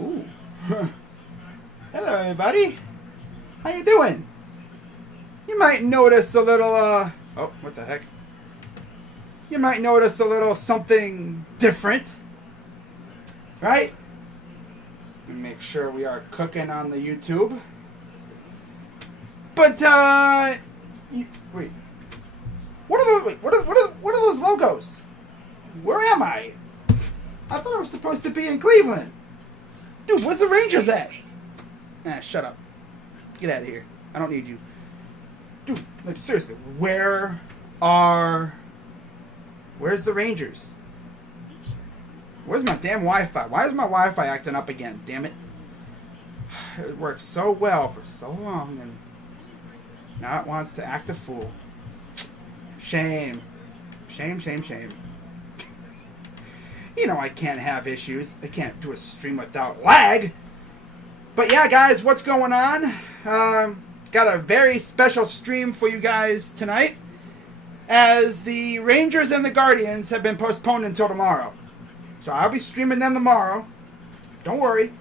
Ooh. Hello, everybody. How you doing? You might notice a little, oh, what the heck? You might notice a little something different. Right? Let me make sure we are cooking on the YouTube. But, wait. What are those logos? Where am I? I thought I was supposed to be in Cleveland. Dude, where's the Rangers at? Ah, shut up. Get out of here. I don't need you. Dude, like, seriously, where's the Rangers? Where's my damn Wi-Fi? Why is my Wi-Fi acting up again? Damn it. It worked so well for so long, and now it wants to act a fool. Shame. Shame, shame, shame. You know I can't have issues. I can't do a stream without lag. But yeah, guys, what's going on? Got a very special stream for you guys tonight, as the Rangers and the Guardians have been postponed until tomorrow. So I'll be streaming them tomorrow. Don't worry.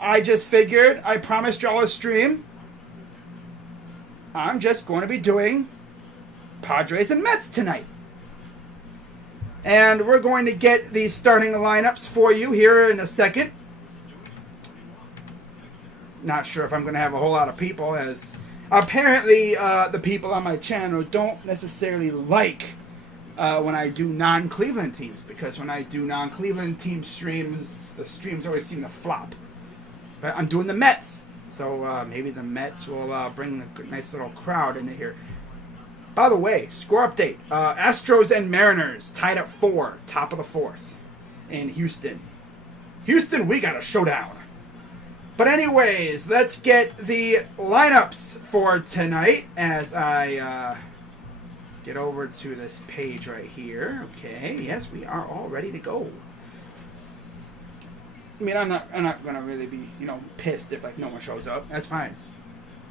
I just figured, I promised y'all a stream. I'm just going to be doing Padres and Mets tonight. And we're going to get the starting lineups for you here in a second. Not sure if I'm going to have a whole lot of people, as apparently the people on my channel don't necessarily like when I do non-Cleveland teams, because when I do non-Cleveland team streams, the streams always seem to flop. But I'm doing the Mets, so maybe the Mets will bring a nice little crowd into here. By the way, score update. Astros and Mariners tied at 4, top of the 4th in Houston. Houston, we got a showdown. But anyways, let's get the lineups for tonight as I get over to this page right here. Okay, yes, we are all ready to go. I mean, I'm not gonna really be, pissed if no one shows up. That's fine.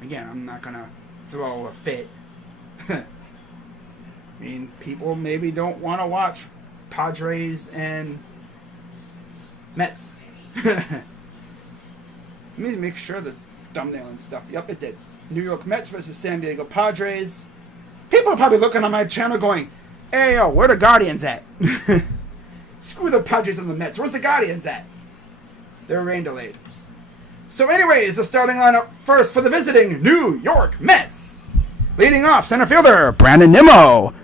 Again, I'm not gonna throw a fit. I mean, people maybe don't want to watch Padres and Mets. Let me make sure the thumbnail and stuff. Yep, it did. New York Mets versus San Diego Padres. People are probably looking on my channel going, hey, yo, where the Guardians at? Screw the Padres and the Mets. Where's the Guardians at? They're rain delayed. So anyways, the starting lineup first for the visiting New York Mets. Leading off, center fielder, Brandon Nimmo.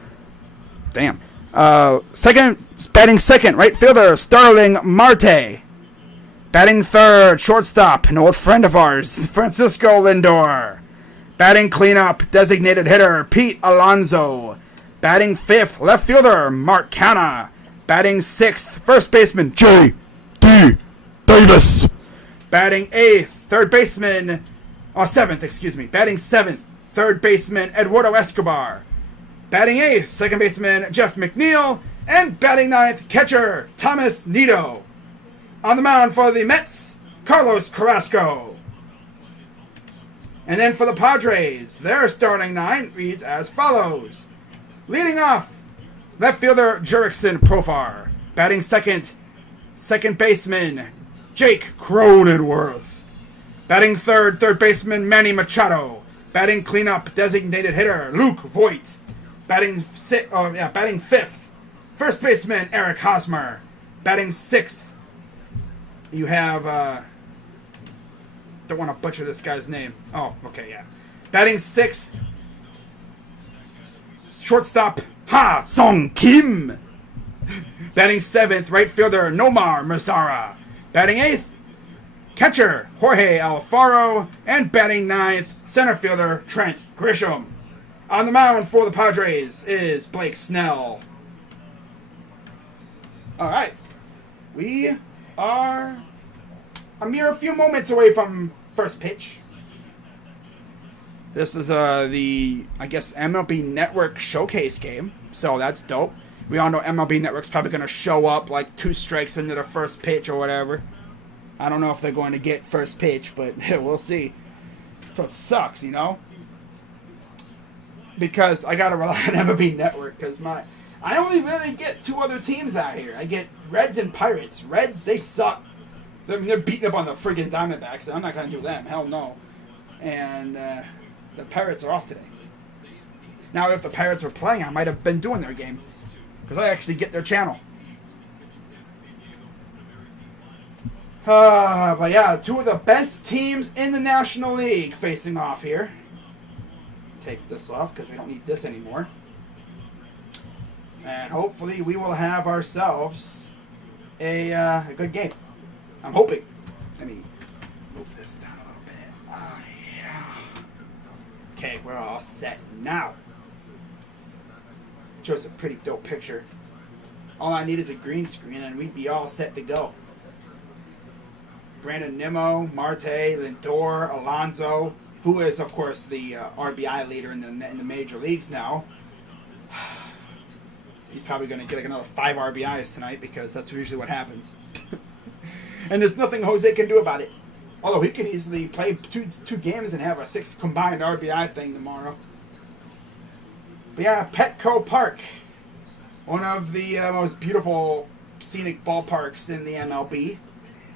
Damn. Batting second, right fielder, Starling Marte. Batting third, shortstop, an old friend of ours, Francisco Lindor. Batting cleanup, designated hitter, Pete Alonso. Batting fifth, left fielder, Mark Canha. Batting sixth, first baseman, J.D. Davis. Batting eighth, seventh, excuse me. Batting seventh, third baseman, Eduardo Escobar. Batting eighth, second baseman, Jeff McNeil. And batting ninth, catcher, Thomas Nido. On the mound for the Mets, Carlos Carrasco. And then for the Padres, their starting nine reads as follows. Leading off, left fielder Jurickson Profar. Batting second baseman Jake Cronenworth. Batting third baseman Manny Machado. Batting cleanup, designated hitter Luke Voigt. Batting fifth, first baseman Eric Hosmer. Batting sixth, you have, don't want to butcher this guy's name. Oh, okay, yeah. Batting sixth, shortstop Ha Song Kim. Batting seventh, right fielder Nomar Mazara. Batting eighth, catcher Jorge Alfaro. And batting ninth, center fielder Trent Grisham. On the mound for the Padres is Blake Snell. All right. We are a mere few moments away from first pitch. This is the, I guess, MLB Network showcase game, so that's dope. We all know MLB Network's probably going to show up like 2 strikes into the first pitch or whatever. I don't know if they're going to get first pitch, but we'll see. So it sucks, because I got to rely on MLB Network, because I only really get 2 other teams out here. I get Reds and Pirates. Reds, they suck. They're beating up on the friggin' Diamondbacks, and I'm not going to do them. Hell no. And the Pirates are off today. Now, if the Pirates were playing, I might have been doing their game. Because I actually get their channel. But yeah, two of the best teams in the National League facing off here. Take this off because we don't need this anymore. And hopefully we will have ourselves a good game. I'm hoping. Let me move this down a little bit. Oh, yeah. Okay, we're all set now. Shows a pretty dope picture. All I need is a green screen and we'd be all set to go. Brandon Nimmo, Marte, Lindor, Alonso, who is, of course, the RBI leader in the major leagues now. He's probably going to get like another 5 RBIs tonight because that's usually what happens. And there's nothing Jose can do about it. Although he can easily play two games and have a 6 combined RBI thing tomorrow. But yeah, Petco Park. One of the most beautiful scenic ballparks in the MLB.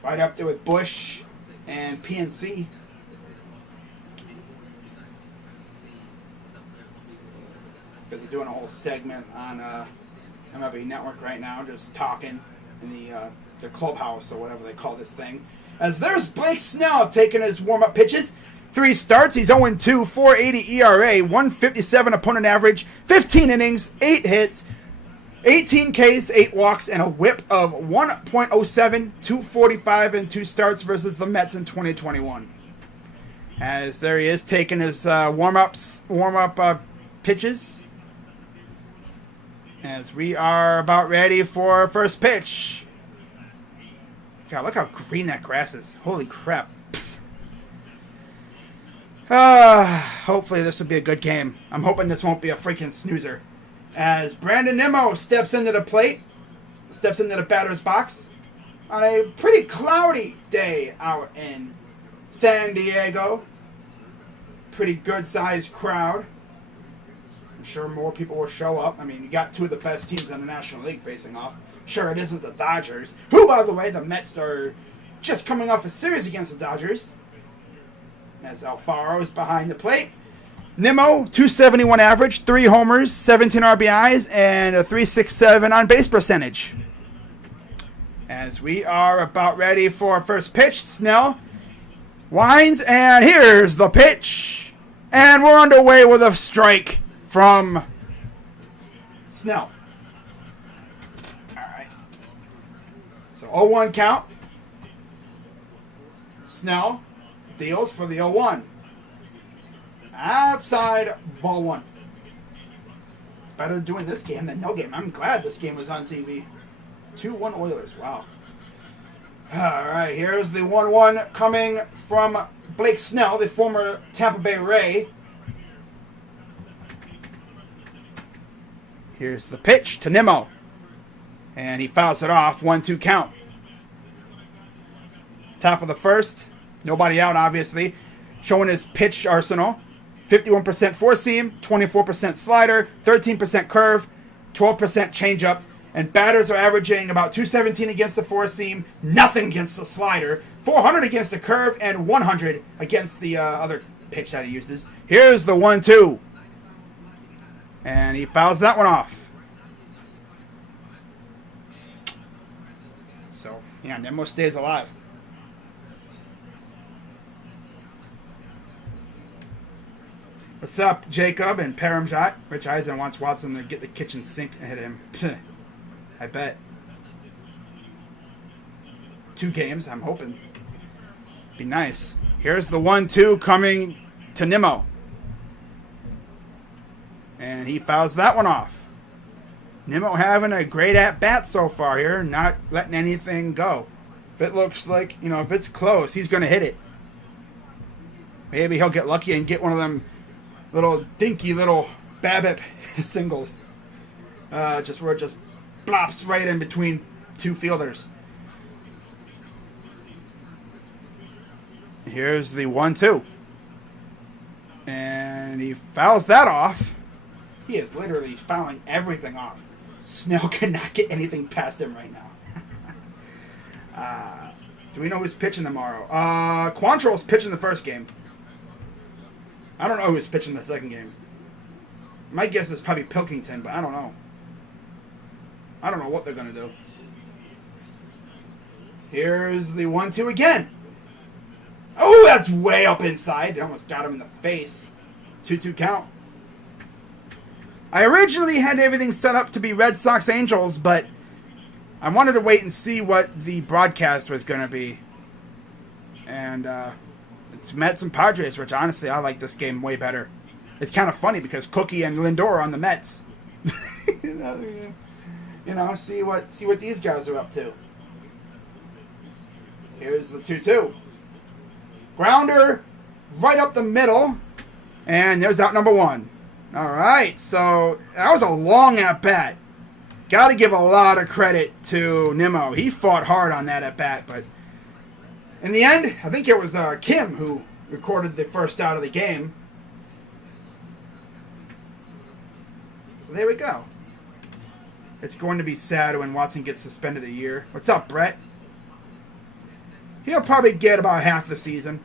Right up there with Busch and PNC. But they're doing a whole segment on MLB Network right now, just talking in the clubhouse or whatever they call this thing. As there's Blake Snell taking his warm-up pitches. 3 starts, he's 0-2, 4.80 ERA, 157 opponent average, 15 innings, 8 hits, 18 Ks, 8 walks, and a whip of 1.07, 245 and 2 starts versus the Mets in 2021. As there he is taking his warm-up pitches. As we are about ready for first pitch. God, look how green that grass is. Holy crap. Hopefully this will be a good game. I'm hoping this won't be a freaking snoozer. As Brandon Nimmo steps into the plate, steps into the batter's box on a pretty cloudy day out in San Diego. Pretty good-sized crowd. I'm sure more people will show up. I mean, you got 2 of the best teams in the National League facing off. Sure, it isn't the Dodgers, who, by the way, the Mets are just coming off a series against the Dodgers. As Alfaro's behind the plate. Nimmo, 271 average, 3 homers, 17 RBIs, and a 3.67 on base percentage. As we are about ready for first pitch, Snell winds, and here's the pitch. And we're underway with a strike from Snell. All right. So 0-1 count. Snell deals for the 0-1. Outside, ball 1. It's better doing this game than no game. I'm glad this game was on TV. 2-1 Oilers. Wow. All right, here's the 1-1 coming from Blake Snell, the former Tampa Bay Ray. Here's the pitch to Nimmo. And he fouls it off. 1-2 count. Top of the first. Nobody out, obviously. Showing his pitch arsenal. 51% four-seam, 24% slider, 13% curve, 12% changeup. And batters are averaging about 217 against the four-seam, nothing against the slider, 400 against the curve, and 100 against the other pitch that he uses. Here's the 1-2. And he fouls that one off. So, yeah, Nimmo stays alive. What's up, Jacob and Paramjot? Rich Eisen wants Watson to get the kitchen sink and hit him. I bet. 2 games, I'm hoping. Be nice. Here's the 1-2 coming to Nimmo. And he fouls that one off. Nimmo having a great at-bat so far here, not letting anything go. If it looks like, if it's close, he's going to hit it. Maybe he'll get lucky and get one of them little dinky little BABIP singles. Just where it just plops right in between 2 fielders. Here's the 1-2. And he fouls that off. He is literally fouling everything off. Snell cannot get anything past him right now. Do we know who's pitching tomorrow? Quantrill's pitching the first game. I don't know who's pitching the second game. My guess is probably Pilkington, but I don't know. I don't know what they're going to do. Here's the 1-2 again. Oh, that's way up inside. They almost got him in the face. 2-2 count. I originally had everything set up to be Red Sox Angels, but I wanted to wait and see what the broadcast was going to be. And it's Mets and Padres, which honestly I like this game way better. It's kind of funny because Cookie and Lindor are on the Mets. You know, see what these guys are up to. Here's the 2-2. Grounder right up the middle. And there's out number 1. All right, so that was a long at-bat. Got to give a lot of credit to Nimmo. He fought hard on that at-bat, but in the end, I think it was Kim who recorded the first out of the game. So there we go. It's going to be sad when Watson gets suspended a year. What's up, Brett? He'll probably get about half the season.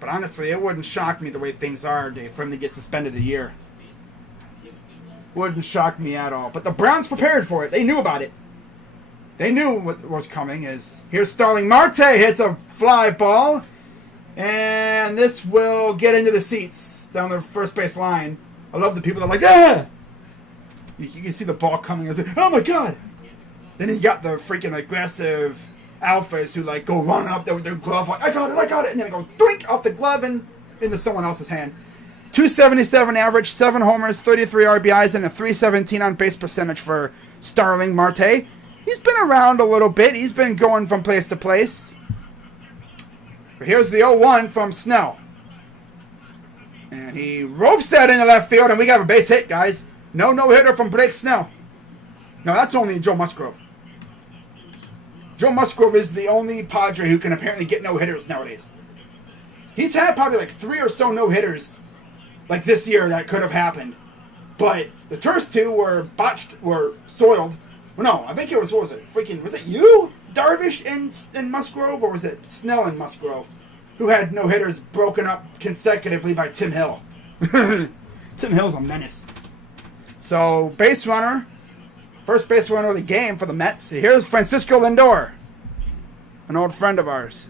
But honestly, it wouldn't shock me the way things are, Dave, for him to get suspended a year. Wouldn't shock me at all. But the Browns prepared for it. They knew about it. They knew what was coming. Here's Starling Marte hits a fly ball. And this will get into the seats down the first base line. I love the people that are like, ah! You can see the ball coming and say, oh my God! Then you got the freaking aggressive alphas who like go running up there with their glove like, I got it! And then it goes doink off the glove and into someone else's hand. 277 average, 7 homers, 33 RBIs, and a 317 on base percentage for Starling Marte. He's been around a little bit. He's been going from place to place. But here's the 0-1 from Snell. And he ropes that into left field, and we got a base hit, guys. No-hitter from Blake Snell. No, that's only Joe Musgrove. Joe Musgrove is the only Padre who can apparently get no-hitters nowadays. He's had probably like 3 or so no-hitters like this year that could have happened. But the first 2 were botched, were soiled. Well, no, I think it was, what was it? Was it you, Darvish and Musgrove, or was it Snell and Musgrove, who had no-hitters broken up consecutively by Tim Hill? Tim Hill's a menace. So, base runner, first base runner of the game for the Mets. Here's Francisco Lindor, an old friend of ours.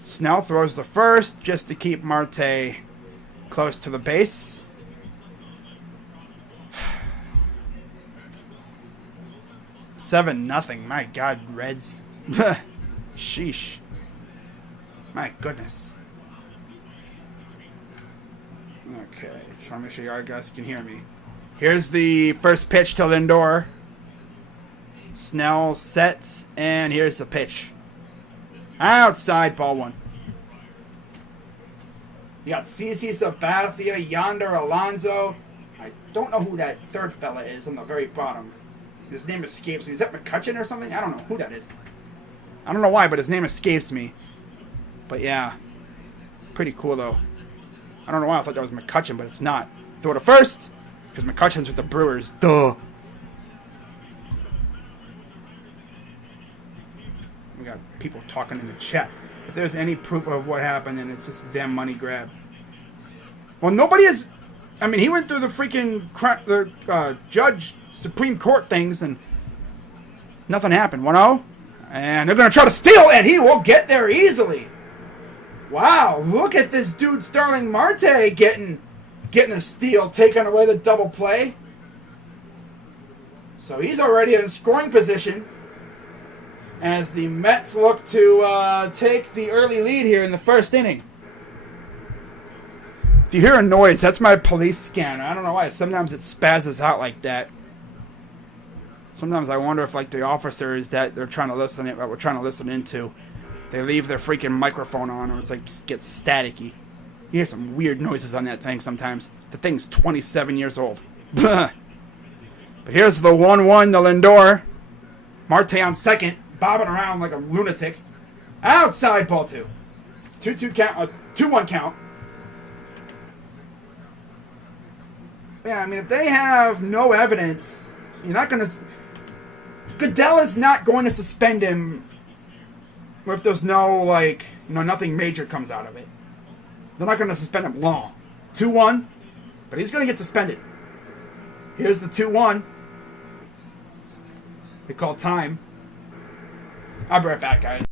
Snell throws the first just to keep Marte close to the base. Seven nothing. My God, Reds. Sheesh. My goodness. Okay, just want to make sure you guys can hear me. Here's the first pitch to Lindor. Snell sets, and here's the pitch. Outside, ball 1. You got CC Sabathia, Yonder Alonso. I don't know who that third fella is on the very bottom. His name escapes me. Is that McCutcheon or something? I don't know who that is. I don't know why, but his name escapes me. But yeah, pretty cool though. I don't know why I thought that was McCutcheon, but it's not. Throw to first, because McCutcheon's with the Brewers. Duh. We got people talking in the chat. If there's any proof of what happened, then it's just a damn money grab. Well, nobody is. I mean, he went through the freaking judge Supreme Court things, and nothing happened. 1-0, and they're gonna try to steal, and he will get there easily. Wow, look at this dude, Starling Marte, getting a steal, taking away the double play. So he's already in scoring position as the Mets look to take the early lead here in the first inning. If you hear a noise, that's my police scanner. I don't know why. Sometimes it spazzes out like that. Sometimes I wonder if, like, the officers that we're trying to listen into, they leave their freaking microphone on, or it's like just gets staticky. You hear some weird noises on that thing sometimes. The thing's 27 years old. But here's the 1-1 to Lindor. Marte on second, bobbing around like a lunatic. Outside, ball 2. 2-2 count. 2-1 count. Yeah, I mean, if they have no evidence, you're not going to... Goodell is not going to suspend him if there's no, like, nothing major comes out of it. They're not going to suspend him long. 2-1, but he's going to get suspended. Here's the 2-1. They call time. I'll be right back, guys.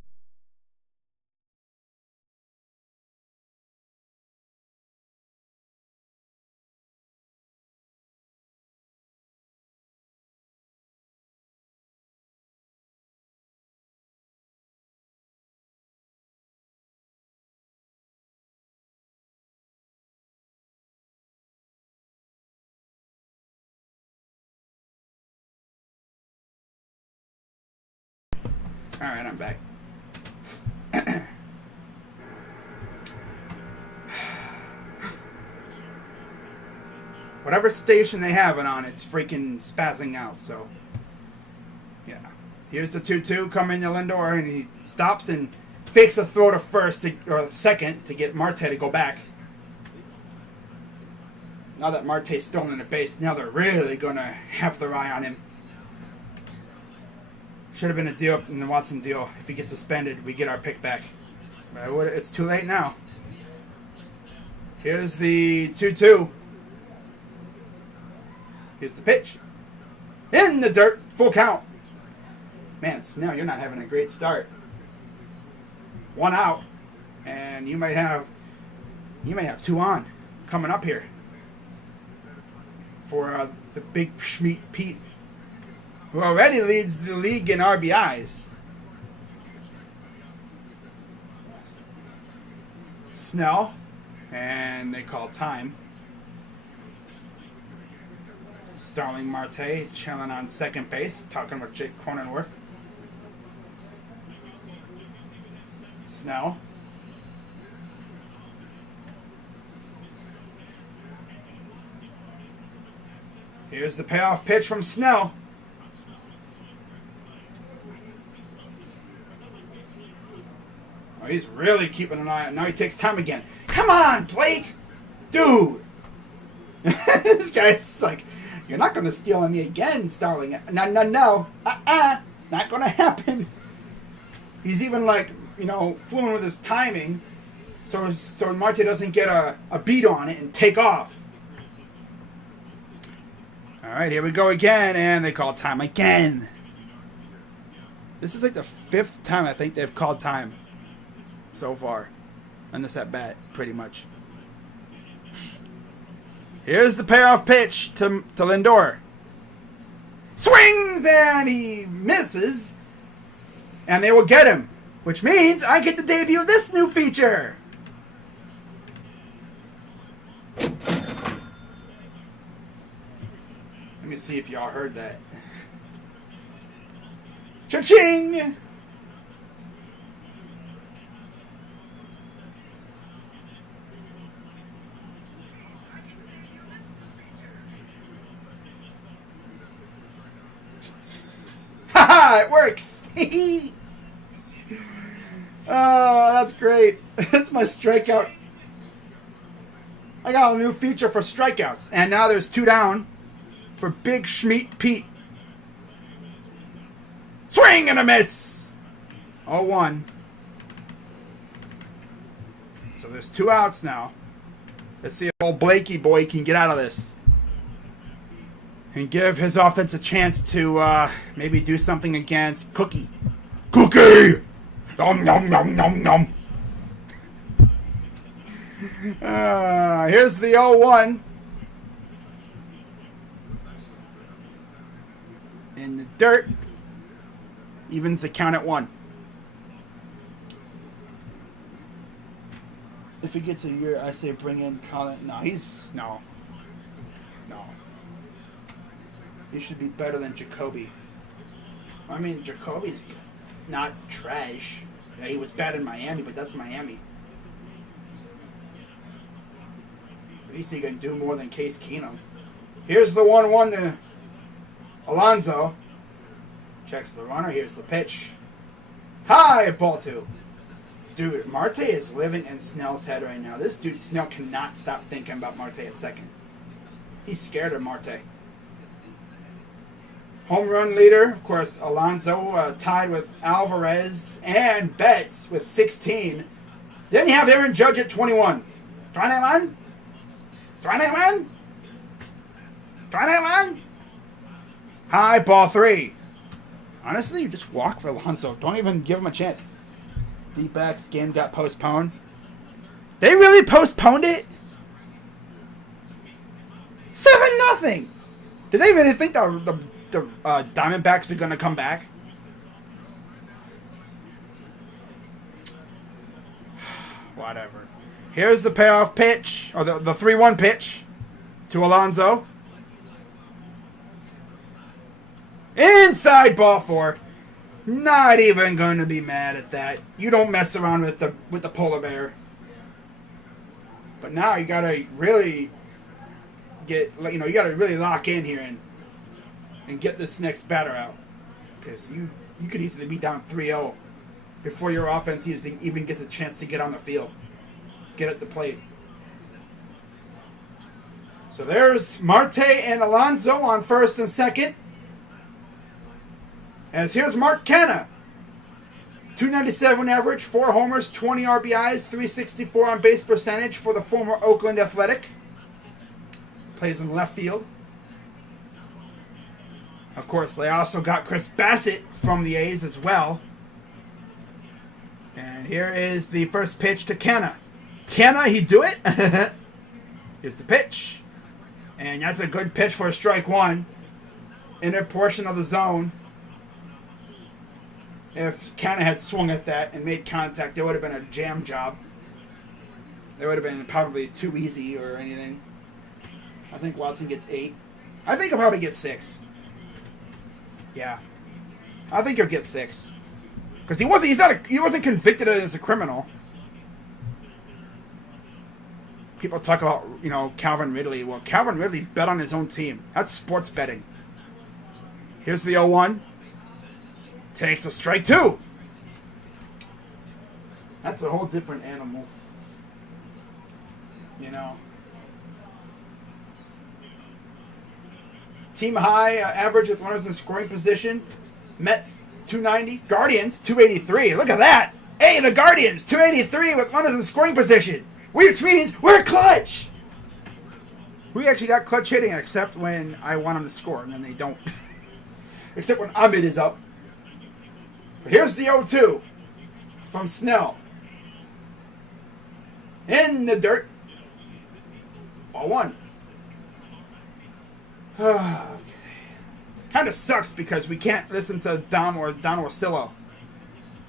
Alright, I'm back. Whatever station they have it on, it's freaking spazzing out, so. Yeah. Here's the 2-2 coming to Lindor, and he stops and fakes a throw to first, or second, to get Marte to go back. Now that Marte's stolen the base, now they're really going to have their eye on him. Should have been a deal in the Watson deal. If he gets suspended, we get our pick back. But it's too late now. Here's the 2-2. Here's the pitch. In the dirt. Full count. Man, Snell, you're not having a great start. 1 out. And you might have 2 on coming up here. For the big Schmeat Pete, who already leads the league in RBIs. Snell, and they call time. Starling Marte chilling on second base, talking with Jake Cronenworth. Snell. Here's the payoff pitch from Snell. Oh, he's really keeping an eye on. Now he takes time again. Come on, Blake! Dude! This guy's like, you're not going to steal on me again, Starling. No. Not going to happen. He's even like, fooling with his timing so Marte doesn't get a beat on it and take off. All right, here we go again, and they call time again. This is like the 5th time I think they've called time so far on this at bat, pretty much. Here's the payoff pitch to Lindor. Swings, and he misses, and they will get him, which means I get to debut this new feature. Let me see if y'all heard that. Cha-ching! Haha, it works! Oh, that's great. That's my strikeout. I got a new feature for strikeouts. And now there's 2 down for Big Schmeat Pete. Swing and a miss! 0-1. So there's 2 outs now. Let's see if old Blakey boy can get out of this. And give his offense a chance to maybe do something against Cookie. Cookie! Nom nom nom nom nom. Here's the 0-1. In the dirt. Evens the count at 1. If he gets a year, I say bring in Colin. No. He should be better than Jacoby. I mean, Jacoby's not trash. Yeah, he was bad in Miami, but that's Miami. At least he can do more than Case Keenum. Here's the 1-1 to Alonso. Checks the runner. Here's the pitch. High, ball 2. Dude, Marte is living in Snell's head right now. This dude, Snell, cannot stop thinking about Marte at second. He's scared of Marte. Home run leader, of course, Alonso, tied with Alvarez and Betts with 16. Then you have Aaron Judge at 21. 21? 21? 21? High ball 3. Honestly, you just walk for Alonso. Don't even give him a chance. D-backs game got postponed. They really postponed it? 7-0. Did they really think the Diamondbacks are going to come back? Whatever. Here's the payoff pitch, or the 3-1 pitch to Alonso. Inside ball 4. Not even going to be mad at that. You don't mess around with the polar bear. But now you got to really you got to really lock in here and get this next batter out, because you could easily be down 3-0 before your offense even gets a chance to get on the field, get at the plate. So there's Marte and Alonso on first and second. As here's Mark Canha. 297 average, 4 homers, 20 RBIs, 364 on base percentage for the former Oakland Athletic. Plays in left field. Of course, they also got Chris Bassett from the A's as well. And here is the first pitch to Canha. Canha, he do it? Here's the pitch. And that's a good pitch for a strike 1. Inner portion of the zone. If Canha had swung at that and made contact, it would have been a jam job. It would have been probably too easy or anything. I think Watson gets 8. I think he'll probably get 6. Yeah. I think he'll get 6. Because he wasn't convicted as a criminal. People talk about, Calvin Ridley. Well, Calvin Ridley bet on his own team. That's sports betting. Here's the 0-1. Takes the strike 2. That's a whole different animal. Team high average with runners in scoring position. Mets 290. Guardians 283. Look at that. Hey, the Guardians 283 with runners in scoring position. Which means we're clutch. We actually got clutch hitting, except when I want them to score, and then they don't. Except when Ahmed is up. But here's the 0-2 from Snell. In the dirt. Ball 1. Okay. Kind of sucks because we can't listen to Don Orsillo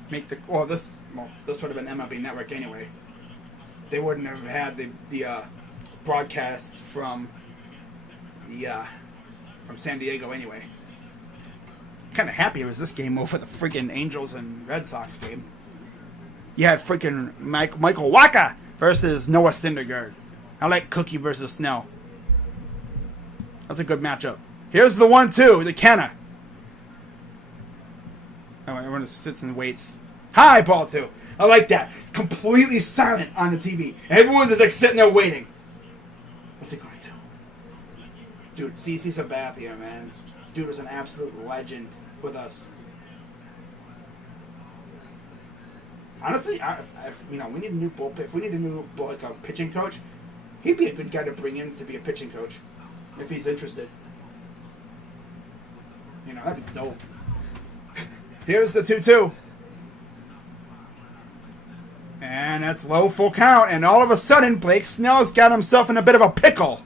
make the. This would have been MLB Network anyway. They wouldn't have had the broadcast from San Diego anyway. Kind of happy it was this game over the freaking Angels and Red Sox game. You had freaking Michael Wacha versus Noah Syndergaard. I like Cookie versus Snell. That's a good matchup. Here's the 1-2, the Canha. Oh, everyone sits and waits. High ball 2. I like that. Completely silent on the TV. Everyone's just sitting there waiting. What's he going to do? Dude, CeCe Sabathia, man. Dude was an absolute legend with us. Honestly, if we need a new bullpen, if we need a new a pitching coach, he'd be a good guy to bring in to be a pitching coach if he's interested. That'd be dope. Here's the 2-2. And that's low, full count. And all of a sudden, Blake Snell's got himself in a bit of a pickle.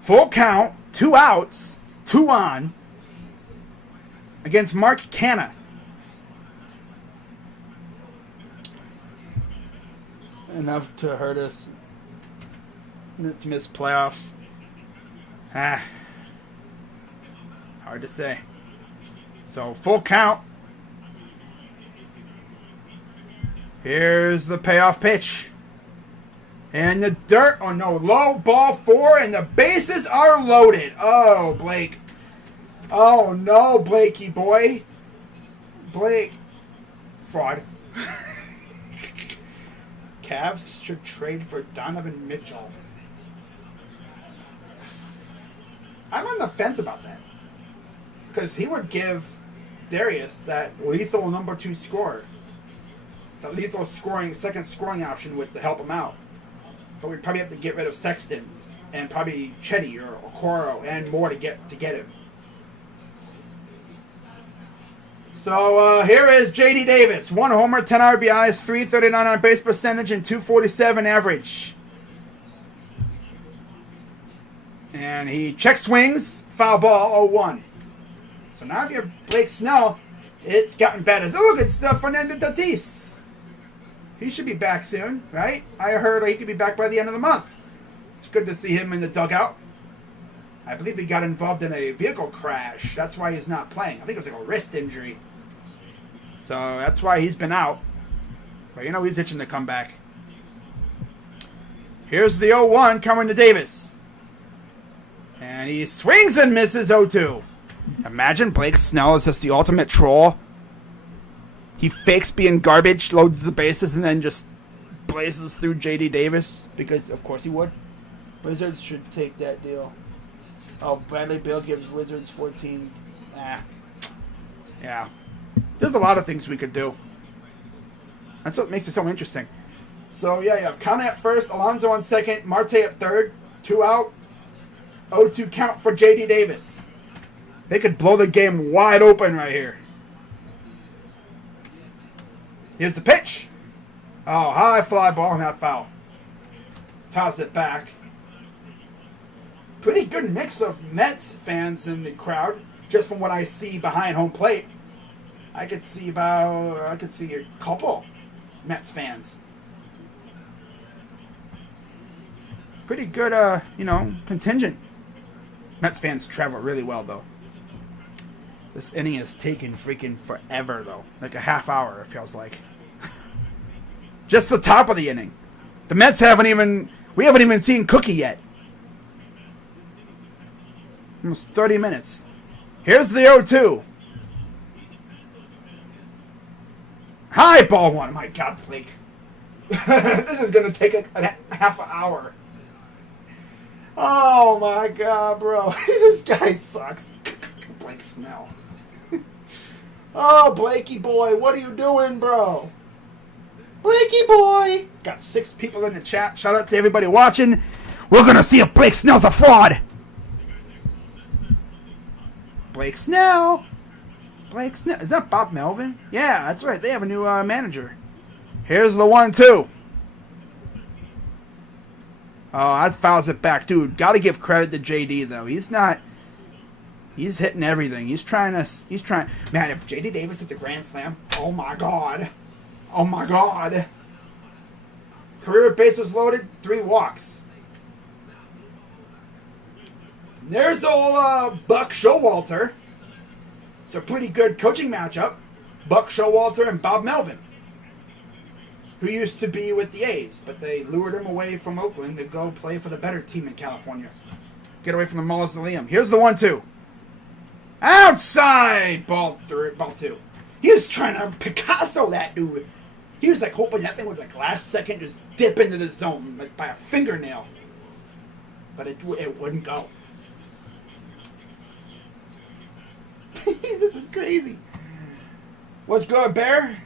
Full count, 2 outs, 2 on, against Mark Canha. Enough to hurt us. To miss playoffs. Hard to say. So, full count. Here's the payoff pitch. And the dirt. Oh, no. Low ball 4, and the bases are loaded. Oh, Blake. Oh, no, Blakey boy. Blake. Fraud. Cavs should trade for Donovan Mitchell. I'm on the fence about that. Because he would give Darius that lethal number 2 scorer. The lethal second scoring option to help him out. But we'd probably have to get rid of Sexton and probably Chetty or Okoro and more to get him. So here is J.D. Davis. 1 homer, 10 RBIs, 339 on base percentage, and 247 average. And he check swings, foul ball, 0-1. So now if you're Blake Snell, it's gotten better. So look at stuff, Fernando Tatis. He should be back soon, right? I heard he could be back by the end of the month. It's good to see him in the dugout. I believe he got involved in a vehicle crash. That's why he's not playing. I think it was like a wrist injury. So that's why he's been out. But you know he's itching to come back. Here's the 0-1 coming to Davis. And he swings and misses 0-2. Imagine Blake Snell is just the ultimate troll. He fakes being garbage, loads the bases, and then just blazes through J.D. Davis. Because, of course, he would. Wizards should take that deal. Oh, Bradley Beal gives Wizards 14. Yeah. There's a lot of things we could do. That's what makes it so interesting. So, yeah, you have Conner at first, Alonso on second, Marte at third, 2 out, 0-2 count for J.D. Davis. They could blow the game wide open right here. Here's the pitch. Oh, high fly ball, not foul. Fouls it back. Pretty good mix of Mets fans in the crowd, just from what I see behind home plate. I could see a couple Mets fans. Pretty good, contingent. Mets fans travel really well, though. This inning is taking freaking forever, though. Like a half hour, it feels like. Just the top of the inning. The Mets we haven't even seen Cookie yet. Almost 30 minutes. Here's the 0-2. High ball 1. My God, Blake. This is going to take a half an hour. Oh, my God, bro. This guy sucks. Blake Snell. Oh, Blakey boy, what are you doing, bro? Blakey boy. Got 6 people in the chat. Shout out to everybody watching. We're going to see if Blake Snell's a fraud. Blake Snell. Blake Snell. Is that Bob Melvin? Yeah, that's right. They have a new manager. Here's the 1-2. Oh, that fouls it back. Dude, got to give credit to JD, though. He's hitting everything. He's trying. Man, if J.D. Davis hits a grand slam, oh my God. Oh my God. Career bases loaded, 3 walks. There's old Buck Showalter. It's a pretty good coaching matchup. Buck Showalter and Bob Melvin, who used to be with the A's, but they lured him away from Oakland to go play for the better team in California. Get away from the mausoleum. Here's the 1-2. Outside! Ball 2. He was trying to Picasso that dude. He was like hoping that thing would like last second just dip into the zone like by a fingernail. But it wouldn't go. This is crazy. What's good, Bear?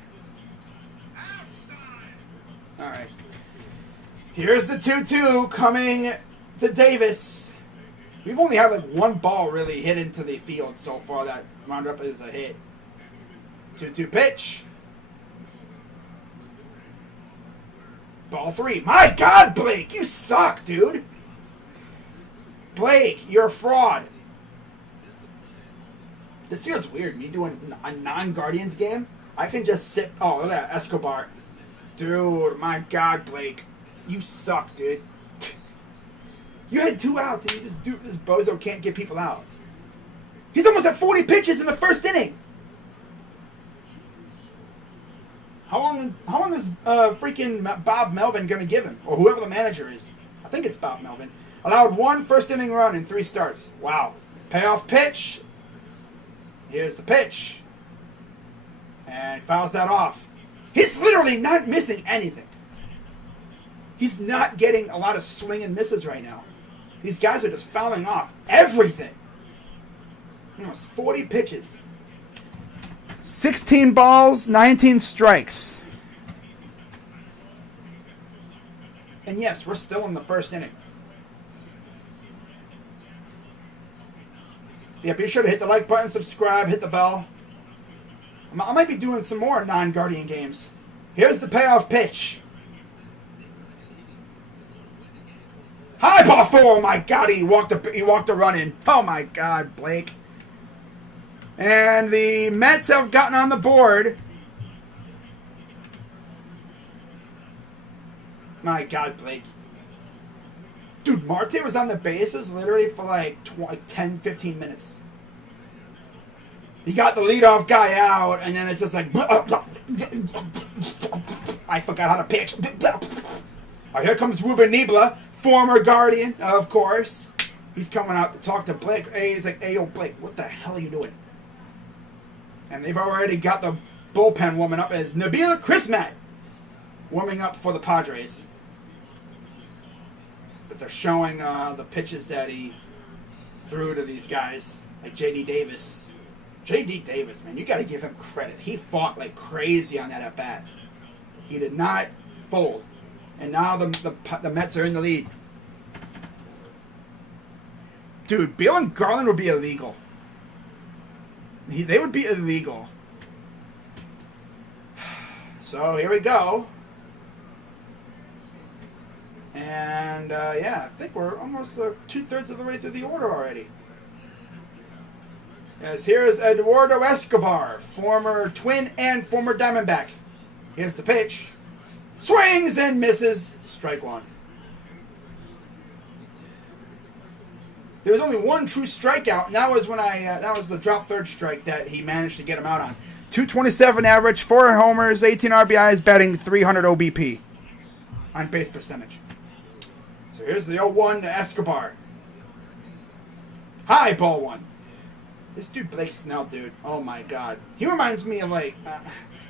Alright. Here's the 2-2 coming to Davis. We've only had like 1 ball really hit into the field so far that wound up as a hit. 2-2 pitch. Ball 3. My God, Blake, you suck, dude. Blake, you're a fraud. This feels weird, me doing a non-Guardians game. I can just sit... Oh, look at that, Escobar. Dude, my God, Blake. You suck, dude. You had 2 outs, and you just do... This bozo can't get people out. He's almost at 40 pitches in the first inning. How long is freaking Bob Melvin going to give him? Or whoever the manager is. I think it's Bob Melvin. Allowed 1 first-inning run in 3 starts. Wow. Payoff pitch. Here's the pitch. And fouls that off. He's literally not missing anything. He's not getting a lot of swing and misses right now. These guys are just fouling off everything. Almost 40 pitches. 16 balls, 19 strikes. And yes, we're still in the first inning. Yeah, be sure to hit the like button, subscribe, hit the bell. I might be doing some more non-Guardian games. Here's the payoff pitch. High ball four. Oh my God, he walked a run in. Oh my God, Blake. And the Mets have gotten on the board. My God, Blake. Dude, Marte was on the bases literally for like 10, 15 minutes. He got the leadoff guy out, and then it's just like... I forgot how to pitch. Here comes Ruben Niebla, former Guardian, of course. He's coming out to talk to Blake. Hey, he's like, hey, yo, Blake, what the hell are you doing? And they've already got the bullpen warming up as Nabila Chrismat warming up for the Padres. But they're showing the pitches that he threw to these guys, like J.D. Davis. J.D. Davis, man, you got to give him credit. He fought like crazy on that at-bat. He did not fold. And now the Mets are in the lead. Dude, Beal and Garland would be illegal. They would be illegal. So, here we go. And, yeah, I think we're almost 2/3 of the way through the order already. Yes, here's Eduardo Escobar, former Twin and former Diamondback. Here's the pitch. Swings and misses. Strike one. There was only one true strikeout, and that was when that was the drop third strike that he managed to get him out on. 227 average, 4 homers, 18 RBIs, batting 300 OBP. On base percentage. So here's the 0-1 to Escobar. High ball one. This dude, Blake Snell, dude. Oh my God. He reminds me of like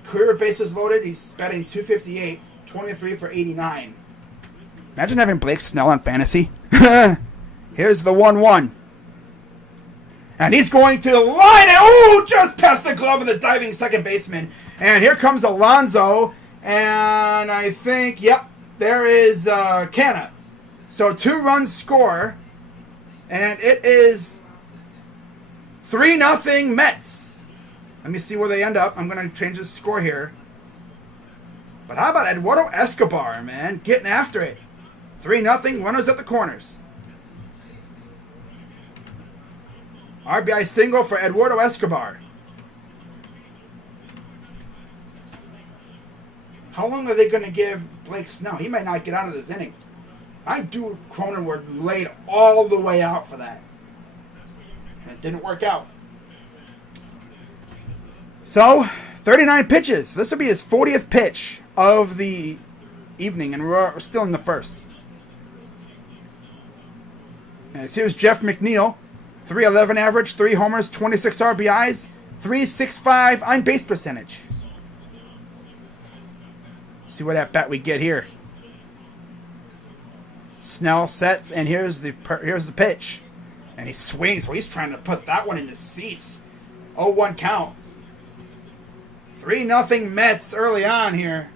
career bases loaded. He's batting 258, 23 for 89. Imagine having Blake Snell on fantasy. Here's the 1-1. And he's going to line it. Oh, just past the glove of the diving second baseman. And here comes Alonso. And I think, yep, there is Canna. So 2 runs score. And it is 3-0 Mets. Let me see where they end up. I'm going to change the score here. But how about Eduardo Escobar, man? Getting after it. 3-0, runners at the corners. RBI single for Eduardo Escobar. How long are they going to give Blake Snell? He might not get out of this inning. I do Cronenworth laid all the way out for that. And it didn't work out. So, 39 pitches. This will be his 40th pitch of the evening, and we're still in the first. And here's Jeff McNeil. 311 average, 3 homers, 26 RBIs, 365 on base percentage. See what at bat we get here. Snell sets, and here's the pitch. And he swings. Well, he's trying to put that one in the seats. 0-1 count. 3-0 Mets early on here.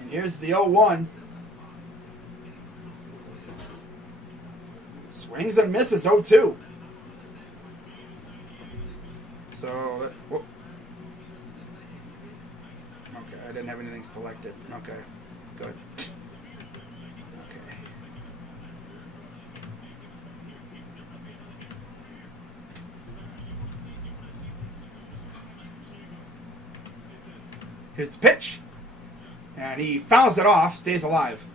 And here's the 0-1. Swings and misses 0-2. So, whoop. Okay, I didn't have anything selected. Okay, good. Okay. Here's the pitch. And he fouls it off, stays alive.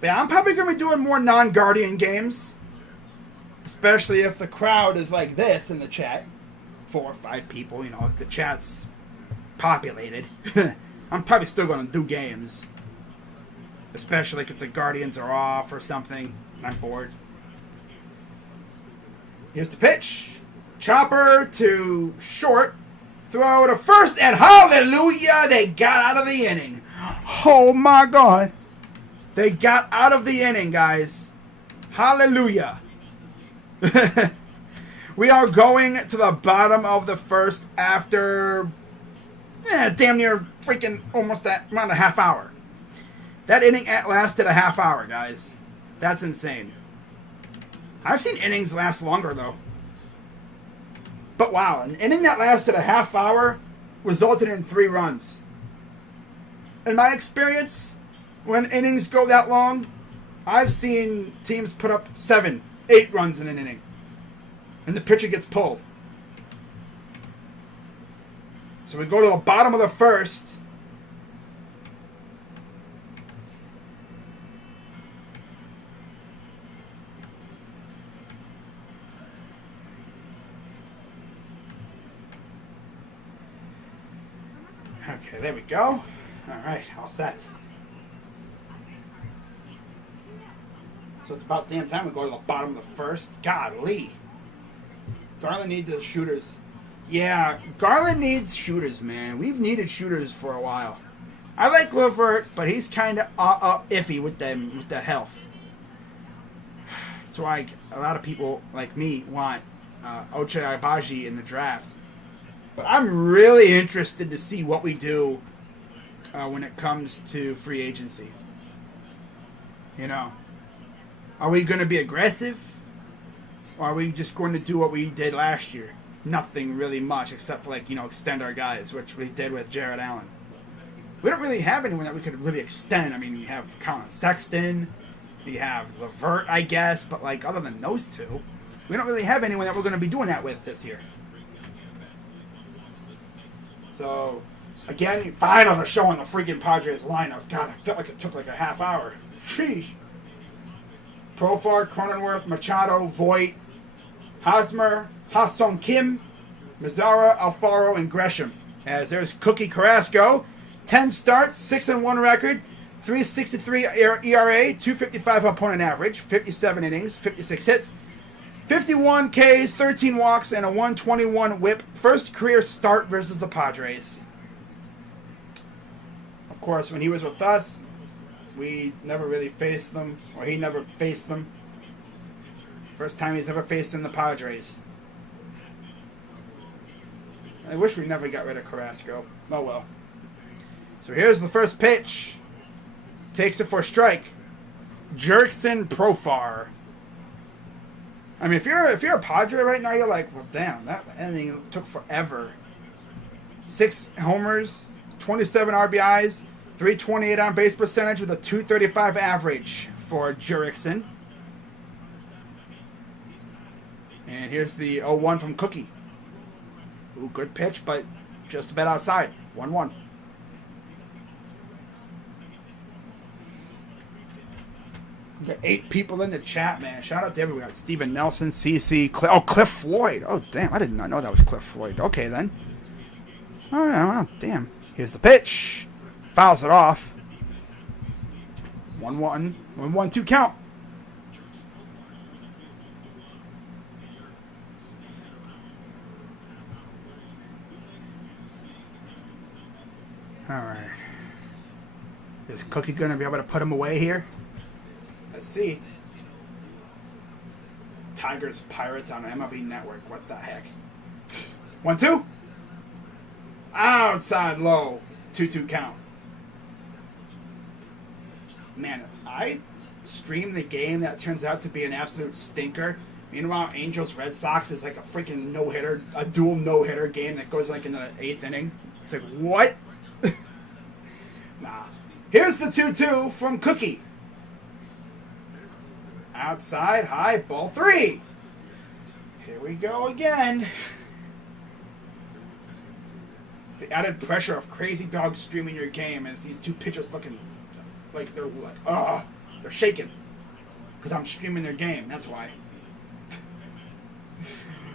But yeah, I'm probably going to be doing more non-Guardian games. Especially if the crowd is like this in the chat. 4 or 5 people, you know, if the chat's populated. I'm probably still going to do games. Especially like if the Guardians are off or something and I'm bored. Here's the pitch. Chopper to short. Throw to first, and hallelujah, they got out of the inning. Oh my God. They got out of the inning, guys. Hallelujah. We are going to the bottom of the first after damn near freaking almost around a half hour. That inning lasted a half hour, guys. That's insane. I've seen innings last longer, though. But wow, an inning that lasted a half hour resulted in 3 runs. In my experience, when innings go that long, I've seen teams put up 7, 8 runs in an inning. And the pitcher gets pulled. So we go to the bottom of the first. Okay, there we go. All right, all set. So it's about damn time we go to the bottom of the first. Golly. Garland needs the shooters. Yeah, Garland needs shooters, man. We've needed shooters for a while. I like Levert, but he's kind of iffy with that health. That's why a lot of people like me want Ochai Agbaji in the draft. But I'm really interested to see what we do when it comes to free agency. You know, are we going to be aggressive? Or are we just going to do what we did last year? Nothing really much except for, extend our guys, which we did with Jared Allen. We don't really have anyone that we could really extend. I mean, you have Colin Sexton, you have Levert, I guess, but other than those two, we don't really have anyone that we're going to be doing that with this year. So, again, finally they're showing the freaking Padres lineup. God, I felt like it took a half hour. Sheesh. Profar, Cronenworth, Machado, Voigt, Hosmer, Ha-Sung Kim, Mazzara, Alfaro, and Gresham. As there's Cookie Carrasco, 10 starts, 6-1 record, 3.63 ERA, 2.55 opponent average, 57 innings, 56 hits, 51 Ks, 13 walks, and a 121 whip. First career start versus the Padres. Of course, when he was with us, we never really faced them, or he never faced them. First time he's ever faced in the Padres. I wish we never got rid of Carrasco. Oh well. So here's the first pitch. Takes it for a strike. Jurickson Profar. I mean, if you're a Padre right now, you're like, well, damn, that ending took forever. 6 homers, 27 RBIs, 328 on base percentage with a 235 average for Jurickson. And here's the 0-1 from Cookie. Ooh, good pitch, but just a bit outside. 1-1. We got 8 people in the chat, man. Shout out to everyone. We got Steven Nelson, CC, Cliff Floyd. Oh, damn. I did not know that was Cliff Floyd. Okay, then. Oh, yeah, well, damn. Here's the pitch. Fouls it off. 1-1. 1-1-2 count. All right. Is Cookie going to be able to put him away here? Let's see. Tigers, Pirates on MLB Network. What the heck? 1-2. Outside low. 2-2 count. Man, if I stream the game that turns out to be an absolute stinker. Meanwhile, Angels, Red Sox is like a freaking no-hitter, a dual no-hitter game that goes in the 8th inning. It's like, what? Nah. Here's the 2-2 from Cookie. Outside, high, ball 3. Here we go again. The added pressure of Crazy Dog streaming your game as these 2 pitchers looking like they're shaking. Because I'm streaming their game, that's why.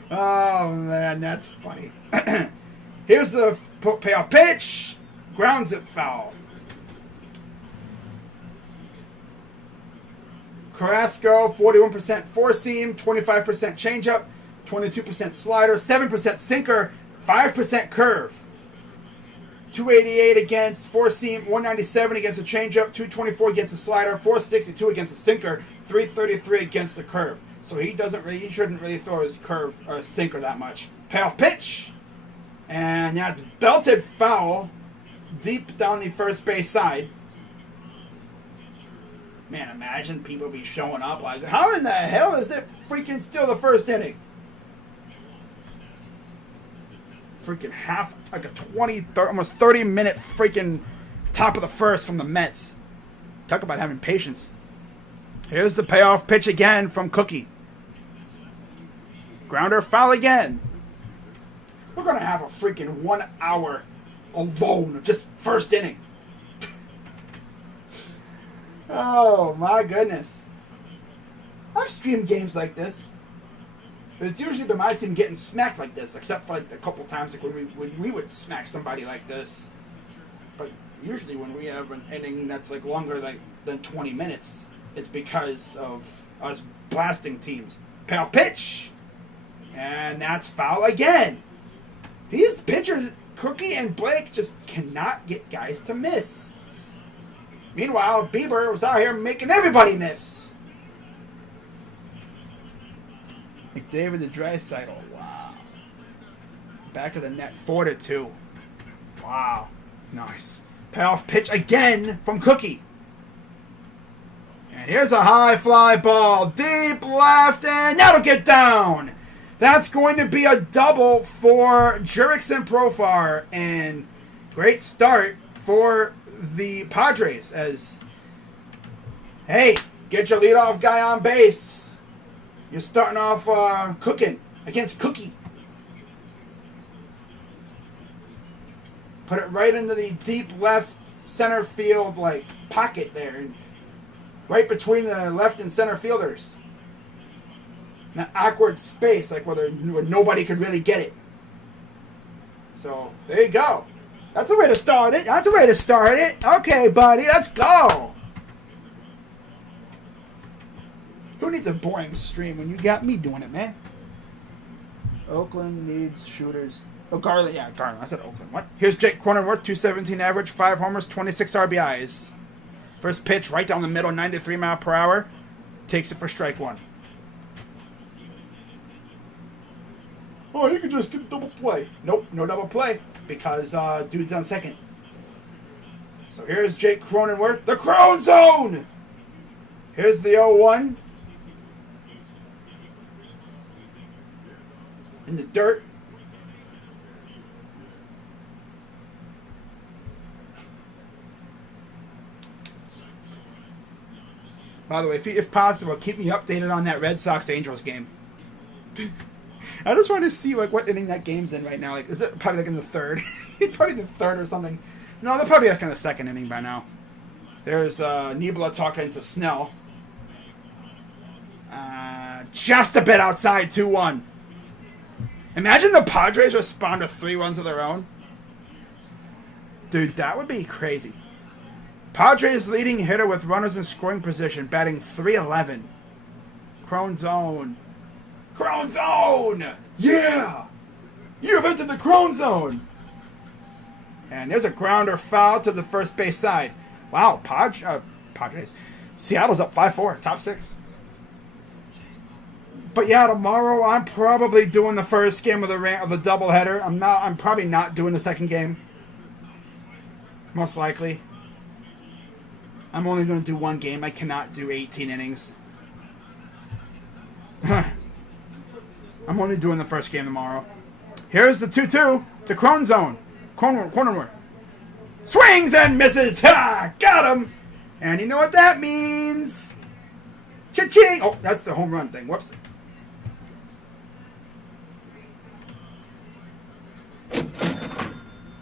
Oh, man, that's funny. Here's the payoff pitch. Grounds it foul. Carrasco, 41% four-seam, 25% changeup, 22% slider, 7% sinker, 5% curve. 288 against four seam, 197 against the changeup, 224 against the slider, 462 against the sinker, 333 against the curve. So he shouldn't really throw his curve or sinker that much. Payoff pitch, and that's belted foul, deep down the first base side. Man, imagine people be showing up like, how in the hell is it freaking still the first inning? Freaking half, like a 30, almost 30-minute freaking top of the first from the Mets. Talk about having patience. Here's the payoff pitch again from Cookie. Grounder foul again. We're going to have a freaking 1 hour alone of just first inning. Oh my goodness. I've streamed games like this. But it's usually been my team getting smacked like this, except for like a couple times like when we would smack somebody like this. But usually when we have an inning that's like longer than 20 minutes, it's because of us blasting teams. Payoff pitch! And that's foul again. These pitchers, Cookie and Blake, just cannot get guys to miss. Meanwhile, Bieber was out here making everybody miss. McDavid to Draisaitl. Wow. Back of the net, 4-2. Wow. Nice. Payoff pitch again from Cookie. And here's a high fly ball. Deep left, and that'll get down. That's going to be a double for Jurickson Profar. And great start for the Padres as, hey, get your leadoff guy on base. You're starting off cooking against Cookie. Put it right into the deep left center field like pocket there, and right between the left and center fielders. In that awkward space, like where nobody could really get it. So there you go. That's a way to start it. Okay, buddy, let's go. Who needs a boring stream when you got me doing it, man? Oakland needs shooters. Oh, Garland. Yeah, Garland. I said Oakland. What? Here's Jake Cronenworth, 217 average, 5 homers, 26 RBIs. First pitch, right down the middle, 93 mile per hour. Takes it for strike one. Oh, you can just get a double play. Nope, no double play because dude's on second. So here's Jake Cronenworth, the Crone Zone. Here's the 0-1. In the dirt. By the way, if possible, keep me updated on that Red Sox-Angels game. I just want to see like what inning that game's in right now. Like, is it probably like in the third? It's probably the third or something. No, they're probably like in the second inning by now. There's Niebla talking to Snell. Just a bit outside, 2-1. Imagine the Padres respond to 3 runs of their own. Dude, that would be crazy. Padres leading hitter with runners in scoring position, batting .311. Crone Zone. Crone Zone! Yeah! You have entered the Crone Zone! And there's a grounder foul to the first base side. Wow, Padres. Seattle's up 5-4, top 6. But yeah, tomorrow I'm probably doing the first game of the doubleheader. I'm probably not doing the second game. Most likely. I'm only going to do one game. I cannot do 18 innings. I'm only doing the first game tomorrow. Here's the 2-2 to Crone Zone. Corner. Swings and misses. Ha! Got him. And you know what that means? Cha-ching! Oh, that's the home run thing. Whoops.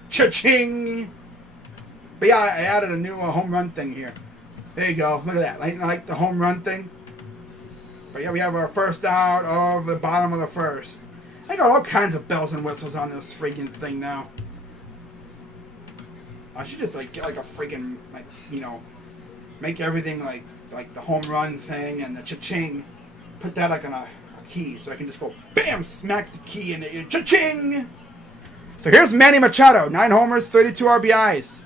Cha-ching! But yeah, I added a new home run thing here. There you go. Look at that. I like the home run thing. But yeah, we have our first out of the bottom of the first. I got all kinds of bells and whistles on this freaking thing now. I should just like get like a freaking like, you know, make everything like the home run thing and the cha-ching. Put that like on a key, so I can just go bam, smack the key, and it cha-ching. So here's Manny Machado, 9 homers, 32 RBIs.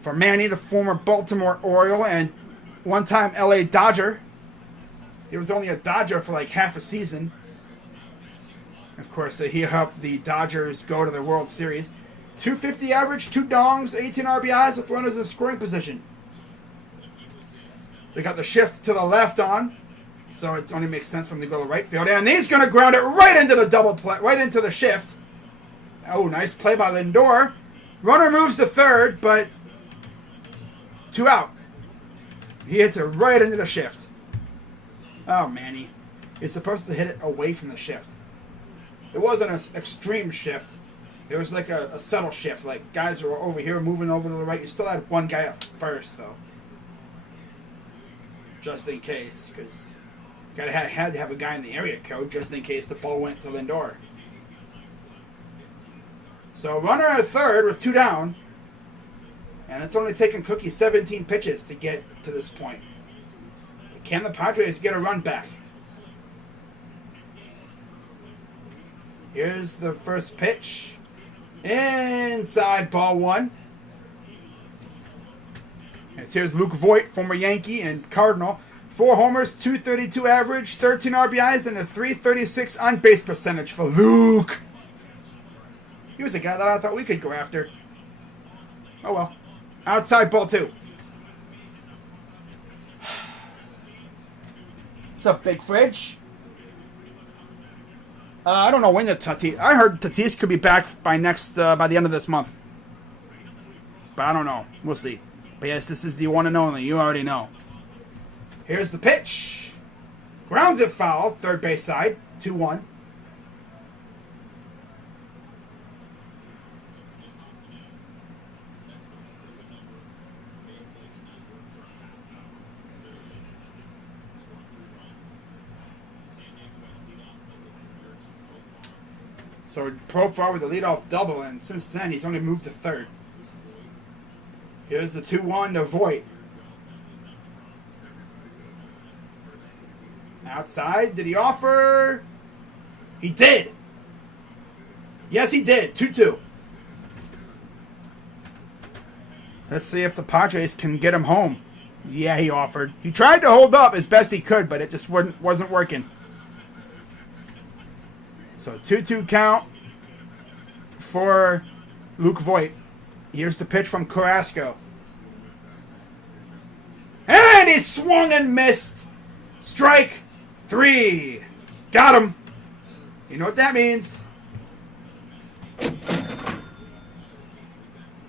For Manny, the former Baltimore Oriole and one-time LA Dodger. He was only a Dodger for like half a season. Of course, he helped the Dodgers go to the World Series. 250 average, 2 dongs, 18 RBIs with runners in scoring position. They got the shift to the left on, so it only makes sense for him to go to right field. And he's going to ground it right into the double play, right into the shift. Oh, nice play by Lindor. Runner moves to third, but 2 out. He hits it right into the shift. Oh, Manny. He's supposed to hit it away from the shift. It wasn't an extreme shift. It was like a subtle shift. Like, guys were over here moving over to the right. You still had one guy at first, though. Just in case, because you had to have a guy in the area code just in case the ball went to Lindor. So runner at third with 2 down, and it's only taken Cookie 17 pitches to get to this point. Can the Padres get a run back? Here's the first pitch. Inside, ball 1. And here's Luke Voigt, former Yankee and Cardinal. 4 homers, 232 average, 13 RBIs, and a 336 on-base percentage for Luke. He was a guy that I thought we could go after. Oh well. Outside, ball 2. What's up, Big Fridge? I don't know when the Tatis... I heard Tatis could be back by the end of this month. But I don't know. We'll see. But yes, this is the one and only. You already know. Here's the pitch. Grounds it foul. Third base side. 2-1. So Profar with a leadoff double, and since then he's only moved to third. Here's the 2-1 to Voigt. Outside, did he offer? He did. Yes, he did. 2-2. Let's see if the Padres can get him home. Yeah, he offered. He tried to hold up as best he could, but it just wasn't working. So 2-2 count for Luke Voigt. Here's the pitch from Carrasco. And he swung and missed. Strike 3. Got him. You know what that means.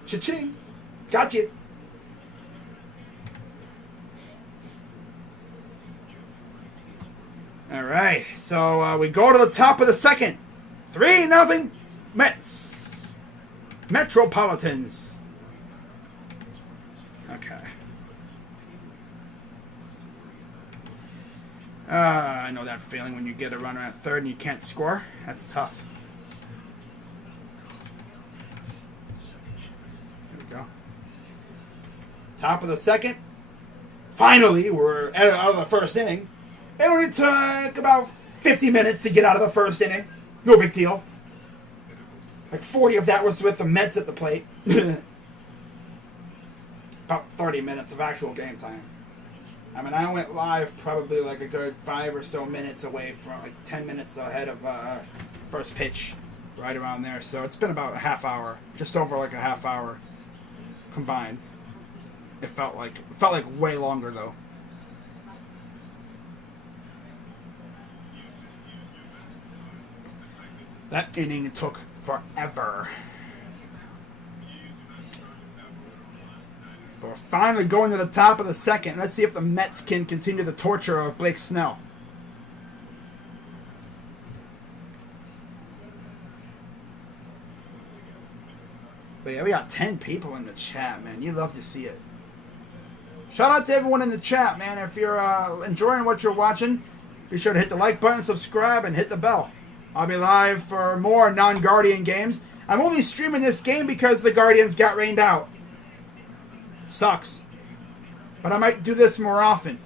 Cha-ching. Got you. All right, so we go to the top of the second. 3-0 Mets. Metropolitans. Okay. I know that feeling when you get a runner at third and you can't score. That's tough. Here we go. Top of the second. Finally, we're out of the first inning. It only took about 50 minutes to get out of the first inning. No big deal. Like 40 of that was with the Mets at the plate. About 30 minutes of actual game time. I mean, I went live probably like a good 5 or so minutes away from, like 10 minutes ahead of first pitch, right around there. So it's been about a half hour, just over like a half hour combined. It felt like way longer though. That inning took forever. But we're finally going to the top of the second. Let's see if the Mets can continue the torture of Blake Snell. But yeah, we got 10 people in the chat, man. You love to see it. Shout out to everyone in the chat, man. If you're enjoying what you're watching, be sure to hit the like button, subscribe, and hit the bell. I'll be live for more non-Guardian games. I'm only streaming this game because the Guardians got rained out. Sucks. But I might do this more often.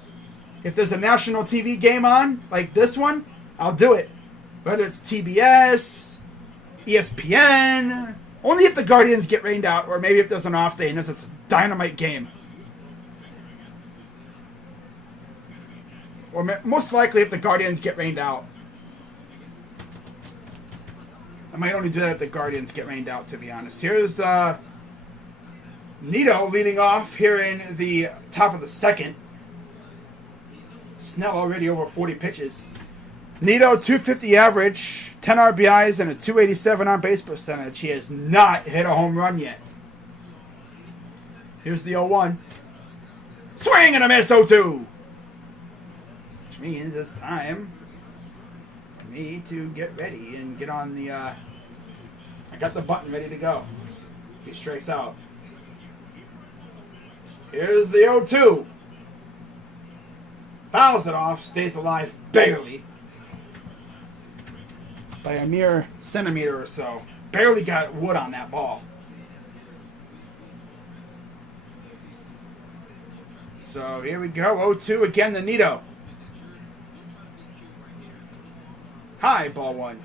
If there's a national TV game on, like this one, I'll do it. Whether it's TBS, ESPN, only if the Guardians get rained out, or maybe if there's an off day and it's a dynamite game. Or most likely if the Guardians get rained out. I might only do that if the Guardians get rained out, to be honest. Here's Nito leading off here in the top of the second. Snell already over 40 pitches. Nito, 250 average, 10 RBIs, and a 287 on base percentage. He has not hit a home run yet. Here's the 0-1. Swing and a miss, 0-2. Which means it's time for me to get ready and get on the... I got the button ready to go. If he strikes out. Here's the 0-2. Fouls it off, stays alive barely. By a mere centimeter or so. Barely got wood on that ball. So here we go. 0-2 again to Nito. High, ball one.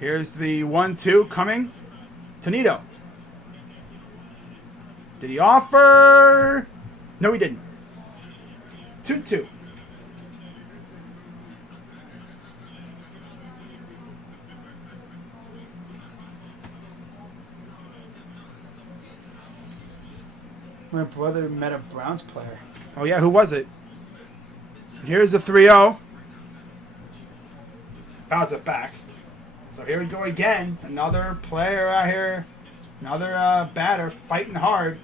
Here's the 1-2 coming to Nito. Did he offer? No, he didn't. 2-2. My brother met a Browns player. Oh, yeah, who was it? Here's the 3-0. Fouls it back. So here we go again. Another player out here. Another batter fighting hard.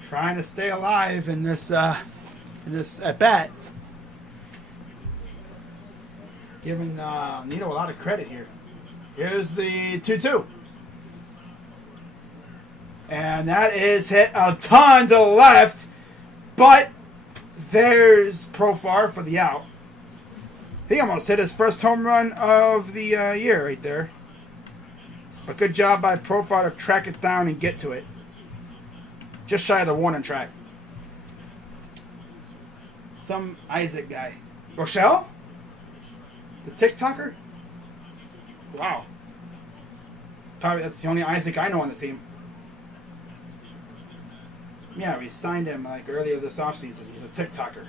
Trying to stay alive in this at bat. Giving Nito a lot of credit here. Here's the 2-2. And that is hit a ton to the left. But there's Profar for the out. He almost hit his first home run of the year right there. But good job by Profar to track it down and get to it. Just shy of the warning track. Some Isaac guy. Rochelle? The TikToker? Wow. Probably that's the only Isaac I know on the team. Yeah, we signed him like earlier this offseason. He's a TikToker.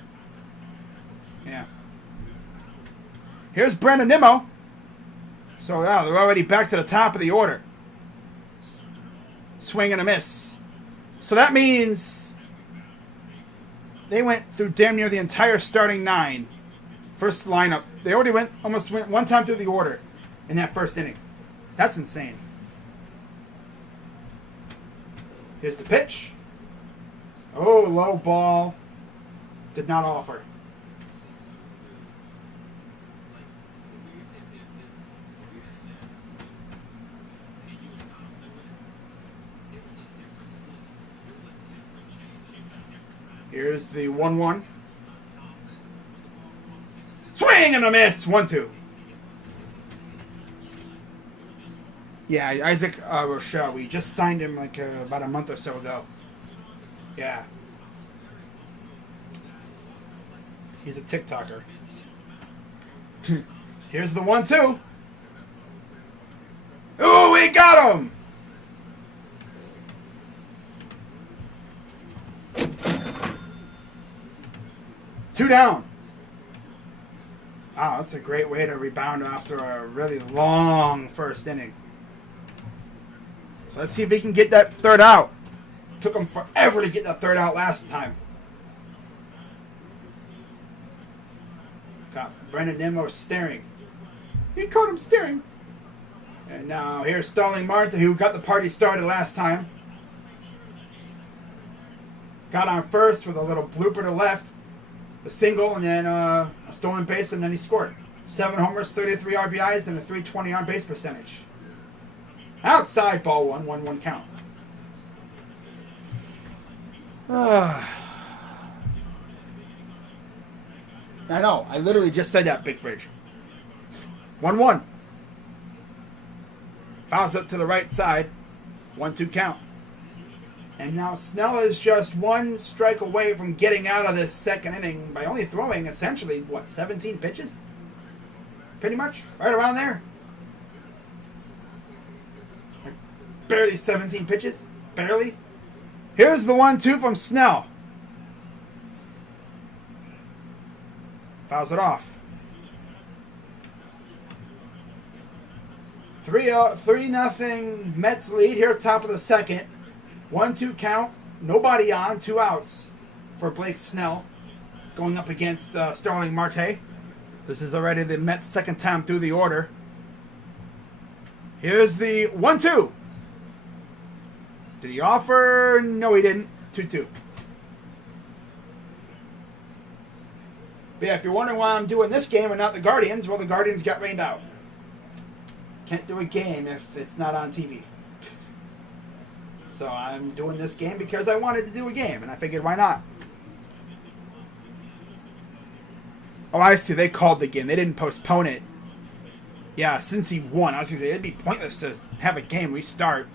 Yeah. Here's Brandon Nimmo. So, yeah, they're already back to the top of the order. Swing and a miss. So that means they went through damn near the entire starting 9. First lineup. They already almost went one time through the order in that first inning. That's insane. Here's the pitch. Oh, low ball. Did not offer. Here's the 1-1. Swing and a miss. 1-2. Yeah, Isaac Rochelle. We just signed him like about a month or so ago. Yeah. He's a TikToker. Here's the 1-2. Oh, we got him! Two down. Wow, that's a great way to rebound after a really long first inning. So let's see if he can get that third out. Took him forever to get that third out last time. Got Brandon Nimmo staring. He caught him staring. And now here's Starling Marte, who got the party started last time. Got on first with a little blooper to left. The single, and then a stolen base, and then he scored. 7 homers, 33 RBIs, and a 320 on base percentage. Outside, ball 1-1 count. I know. I literally just said that, Big Fridge. 1-1. Fouls it to the right side. 1-2 count. And now Snell is just one strike away from getting out of this second inning by only throwing essentially, 17 pitches? Pretty much. Right around there. Like barely 17 pitches. Barely. Here's the 1-2 from Snell. Fouls it off. 3-0 Mets lead here, top of the second. 1-2 count. Nobody on. 2 outs for Blake Snell going up against Starling Marte. This is already the Mets' second time through the order. Here's the 1-2. Did he offer? No, he didn't. 2-2. But yeah, if you're wondering why I'm doing this game and not the Guardians, well, the Guardians got rained out. Can't do a game if it's not on TV. So I'm doing this game because I wanted to do a game, and I figured, why not? Oh, I see. They called the game. They didn't postpone it. Yeah, since he won, I was going to say, it'd be pointless to have a game restart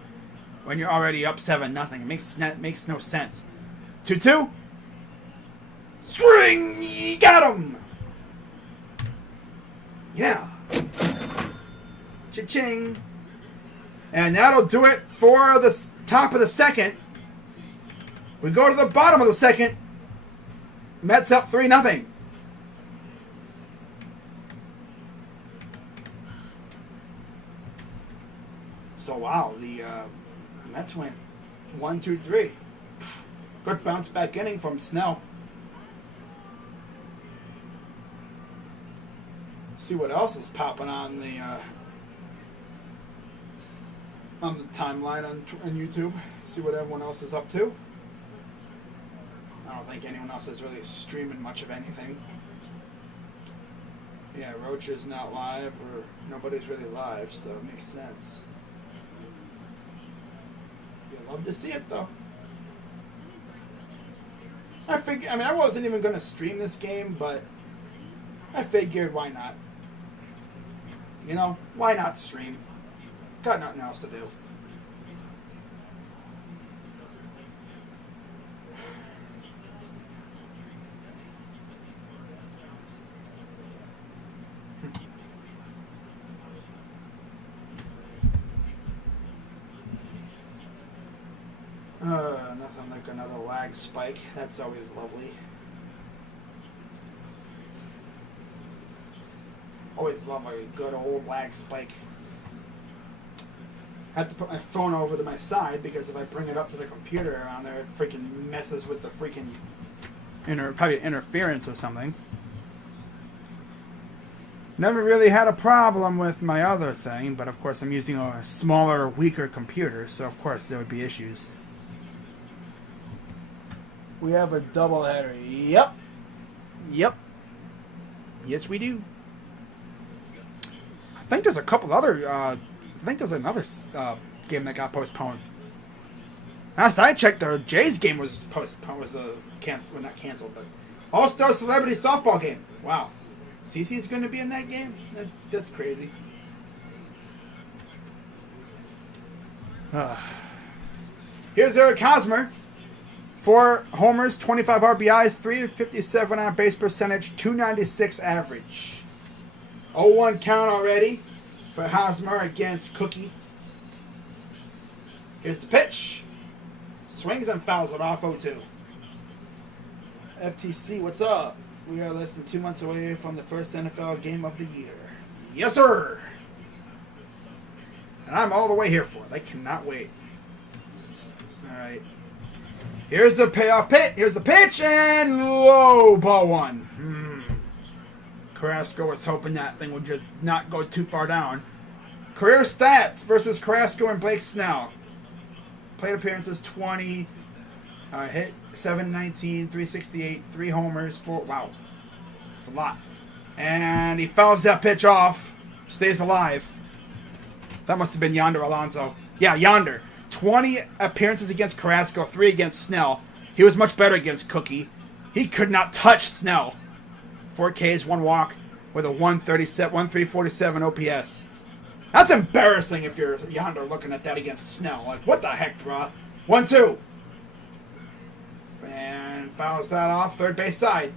when you're already up 7-0. It makes no sense. 2-2. Swing! You got him! Yeah. Cha-ching. And that'll do it for the top of the second. We go to the bottom of the second. Mets up 3-0. So, wow, the Mets went 1-2-3. Good bounce back inning from Snell. See what else is popping on the timeline on YouTube. See what everyone else is up to. I don't think anyone else is really streaming much of anything. Yeah, Roach is not live, or nobody's really live, so it makes sense. You'd love to see it, though. I wasn't even going to stream this game, but I figured, why not? You know, why not stream? Got nothing else to do. Nothing like another lag spike. That's always lovely. Always love a good old lag spike. I have to put my phone over to my side because if I bring it up to the computer on there, it freaking messes with the freaking probably interference or something. Never really had a problem with my other thing, but of course I'm using a smaller, weaker computer, so of course there would be issues. We have a doubleheader. Yep. Yes, we do. I think there's a couple other. I think there's another game that got postponed. Last I checked, the Jays game was postponed. Canceled. Well, not canceled, but All-Star Celebrity Softball game. Wow. CeCe's going to be in that game. That's crazy. Here's Eric Hosmer. 4 homers, 25 RBIs, 357 on base percentage, 296 average. 0-1 count already for Hosmer against Cookie. Here's the pitch. Swings and fouls it off 0-2. FTC, what's up? We are less than 2 months away from the first NFL game of the year. Yes, sir! And I'm all the way here for it. I cannot wait. All right. Here's the payoff pitch. Here's the pitch, and low ball one. Carrasco was hoping that thing would just not go too far down. Career stats versus Carrasco and Blake Snell. Plate appearances 20. Hit 719, 368, 3 homers, 4. Wow. It's a lot. And he fouls that pitch off. Stays alive. That must have been Yonder Alonso. Yeah, Yonder. 20 appearances against Carrasco, 3 against Snell. He was much better against Cookie. He could not touch Snell. 4 Ks, 1 walk. with a 147 OPS. That's embarrassing if you're Yonder looking at that against Snell. Like, what the heck, bro? 1-2. And fouls that off, third base side.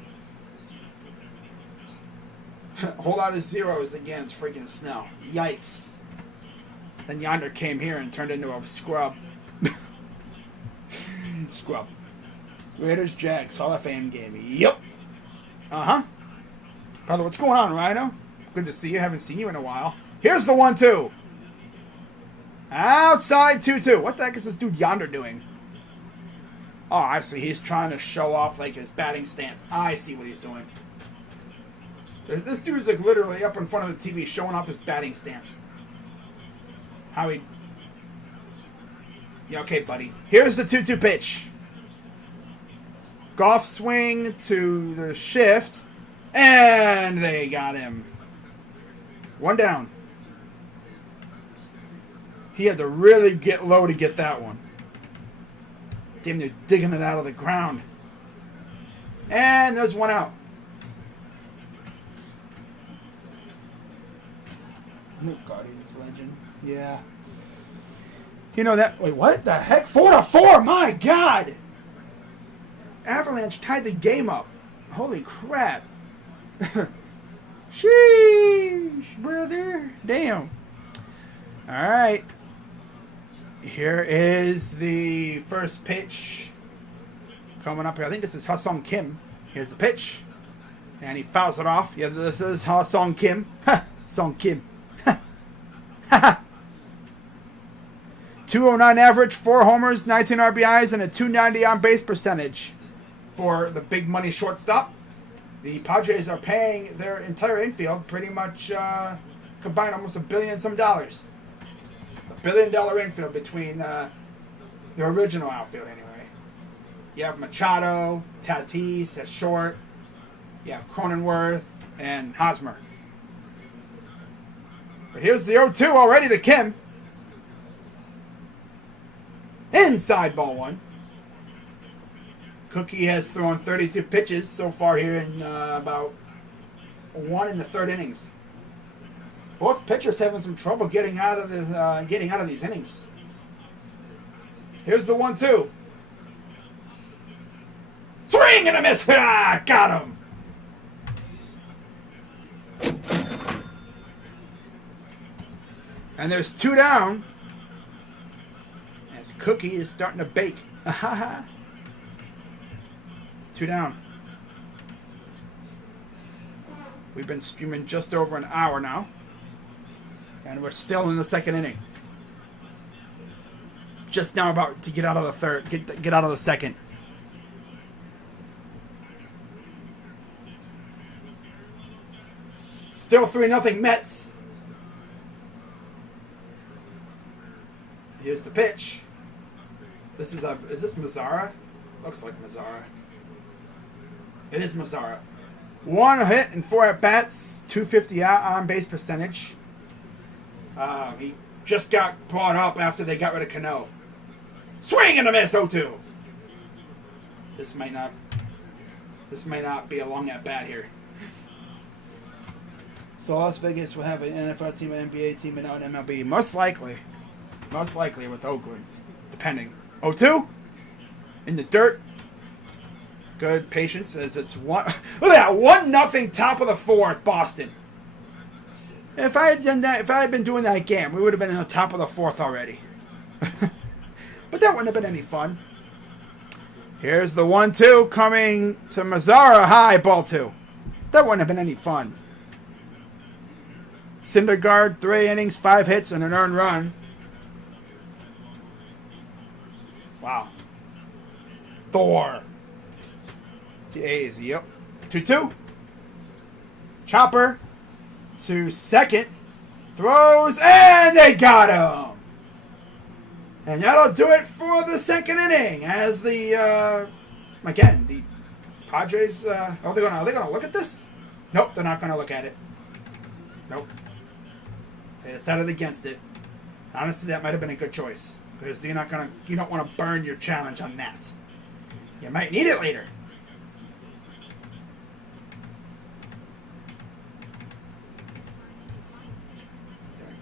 A whole lot of zeros against freaking Snell. Yikes. Then Yonder came here and turned into a scrub. Scrub. Raiders, Jags, Hall of Fame game. Yep. Uh-huh. Brother, what's going on, Rhino? Good to see you. Haven't seen you in a while. Here's the 1-2. Outside 2-2. What the heck is this dude Yonder doing? Oh, I see. He's trying to show off, like, his batting stance. I see what he's doing. This dude's, like, literally up in front of the TV showing off his batting stance. How he... Yeah, okay, buddy. Here's the 2-2 pitch. Golf swing to the shift. And they got him. One down. He had to really get low to get that one. Damn, they're digging it out of the ground. And there's one out. Oh, Guardians legend. Yeah. You know that... Wait, what the heck? 4-4! My God! Avalanche tied the game up. Holy crap. Sheesh, brother. Damn. Alright. Here is the first pitch. Coming up here. I think this is Ha-Sung Kim. Here's the pitch. And he fouls it off. Yeah, this is Ha-Sung Kim. Ha! Sung Kim. Ha! Ha! 209 average, 4 homers, 19 RBIs, and a 290 on base percentage for the big money shortstop. The Padres are paying their entire infield pretty much combined almost $1 billion and some dollars. $1 billion infield between the original outfield anyway. You have Machado, Tatis at short. You have Cronenworth and Hosmer. But here's the 0-2 already to Kim. Inside ball one. Cookie has thrown 32 pitches so far here in about 1 in the third innings. Both pitchers having some trouble getting out of these innings. Here's the 1-2. Swing and a miss. Ah, got him. And there's 2 down. As Cookie is starting to bake. 2 down. We've been streaming just over an hour now. And we're still in the second inning. Just now about to get out of the third. Get out of the second. Still 3-0 Mets. Here's the pitch. Is this Mazzara? Looks like Mazzara. It is Mazzara. 1 hit and 4 at-bats, 250 on base percentage. He just got brought up after they got rid of Cano. Swing and a miss, 0-2. This might not be a long at-bat here. So Las Vegas will have an NFL team, an NBA team, and an MLB. Most likely with Oakland, depending. 0-2 in the dirt. Good patience as it's one. Look at that, 1-0 top of the fourth, Boston. If I had done that, if I had been doing that game, we would have been in the top of the fourth already. But that wouldn't have been any fun. Here's the 1-2 coming to Mazzara. High, ball 2. That wouldn't have been any fun. Syndergaard, 3 innings, 5 hits, and an earned run. Wow. Thor. The A's, yep. 2-2. Chopper to second. Throws, and they got him. And that'll do it for the second inning. As the, again, the Padres, are they gonna look at this? Nope, they're not gonna look at it. Nope. They decided against it. Honestly, that might have been a good choice. Because you don't want to burn your challenge on that. You might need it later.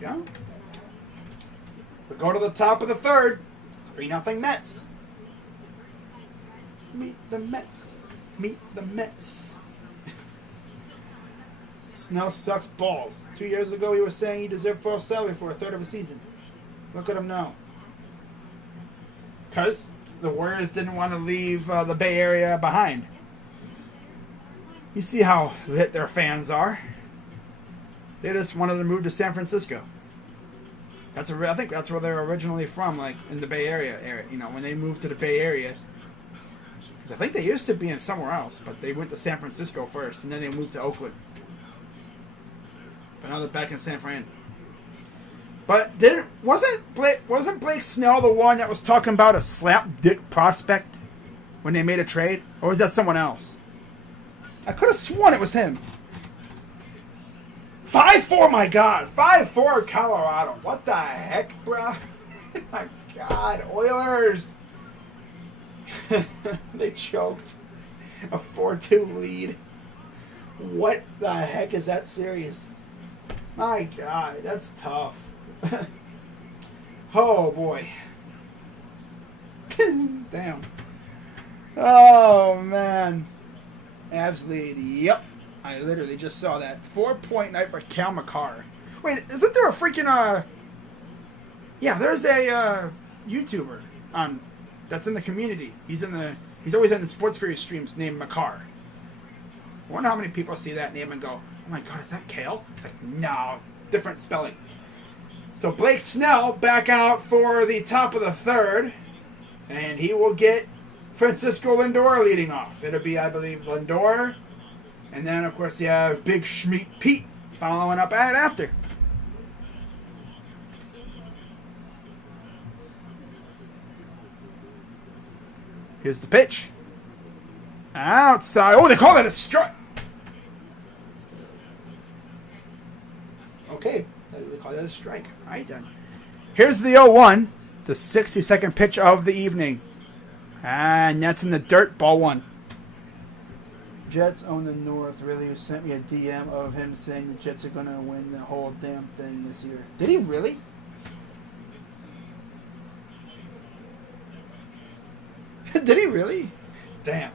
go. We go to the top of the third. 3-0 Mets. Meet the Mets. Meet the Mets. Snell sucks balls. 2 years ago, he was saying he deserved full salary for a third of a season. Look at him now. Because the Warriors didn't want to leave the Bay Area behind. You see how lit their fans are. They just wanted to move to San Francisco. I think that's where they're originally from, like in the Bay Area. You know, when they moved to the Bay Area. Because I think they used to be in somewhere else, but they went to San Francisco first, and then they moved to Oakland. But now they're back in San Fran. But wasn't Blake Snell the one that was talking about a slap dick prospect when they made a trade? Or was that someone else? I could have sworn it was him. 5'4", my God. 5'4", Colorado. What the heck, bro? My God. Oilers. They choked. A 4-2 lead. What the heck is that series? My God, that's tough. Oh, boy. Damn. Oh, man. Avs lead. Yep. I literally just saw that. 4-point night for Cal McCarr. Wait, isn't there a freaking, Yeah, there's a, YouTuber that's in the community. He's always in the Sports Fury streams named McCarr. I wonder how many people see that name and go, oh my God, is that Kale? It's like, no, different spelling. So Blake Snell back out for the top of the third, and he will get Francisco Lindor leading off. It'll be, I believe, Lindor, and then, of course, you have Big Schmeat Pete following up at after. Here's the pitch. Outside. Oh, they call that a strike. Okay, they call that a strike. All right, then. Here's the 0-1, the 62nd pitch of the evening. And that's in the dirt, ball one. Jets own the North. Really, who sent me a DM of him saying the Jets are going to win the whole damn thing this year. Did he really? Did he really? Damn.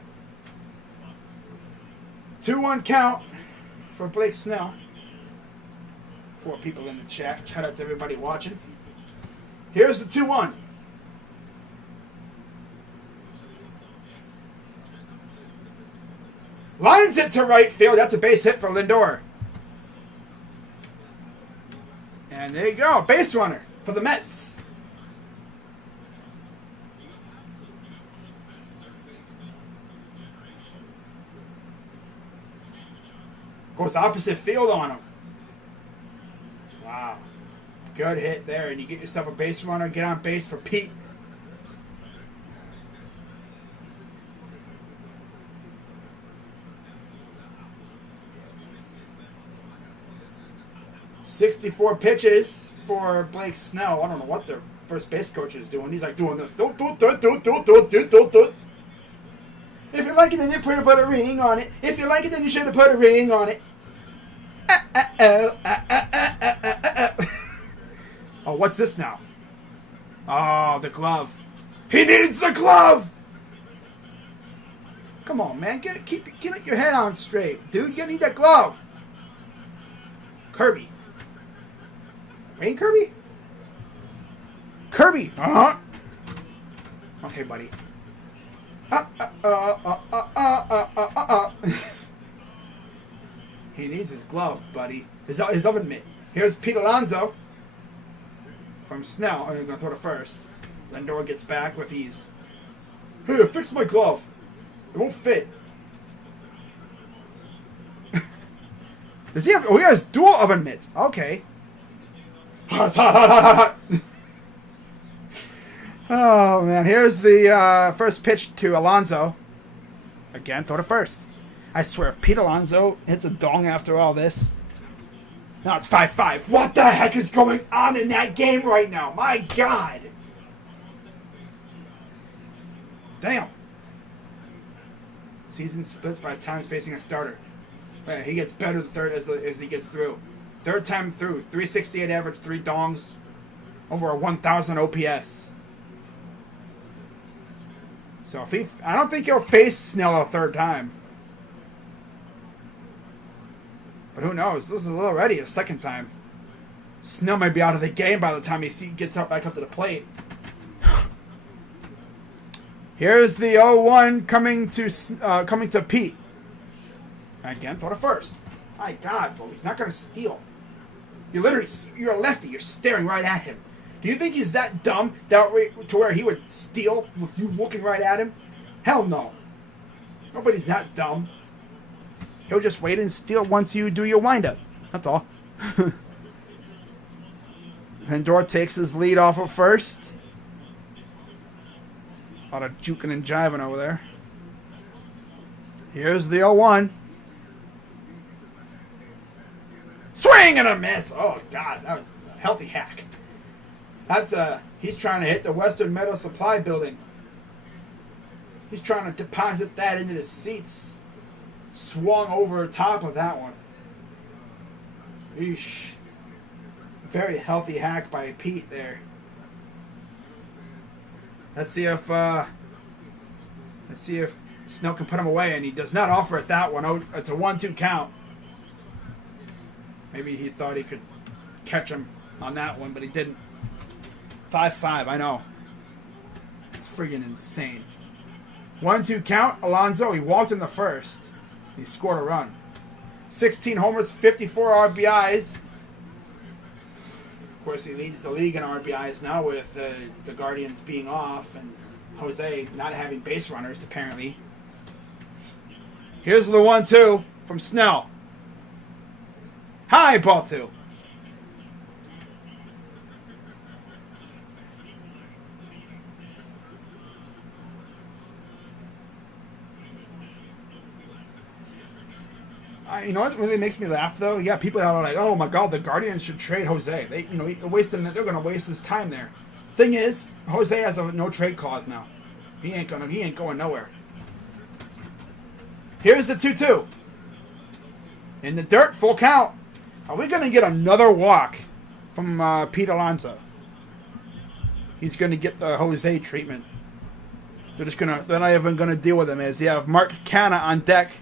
2-1 count for Blake Snell. 4 people in the chat. Shout out to everybody watching. Here's the 2-1. Lines it to right field. That's a base hit for Lindor. And there you go. Base runner for the Mets. Goes opposite field on him. Wow. Good hit there. And you get yourself a base runner. Get on base for Pete. "64 pitches for Blake Snell." I don't know what their first base coach is doing. He's like doing this. Do. If you like it, then you put a ring on it. If you like it, then you should have put a ring on it. Oh, what's this now? Oh, the glove. He needs the glove. Come on, man. Get your head on straight, dude. You need that glove. Kirby. Rain Kirby? Kirby. Uh-huh. Okay, buddy. He needs his glove, buddy. His oven mitt. Here's Pete Alonso from Snell. I'm going to throw to first. Lindor gets back with ease. Hey, fix my glove. It won't fit. Does he have... Oh, he has dual oven mitts. Okay. Hot, hot, hot, hot, hot. Oh, man. Here's the first pitch to Alonso. Again, throw to first. I swear, if Pete Alonso hits a dong after all this... Now it's 5-5. What the heck is going on in that game right now? My God. Damn. Season splits by times facing a starter. He gets better the third as he gets through. Third time through. 368 average, 3 dongs. Over a 1,000 OPS. So if I don't think he'll face Snell a third time. But who knows? This is already a second time. Snell might be out of the game by the time he gets back up to the plate. Here's the 0-1 coming to Pete. Again, throw to first. My God, bro, he's not going to steal. You're a lefty. You're staring right at him. Do you think he's that dumb to where he would steal with you looking right at him? Hell no. Nobody's that dumb. He'll just wait and steal once you do your windup. That's all. Lindor takes his lead off of first. A lot of juking and jiving over there. Here's the 0-1. Swing and a miss. Oh, God. That was a healthy hack. He's trying to hit the Western Metal Supply building. He's trying to deposit that into the seats. Swung over top of that one. Eesh. Very healthy hack by Pete there. Let's see if Snell can put him away, and he does not offer it that one. Oh, it's a 1-2 count. Maybe he thought he could catch him on that one, but he didn't. 5-5, I know. It's friggin' insane. 1-2 count. Alonso, he walked in the first. He scored a run. 16 homers, 54 RBIs. Of course, he leads the league in RBIs now with the Guardians being off and Jose not having base runners, apparently. Here's the 1-2 from Snell. High, ball 2. You know what really makes me laugh though? Yeah, people are like, "Oh my God, the Guardians should trade Jose." They're going to waste his time there. Thing is, Jose has a no trade clause now. He ain't going nowhere. Here's the 2-2. In the dirt, full count. Are we going to get another walk from Pete Alonso? He's going to get the Jose treatment. They're not even going to deal with him as you have Mark Canha on deck.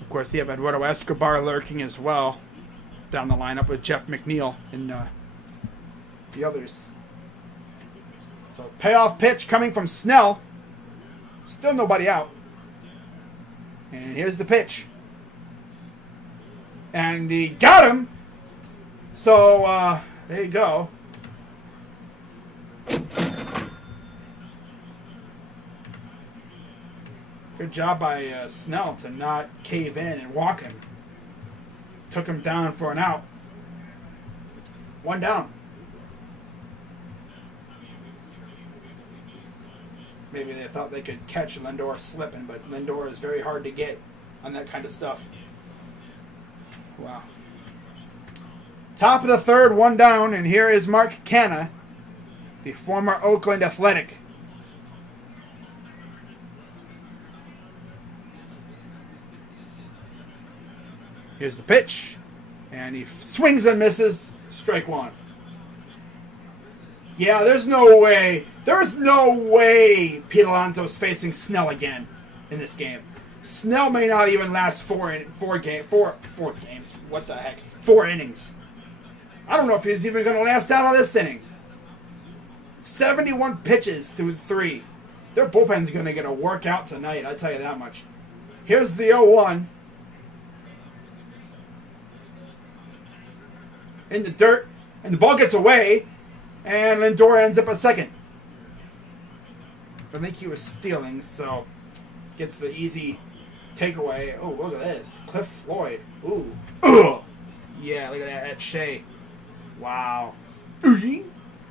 Of course, you have Eduardo Escobar lurking as well down the lineup with Jeff Mcneil and the others. So, payoff pitch coming from Snell. Still nobody out. And here's the pitch. And he got him. So, there you go. Good job by Snell to not cave in and walk him. Took him down for an out. 1 down. Maybe they thought they could catch Lindor slipping, but Lindor is very hard to get on that kind of stuff. Wow. Top of the third, 1 down, and here is Mark Canha, the former Oakland Athletic. Here's the pitch, and he swings and misses. Strike 1. Yeah, there's no way Pete Alonso is facing Snell again in this game. Snell may not even last four games. What the heck? 4 innings. I don't know if he's even going to last out of this inning. 71 pitches through 3. Their bullpen's going to get a workout tonight, I tell you that much. Here's the 0-1. In the dirt, and the ball gets away, and Lindor ends up a second. I think he was stealing, so gets the easy takeaway. Oh, look at this. Cliff Floyd. Ooh. Ugh. Yeah, look at that Shea. Wow.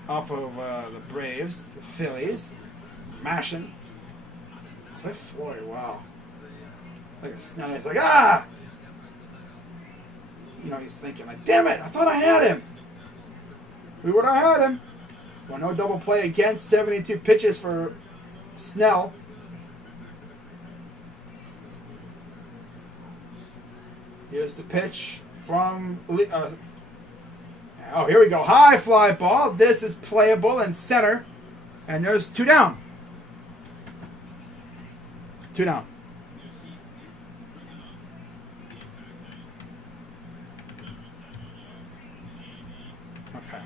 Off of the Braves, the Phillies. Mashing. Cliff Floyd, wow. Look at Snell. He's like, ah! You know, he's thinking like, damn it, I thought I had him. We would have had him. 1-0 double play against 72 pitches for Snell. Here's the pitch from... oh, here we go. High fly ball. This is playable in center. And there's 2 down. 2 down. Okay.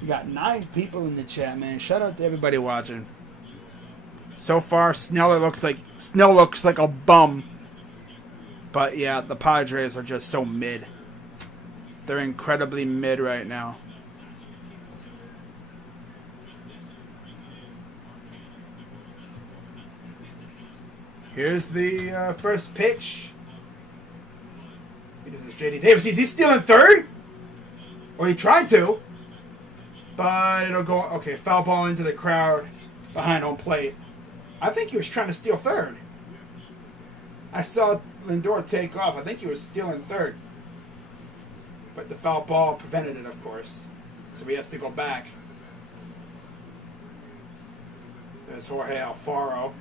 We got 9 people in the chat, man. Shout out to everybody watching. So far, Snell looks like a bum. But yeah, the Padres are just so mid. They're incredibly mid right now. Here's the first pitch. This is J.D. Davis. Is he stealing third? Or he tried to. But it'll go... Okay, foul ball into the crowd behind home plate. I think he was trying to steal third. I saw Lindor take off. I think he was stealing third. But the foul ball prevented it, of course. So he has to go back. There's Jorge Alfaro.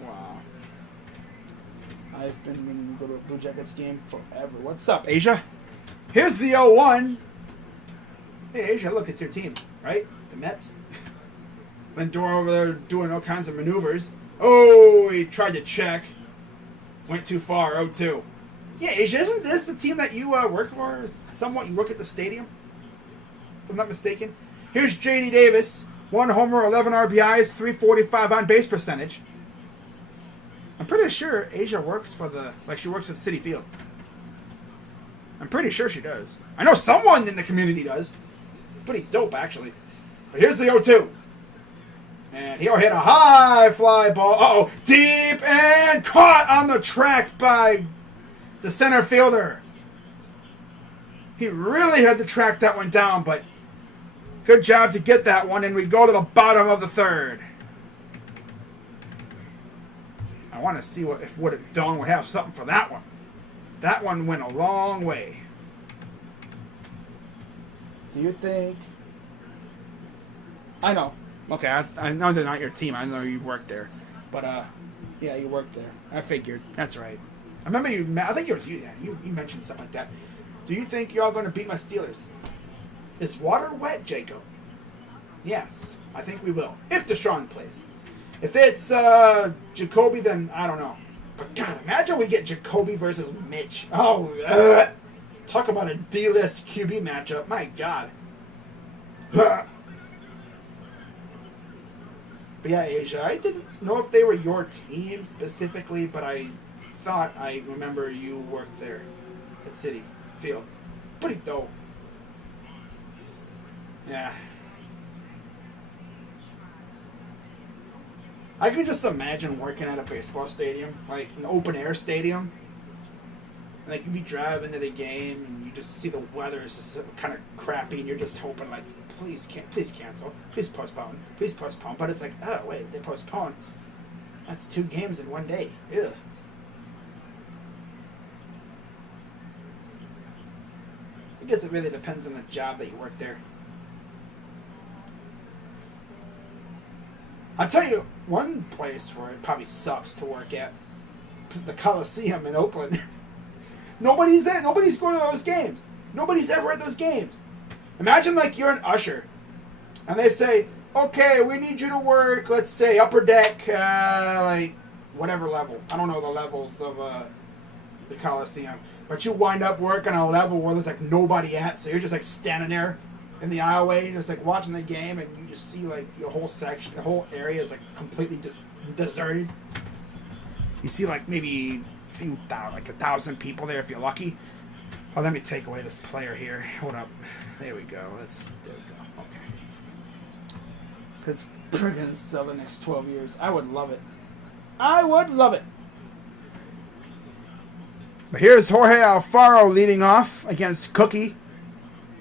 Wow. I've been meaning to go to a Blue Jackets game forever. What's up, Asia? Here's the 0-1. Hey, Asia, look, it's your team, right? The Mets. Lindor over there doing all kinds of maneuvers. Oh, he tried to check. Went too far, 0-2. Yeah, Asia, isn't this the team that you work for? Somewhat, you work at the stadium? If I'm not mistaken. Here's J.D. Davis. 1 homer, 11 RBIs, 345 on base percentage. I'm pretty sure Asia works for she works at Citi Field. I'm pretty sure she does. I know someone in the community does. Pretty dope, actually. But here's the 0-2. And he'll hit a high fly ball. Uh-oh. Deep and caught on the track by the center fielder. He really had to track that one down, but good job to get that one. And we go to the bottom of the third. I want to see if Wooded Dong would have something for that one. That one went a long way. Do you think... I know. Okay, I know they're not your team. I know you worked there. But, yeah, you worked there. I figured. That's right. I remember you... I think it was you. Yeah, you mentioned something like that. Do you think you're all going to beat my Steelers? Is water wet, Jacob? Yes, I think we will. If Deshaun plays. If it's Jacoby, then I don't know. But, God, imagine we get Jacoby versus Mitch. Oh, talk about a D-list QB matchup. My God. But, yeah, Asia, I didn't know if they were your team specifically, but I thought I remember you worked there at Citi Field. Pretty dope. Yeah. I could just imagine working at a baseball stadium, like an open-air stadium. Like, you'd be driving to the game, and you just see the weather is just kind of crappy, and you're just hoping, like, please cancel, please postpone. But it's like, oh, wait, if they postpone, that's 2 games in one day. Ew. I guess it really depends on the job that you work there. I'll tell you one place where it probably sucks to work at. The Coliseum in Oakland. Nobody's going to those games. Nobody's ever at those games. Imagine like you're an usher. And they say, okay, we need you to work, let's say, upper deck, like, whatever level. I don't know the levels of the Coliseum. But you wind up working on a level where there's like nobody at, so you're just like standing there in the aisleway, just like watching the game, and you just see like your whole section, the whole area is like completely just deserted. You see like maybe a few like 1,000 people there if you're lucky. Oh, let me take away this player here. Hold up. There we go. There we go. Okay. Because we're going to sell the next 12 years. I would love it. I would love it. But here's Jorge Alfaro leading off against Cookie.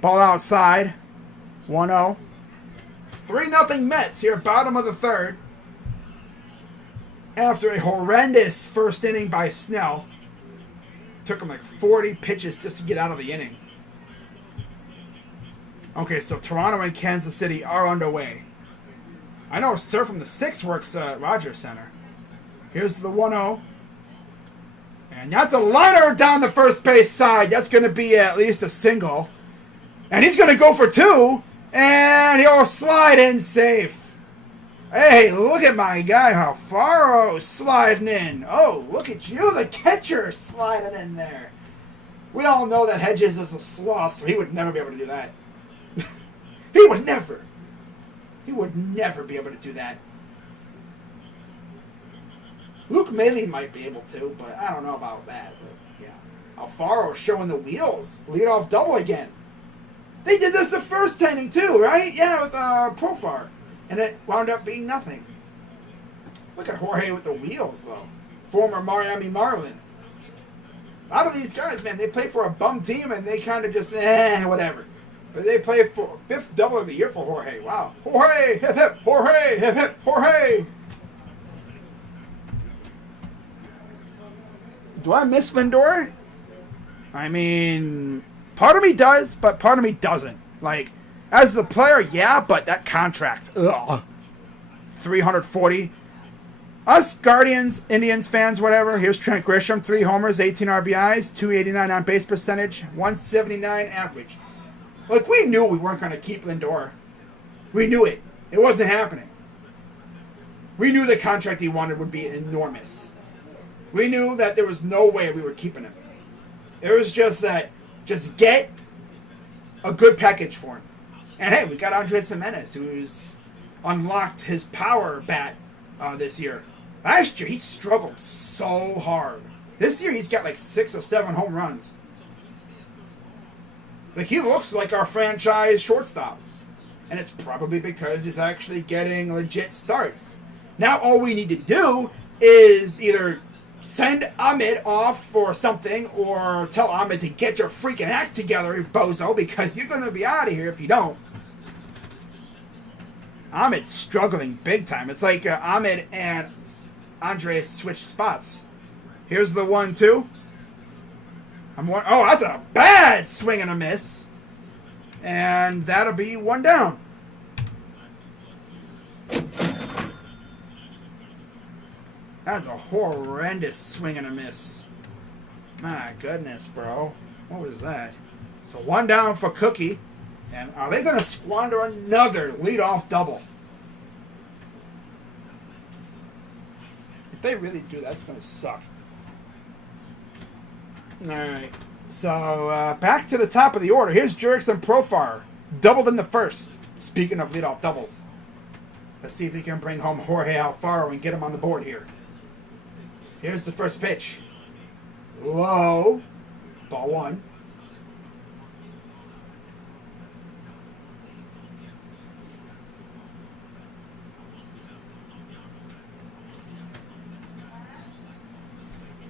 Ball outside. 1-0. 3-0 Mets here, bottom of the third. After a horrendous first inning by Snell. Took him like 40 pitches just to get out of the inning. Okay, so Toronto and Kansas City are underway. I know Sir from the 6 works at Rogers Center. Here's the 1-0. And that's a liner down the first base side. That's going to be at least a single. And he's going to go for 2. And he'll slide in safe. Hey, look at my guy, Alfaro, sliding in. Oh, look at you, the catcher, sliding in there. We all know that Hedges is a sloth, so he would never be able to do that. He would never. He would never be able to do that. Luke Mcneil might be able to, but I don't know about that. But yeah, Alfaro showing the wheels. Leadoff double again. They did this the first inning too, right? Yeah, with Profar. And it wound up being nothing. Look at Jorge with the wheels, though. Former Miami Marlin. A lot of these guys, man, they play for a bum team and they kind of just, whatever. But they play for 5th double of the year for Jorge. Wow. Jorge, hip hip, Jorge, hip hip, Jorge. Do I miss Lindor? I mean, part of me does, but part of me doesn't. Like, as the player, yeah, but that contract, ugh. 340. Us Guardians, Indians fans, whatever. Here's Trent Grisham, 3 homers, 18 RBIs, 289 on base percentage, 179 average. Like, we knew we weren't going to keep Lindor. We knew it. It wasn't happening. We knew the contract he wanted would be enormous. We knew that there was no way we were keeping him. It was just that, just get a good package for him. And hey, we got Andres Gimenez, who's unlocked his power bat this year. Last year, he struggled so hard. This year, he's got like 6 or 7 home runs. Like, he looks like our franchise shortstop. And it's probably because he's actually getting legit starts. Now, all we need to do is either send Ahmed off for something or tell Ahmed to get your freaking act together, bozo, because you're going to be out of here if you don't. Ahmed's struggling big time. It's like Ahmed and Andres switched spots. Here's the 1-2. Oh, that's a bad swing and a miss. And that'll be 1 down. That's a horrendous swing and a miss. My goodness, bro. What was that? So 1 down for Cookie. And are they going to squander another leadoff double? If they really do, that's going to suck. All right. So back to the top of the order. Here's Jurickson Profar. Doubled in the first. Speaking of leadoff doubles. Let's see if he can bring home Jorge Alfaro and get him on the board here. Here's the first pitch. Low. Ball 1.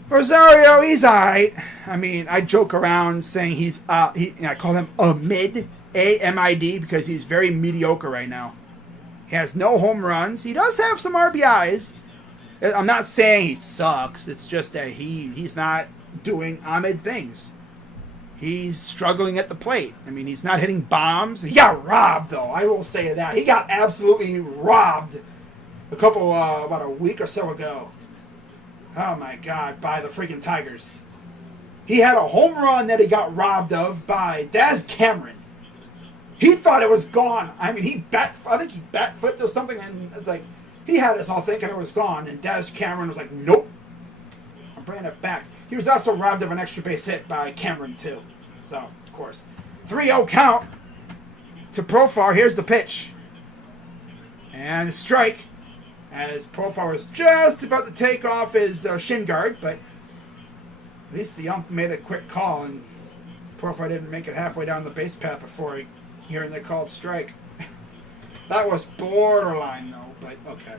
Rosario, he's alright. I mean, I joke around saying he's I call him a mid, A-M-I-D, because he's very mediocre right now. He has no home runs. He does have some RBIs. I'm not saying he sucks. It's just that he's not doing Ahmed things. He's struggling at the plate. I mean, he's not hitting bombs. He got robbed, though. I will say that. He got absolutely robbed about a week or so ago. Oh, my God, by the freaking Tigers. He had a home run that he got robbed of by Daz Cameron. He thought it was gone. I mean, I think he bat flipped or something, and it's like, he had us all thinking it was gone, and Daz Cameron was like, nope. I'm bringing it back. He was also robbed of an extra base hit by Cameron, too. So, of course. 3-0 count to Profar. Here's the pitch. And the strike. As Profar was just about to take off his shin guard, but at least the ump made a quick call, and Profar didn't make it halfway down the base path before hearing the called strike. That was borderline, though, but okay.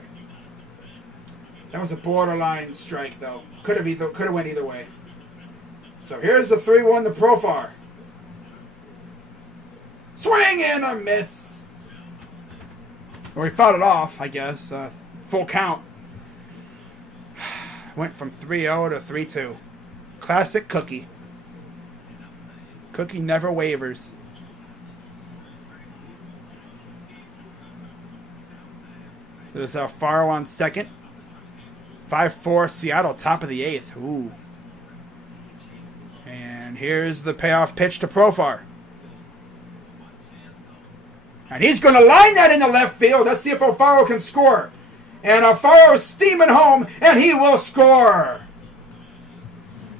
That was a borderline strike, though. Could have went either way. So here's the 3-1 to Profar. Swing and a miss. Well, he fought it off, I guess. Full count. Went from 3-0 to 3-2. Classic Cookie. Cookie never wavers. There's Alfaro on second. 5-4 Seattle, top of the 8th. Ooh. And here's the payoff pitch to Profar. And he's going to line that into left field. Let's see if Alfaro can score. And Alfaro's steaming home, and he will score.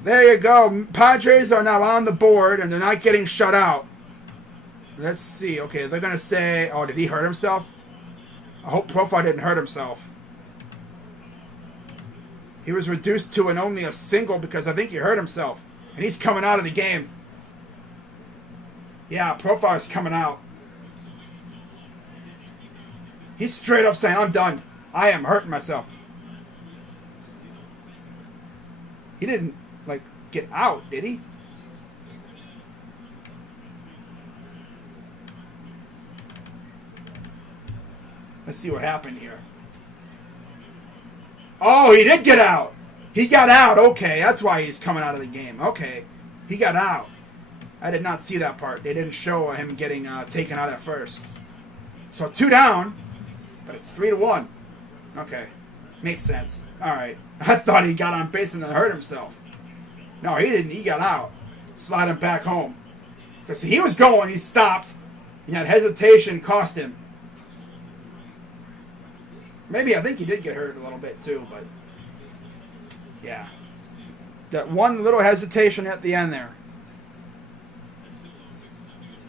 There you go. Padres are now on the board, and they're not getting shut out. Let's see. Okay, they're going to say, oh, did he hurt himself? I hope Profar didn't hurt himself. He was reduced to only a single because I think he hurt himself. And he's coming out of the game. Yeah, Profar's coming out. He's straight up saying, I'm done. I am hurting myself. He didn't, get out, did he? Let's see what happened here. Oh, he did get out. He got out. Okay, that's why he's coming out of the game. Okay, he got out. I did not see that part. They didn't show him getting taken out at first. So 2 down, but it's 3-1. Okay, makes sense. All right. I thought he got on base and then hurt himself. No, he didn't. He got out. Slide him back home. Because he was going. He stopped. He had hesitation cost him. Maybe I think he did get hurt a little bit too, but yeah. That one little hesitation at the end there.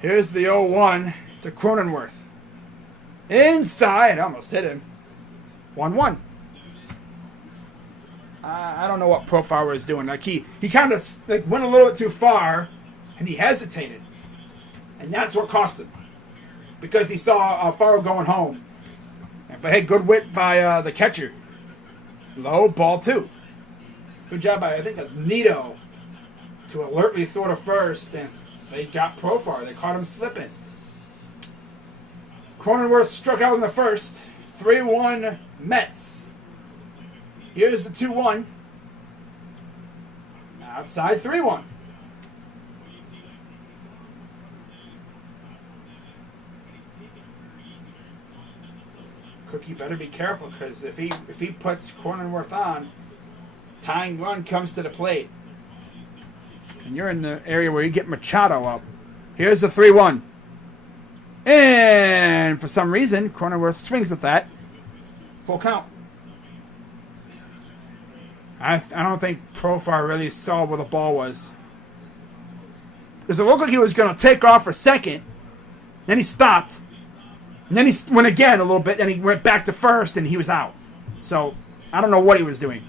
Here's the 0-1 to Cronenworth. Inside. Almost hit him. 1-1. I don't know what Profar was doing. He kind of went a little bit too far, and he hesitated. And that's what cost him. Because he saw Alfaro going home. But hey, good wit by the catcher. Low, ball 2. Good job by, I think that's Nito, to alertly throw to first, and they got Profar. They caught him slipping. Cronenworth struck out in the first. 3-1 Mets. Here's the 2-1. Outside 3-1. Cookie better be careful, because if he puts Cronenworth on, tying run comes to the plate. And you're in the area where you get Machado up. Here's the 3-1. And for some reason, Cronenworth swings at that. Full count. I don't think Profar really saw where the ball was. Because it looked like he was going to take off for second. Then he stopped. And then he went again a little bit. Then he went back to first, and he was out. So, I don't know what he was doing.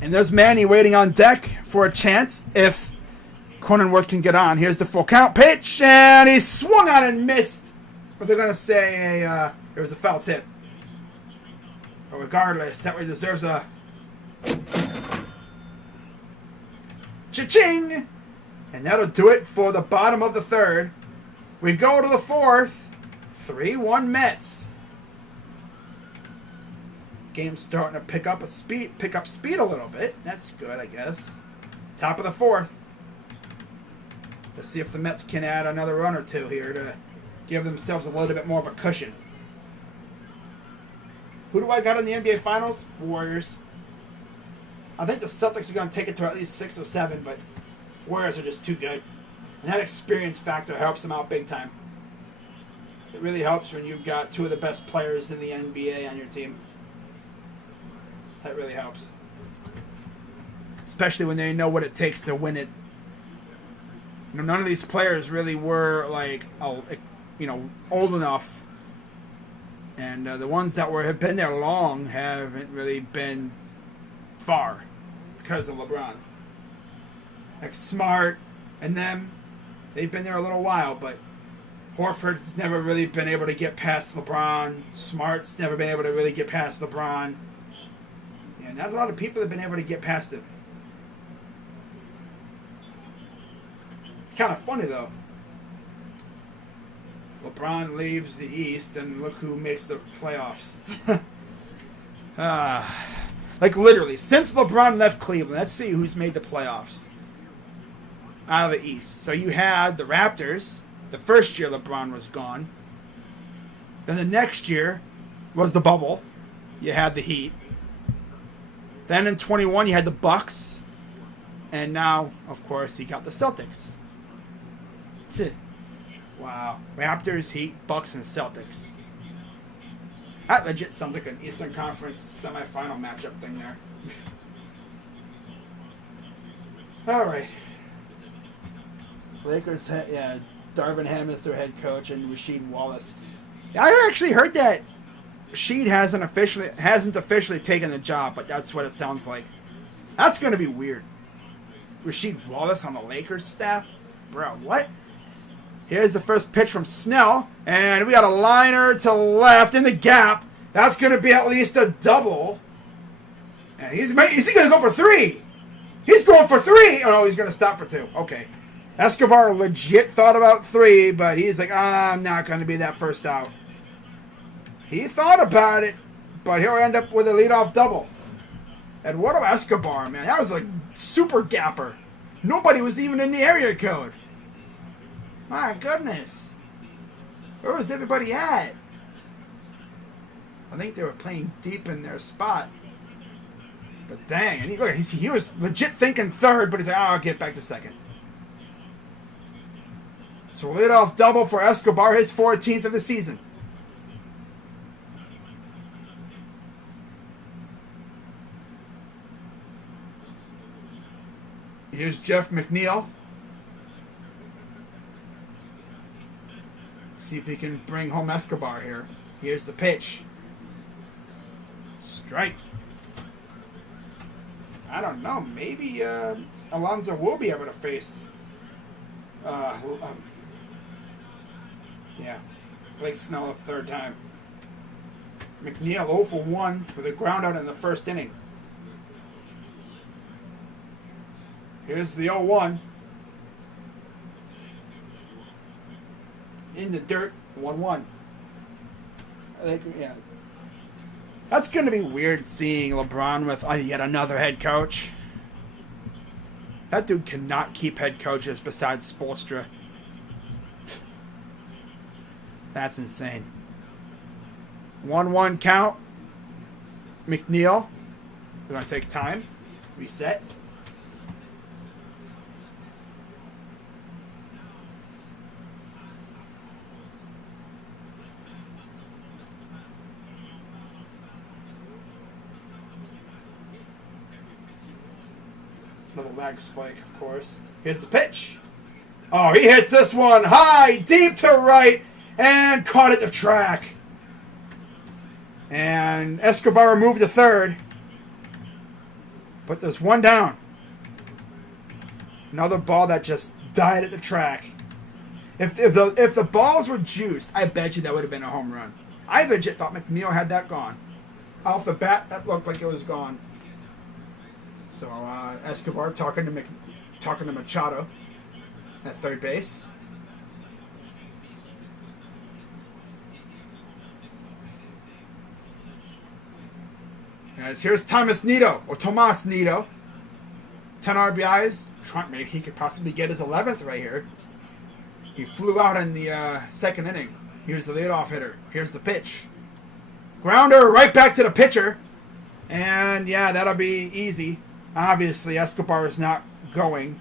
And there's Manny waiting on deck for a chance if Cronenworth can get on. Here's the full count pitch, and he swung on and missed. But they're going to say it was a foul tip. But regardless, that way deserves a cha-ching. And that'll do it for the bottom of the third. We go to the fourth. 3-1 Mets. Game's starting to pick up speed a little bit. That's good, I guess. Top of the fourth. Let's see if the Mets can add another run or two here to give themselves a little bit more of a cushion. Who do I got in the NBA Finals? Warriors. I think the Celtics are going to take it to at least 6 or 7, but Warriors are just too good. And that experience factor helps them out big time. It really helps when you've got 2 of the best players in the NBA on your team. That really helps. Especially when they know what it takes to win it. You know, none of these players really were old enough. And the ones that have been there long haven't really been far because of LeBron. Like Smart and them, they've been there a little while, but Horford's never really been able to get past LeBron. Smart's never been able to really get past LeBron. Yeah, not a lot of people have been able to get past him. It's kind of funny, though. LeBron leaves the East, and look who makes the playoffs. Like, literally, since LeBron left Cleveland, let's see who's made the playoffs out of the East. So you had the Raptors, the first year LeBron was gone. Then the next year was the bubble. You had the Heat. Then in 21, you had the Bucks. And now, of course, you got the Celtics. That's it. Wow. Raptors, Heat, Bucks, and Celtics. That legit sounds like an Eastern Conference semifinal matchup thing there. All right. Lakers, Darvin Ham is their head coach, and Rasheed Wallace. Yeah, I actually heard that Rasheed hasn't officially taken the job, but that's what it sounds like. That's going to be weird. Rasheed Wallace on the Lakers staff? Bro, what? Here's the first pitch from Snell, and we got a liner to left in the gap. That's going to be at least a double. And is he going to go for 3? He's going for 3. Oh, no, he's going to stop for 2. Okay. Escobar legit thought about 3, but he's like, I'm not going to be that first out. He thought about it, but he'll end up with a leadoff double. Eduardo Escobar, man, that was like super gapper. Nobody was even in the area code. My goodness. Where was everybody at? I think they were playing deep in their spot. But dang, and he was legit thinking third, but he's like, I'll get back to second. So leadoff double for Escobar, his 14th of the season. Here's Jeff Mcneil. See if he can bring home Escobar here. Here's the pitch. Strike. I don't know. Maybe Alonso will be able to face Blake Snell a third time. Mcneil 0 for 1 with a ground out in the first inning. Here's the 0-1. In the dirt, 1-1. That's going to be weird seeing LeBron with yet another head coach. That dude cannot keep head coaches besides Spoelstra. That's insane. 1-1 count. Mcneil. We're going to take time. Reset. Another lag spike, of course. Here's the pitch. Oh, he hits this one high, deep to right, and caught at the track. And Escobar moved to third. But there's one down. Another ball that just died at the track. If the balls were juiced, I bet you that would have been a home run. I legit thought Mcneil had that gone. Off the bat, that looked like it was gone. So Escobar talking to Machado at third base. As here's Tomas Nido. 10 RBIs. Maybe he could possibly get his 11th right here. He flew out in the second inning. Here's the leadoff hitter. Here's the pitch. Grounder right back to the pitcher. And yeah, that'll be easy. Obviously, Escobar is not going.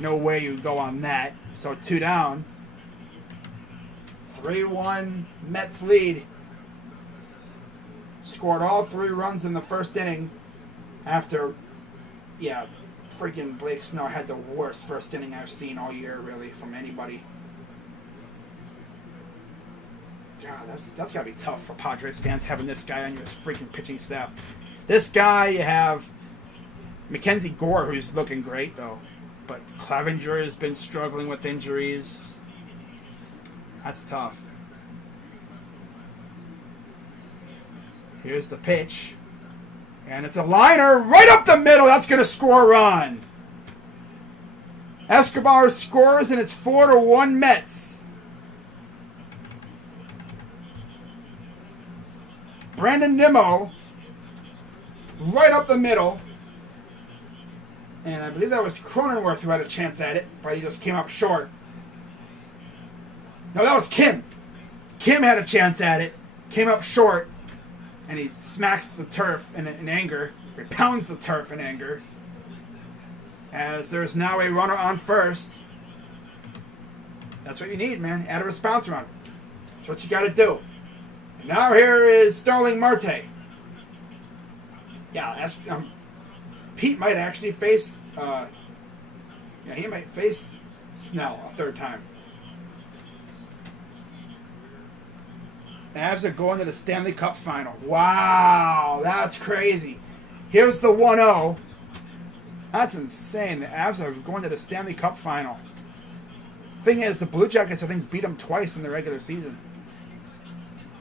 No way you go on that. So 2 down. 3-1 Mets lead. Scored all 3 runs in the first inning after, freaking Blake Snell had the worst first inning I've seen all year, really, from anybody. God, that's got to be tough for Padres fans having this guy on your freaking pitching staff. This guy, you have Mackenzie Gore, who's looking great, though. But Clevenger has been struggling with injuries. That's tough. Here's the pitch. And it's a liner right up the middle. That's going to score a run. Escobar scores, and it's 4-1 Mets. Brandon Nimmo right up the middle. And I believe that was Cronenworth who had a chance at it, but he just came up short. No, that was Kim. Kim had a chance at it, came up short, and he smacks the turf in anger. He pounds the turf in anger. As there's now a runner on first. That's what you need, man. Add a response run. That's what you got to do. And now here is Starling Marte. Yeah, that's, Pete might actually face, he might face Snell a third time. Avs are going to the Stanley Cup final. Wow, that's crazy. Here's the 1-0. That's insane. The Avs are going to the Stanley Cup final. Thing is, the Blue Jackets, I think, beat them twice in the regular season.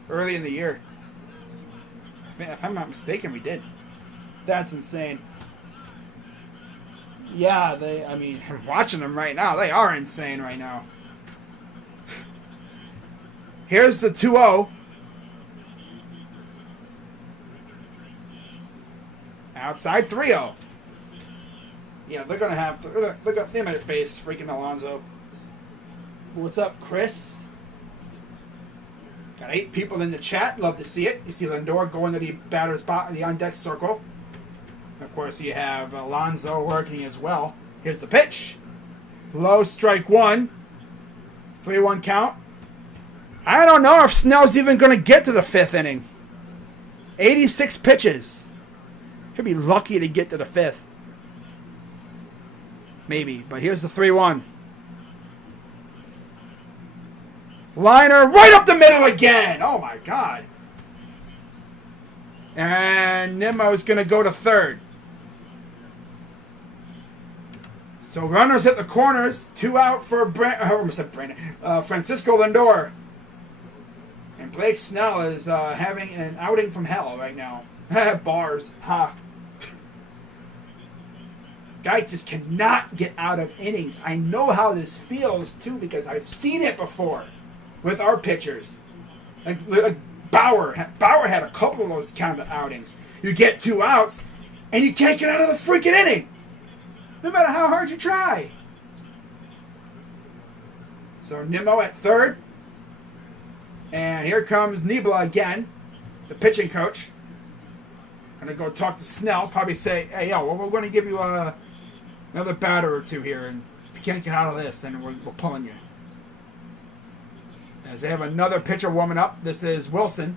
Early in the year. If I'm not mistaken, we did. That's insane. Yeah, I'm watching them right now. They are insane right now. Here's the 2-0. Outside 3-0. Yeah, they're going to have to... They might face freaking Alonso. What's up, Chris? Got 8 people in the chat. Love to see it. You see Lindor going to the batter's box, the on-deck circle. Of course, you have Alonso working as well. Here's the pitch. Low, strike 1. 3-1 count. I don't know if Snell's even going to get to the 5th inning. 86 pitches. He'll be lucky to get to the 5th. Maybe, but here's the 3-1. Liner right up the middle again. Oh, my God. And Nimmo's going to go to third. So runners at the corners. 2 out for Francisco Lindor. And Blake Snell is having an outing from hell right now. Bars. Ha. Guy just cannot get out of innings. I know how this feels, too, because I've seen it before with our pitchers. Like Bauer had a couple of those kind of outings. You get 2 outs, and you can't get out of the freaking inning. No matter how hard you try. So Nimmo at third. And here comes Nibla again, the pitching coach. Gonna go talk to Snell. Probably say, hey, yo, we're going to give you another batter or 2 here. And if you can't get out of this, then we're pulling you. As they have another pitcher warming up. This is Wilson.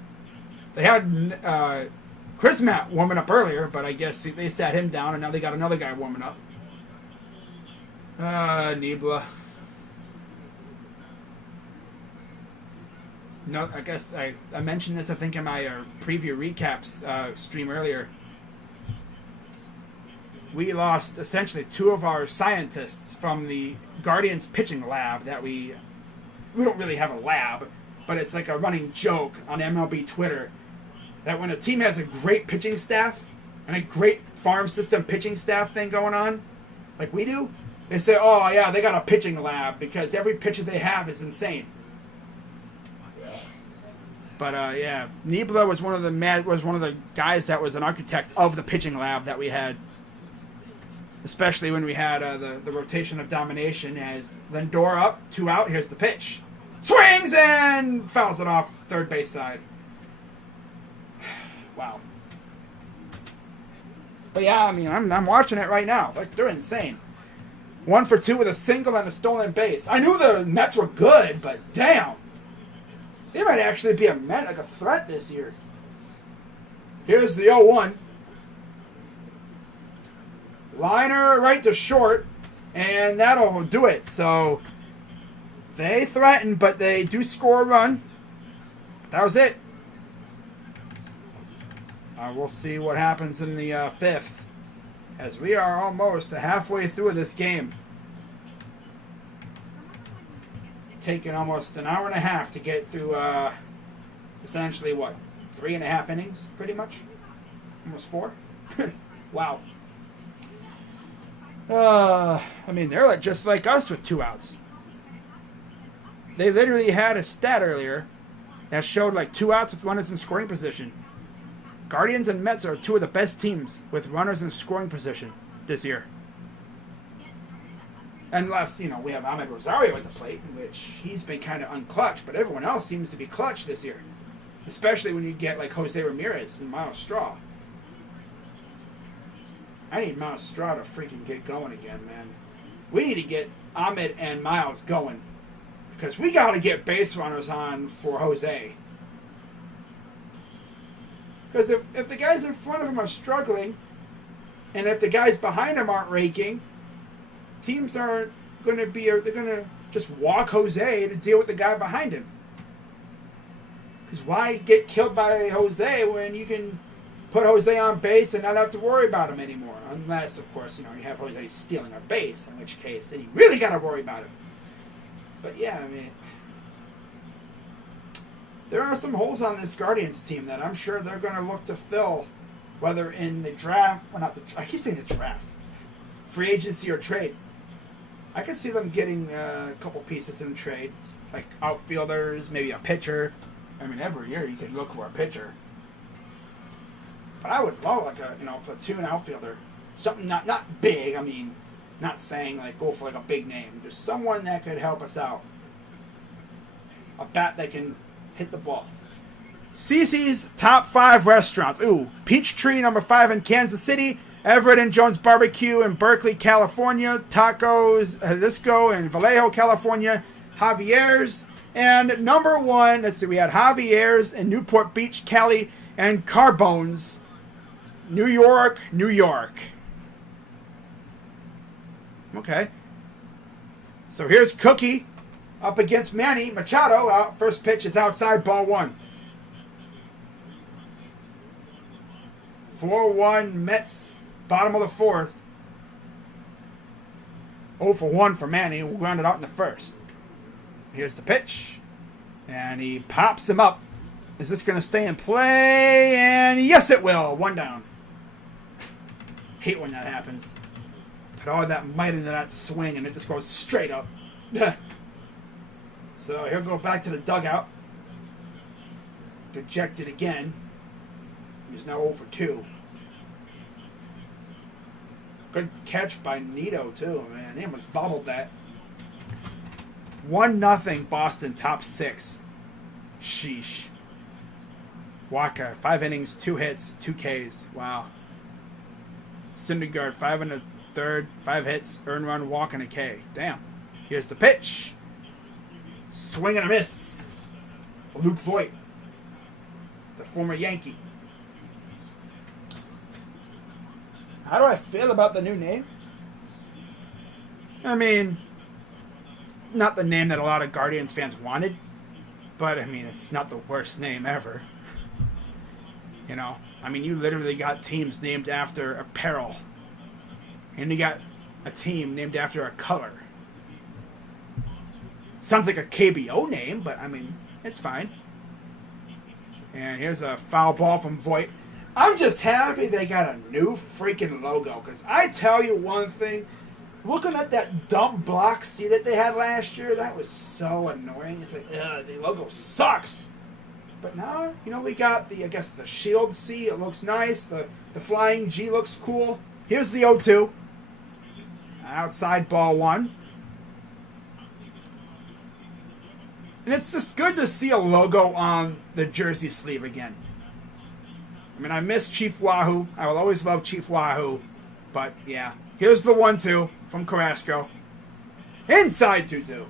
They had Chris Matt warming up earlier, but I guess they sat him down, and now they got another guy warming up. Nibla. No, I guess I mentioned this, I think, in my preview recaps stream earlier. We lost essentially 2 of our scientists from the Guardians pitching lab that we don't really have a lab, but it's like a running joke on MLB Twitter that when a team has a great pitching staff and a great farm system pitching staff thing going on, like we do, they say, oh yeah, they got a pitching lab because every pitcher they have is insane. But yeah, Nibla was one of the guys that was an architect of the pitching lab that we had. Especially when we had the rotation of domination as Lindor up, 2 out, here's the pitch. Swings and fouls it off third base side. Wow. But yeah, I mean, I'm watching it right now. Like, they're insane. 1 for 2 with a single and a stolen base. I knew the Mets were good, but damn. They might actually be a threat this year. Here's the 0-1. Liner right to short, and that'll do it. So they threaten, but they do score a run. That was it. We'll see what happens in the 5th, as we are almost halfway through this game. Taking almost an hour and a half to get through essentially, 3.5 innings, pretty much? Almost 4? Wow. I mean, they're just like us with 2 outs. They literally had a stat earlier that showed 2 outs with runners in scoring position. Guardians and Mets are two of the best teams with runners in scoring position this year. Unless, we have Ahmed Rosario at the plate, in which he's been kind of unclutch, but everyone else seems to be clutch this year. Especially when you get like Jose Ramirez and Miles Straw. I need Miles Straw to freaking get going again, man. We need to get Ahmed and Miles going. Because we got to get base runners on for Jose. Because if the guys in front of him are struggling, and if the guys behind him aren't raking, teams aren't going to be, they're going to just walk Jose to deal with the guy behind him. Because why get killed by Jose when you can put Jose on base and not have to worry about him anymore? Unless, of course, you have Jose stealing a base, in which case then you really got to worry about him. But yeah, I mean, there are some holes on this Guardians team that I'm sure they're going to look to fill, whether in the draft, I keep saying the draft, free agency or trade. I could see them getting a couple pieces in the trades, like outfielders, maybe a pitcher. I mean, every year you could look for a pitcher. But I would love like a platoon outfielder, something not big. I mean, not saying like go for like a big name, just someone that could help us out. A bat that can hit the ball. CC's top 5 restaurants. Ooh, Peachtree number 5 in Kansas City, Everett and Jones Barbecue in Berkeley, California, Tacos Jalisco in Vallejo, California, Javier's, and number 1, let's see, we had Javier's in Newport Beach, Cali, and Carbone's, New York, New York. Okay. So here's Cookie up against Manny Machado. First pitch is outside, ball 1. 4-1 Mets, bottom of the 4th. 0 for 1 for Manny. We'll ground it out in the first. Here's the pitch. And he pops him up. Is this going to stay in play? And yes, it will. 1 down. Hate when that happens. Put all that might into that swing and it just goes straight up. So he'll go back to the dugout. Dejected again. He's now 0 for 2. Good catch by Nito, too, man. He almost bobbled that. 1-0 Boston, top 6. Sheesh. Waka, 5 innings, 2 hits, 2 Ks. Wow. Syndergaard, 5 1/3, 5 hits, earned run, walk, and a K. Damn. Here's the pitch. Swing and a miss for Luke Voigt, the former Yankee. How do I feel about the new name? I mean, it's not the name that a lot of Guardians fans wanted, but I mean, it's not the worst name ever. I mean, you literally got teams named after apparel, and you got a team named after a color. Sounds like a KBO name, but I mean, it's fine. And here's a foul ball from Voigt. I'm just happy they got a new freaking logo, because I tell you one thing, looking at that dumb block C that they had last year, that was so annoying. It's like, the logo sucks. But now, we got the shield C. It looks nice. The flying G looks cool. Here's the 0-2. Outside, ball 1. And it's just good to see a logo on the jersey sleeve again. I mean, I miss Chief Wahoo. I will always love Chief Wahoo. But, yeah. Here's the 1-2 from Carrasco. Inside 2-2.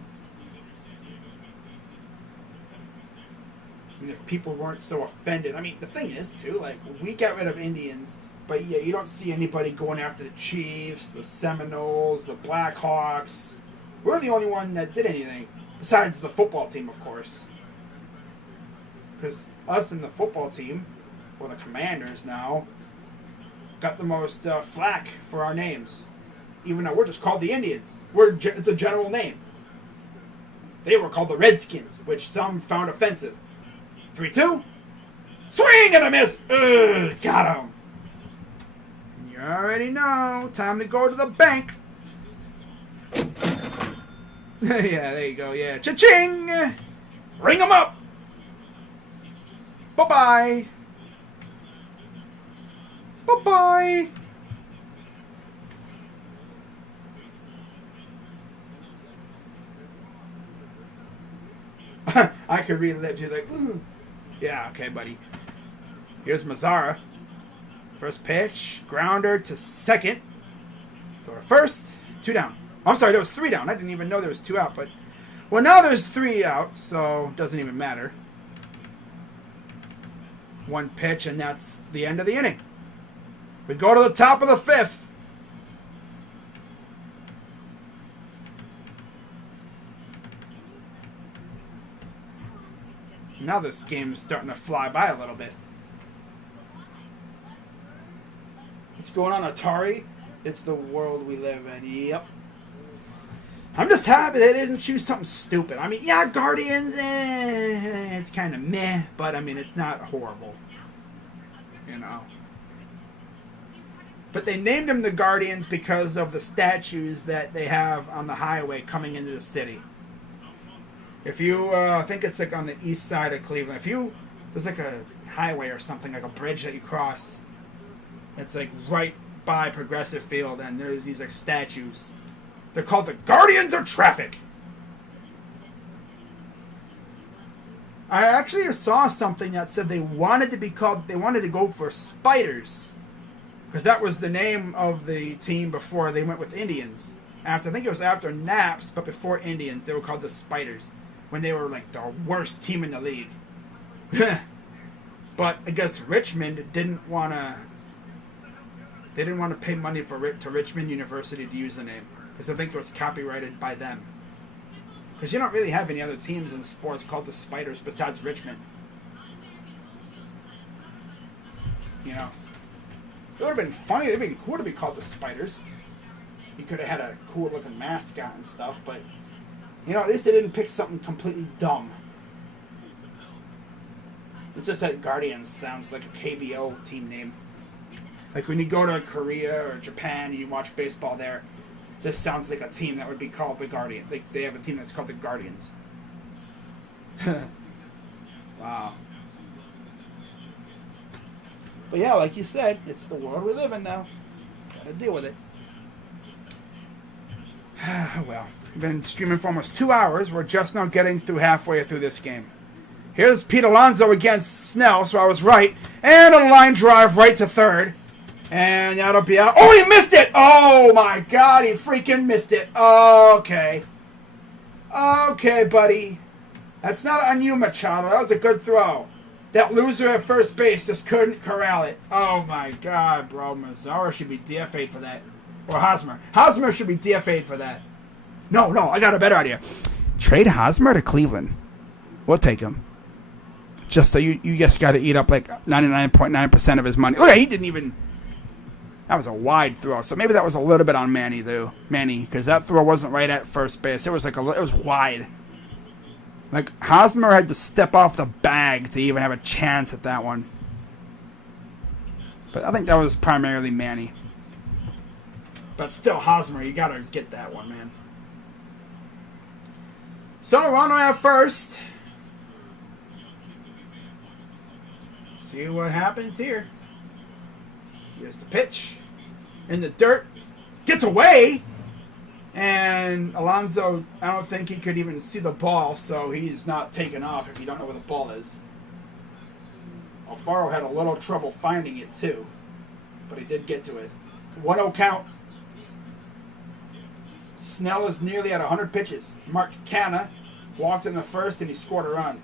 And if people weren't so offended. I mean, the thing is, too, like, we got rid of Indians. But, yeah, you don't see anybody going after the Chiefs, the Seminoles, the Blackhawks. We're the only one that did anything. Besides the football team, of course. Because us and the football team, or the Commanders now, got the most flack for our names. Even though we're just called the Indians. It's a general name. They were called the Redskins, which some found offensive. 3-2. Swing and a miss. Ugh, got him. And you already know. Time to go to the bank. Yeah, there you go. Yeah. Cha-ching. Ring them up. Bye-bye. Bye-bye. I could read lips. He's like, ooh. Yeah, okay, buddy. Here's Mazzara. First pitch. Grounder to second. For first. 2 down. I'm sorry, there was 3 down. I didn't even know there was 2 out, but... Well, now there's 3 out, so it doesn't even matter. 1 pitch, and that's the end of the inning. We go to the top of the 5th. Now this game is starting to fly by a little bit. What's going on, Atari? It's the world we live in. Yep. I'm just happy they didn't choose something stupid. I mean, yeah, Guardians, it's kind of meh, but I mean, it's not horrible. You know. But they named them the Guardians because of the statues that they have on the highway coming into the city. If you, I think it's like on the east side of Cleveland. There's like a highway or something, like a bridge that you cross. It's like right by Progressive Field, and there's these like statues. They're called the Guardians of Traffic. I actually saw something that said they wanted to go for Spiders. Because that was the name of the team before they went with Indians. I think it was after Naps, but before Indians, they were called the Spiders. When they were like the worst team in the league. But I guess Richmond didn't want to... They didn't want to pay money to Richmond University to use the name. Because I think it was copyrighted by them. Because you don't really have any other teams in sports called the Spiders besides Richmond. You know. It would have been funny. It would have been cool to be called the Spiders. You could have had a cool looking mascot and stuff, but you know, at least they didn't pick something completely dumb. It's just that Guardians sounds like a KBO team name. Like when you go to Korea or Japan and you watch baseball there, this sounds like a team that would be called the Guardian. They have a team that's called the Guardians. Wow. But yeah, like you said, it's the world we live in now. Gotta deal with it. Well, we've been streaming for almost 2 hours. We're just now getting through halfway through this game. Here's Pete Alonso against Snell, so I was right. And a line drive right to third. And that'll be out. Oh, he missed it! Oh, my God, he freaking missed it. Okay. Okay, buddy. That's not on you, Machado. That was a good throw. That loser at first base just couldn't corral it. Oh, my God, bro. Mazzara should be DFA'd for that. Or Hosmer. Hosmer should be DFA'd for that. No, I got a better idea. Trade Hosmer to Cleveland. We'll take him. Just so you just got to eat up like 99.9% of his money. Look, he didn't even... That was a wide throw. So maybe that was a little bit on Manny, though. Manny, because that throw wasn't right at first base. It was like it was wide. Like, Hosmer had to step off the bag to even have a chance at that one. But I think that was primarily Manny. But still, Hosmer, you got to get that one, man. So, Rondo at first. See what happens here. Here's the pitch. In the dirt. Gets away. And Alonso, I don't think he could even see the ball, so he's not taking off if you don't know where the ball is. Alfaro had a little trouble finding it, too. But he did get to it. 1-0 count. Snell is nearly at 100 pitches. Mark Canna walked in the first, and he scored a run.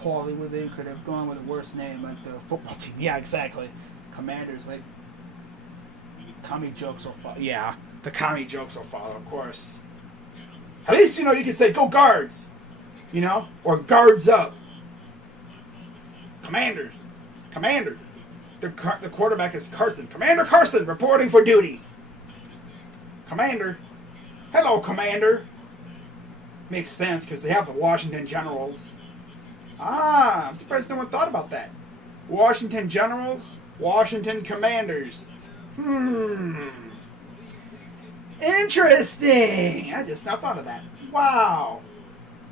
Paulie, they could have gone with a worse name, like the football team. Yeah, exactly. Commanders, like... Commie jokes will follow. Yeah, the commie jokes will follow, of course. At least, you know, you can say, go Guards. You know? Or Guards up. Commanders. Commander. The quarterback is Carson. Commander Carson reporting for duty. Commander. Hello, Commander. Makes sense because they have the Washington Generals. I'm surprised no one thought about that. Washington Generals, Washington Commanders. Interesting. I just now thought of that. Wow.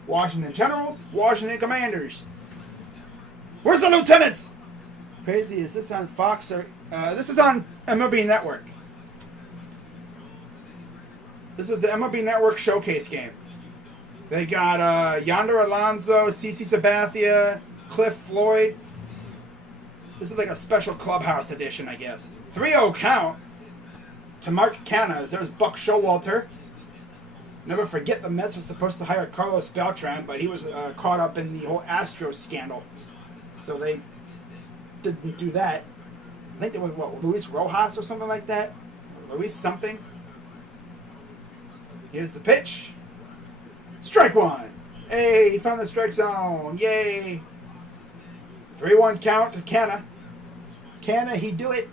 Washington Generals, Washington Commanders. Where's the lieutenants? Crazy. Is this on Fox or this is on MLB Network? This is the MLB Network showcase game. They got Yonder Alonso, CC Sabathia, Cliff Floyd. This is like a special clubhouse edition, I guess. 3-0 count to Mark Canha. There's Buck Showalter. Never forget the Mets were supposed to hire Carlos Beltran, but he was caught up in the whole Astros scandal. So they didn't do that. I think there was, Luis Rojas or something like that? Luis something. Here's the pitch. Strike one. Hey, he found the strike zone. Yay. 3-1 count to Canha. Canha, he do it.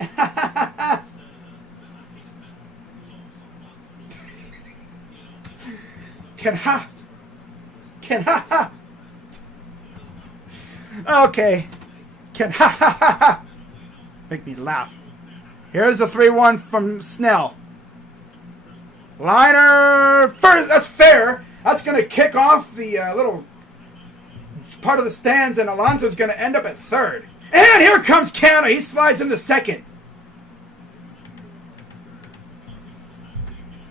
Canha. Canha. Okay. Canha. Make me laugh. Here's the 3-1 from Snell. Liner first. That's fair. That's going to kick off the little part of the stands, and Alonso's going to end up at third. And here comes Canha. He slides into second.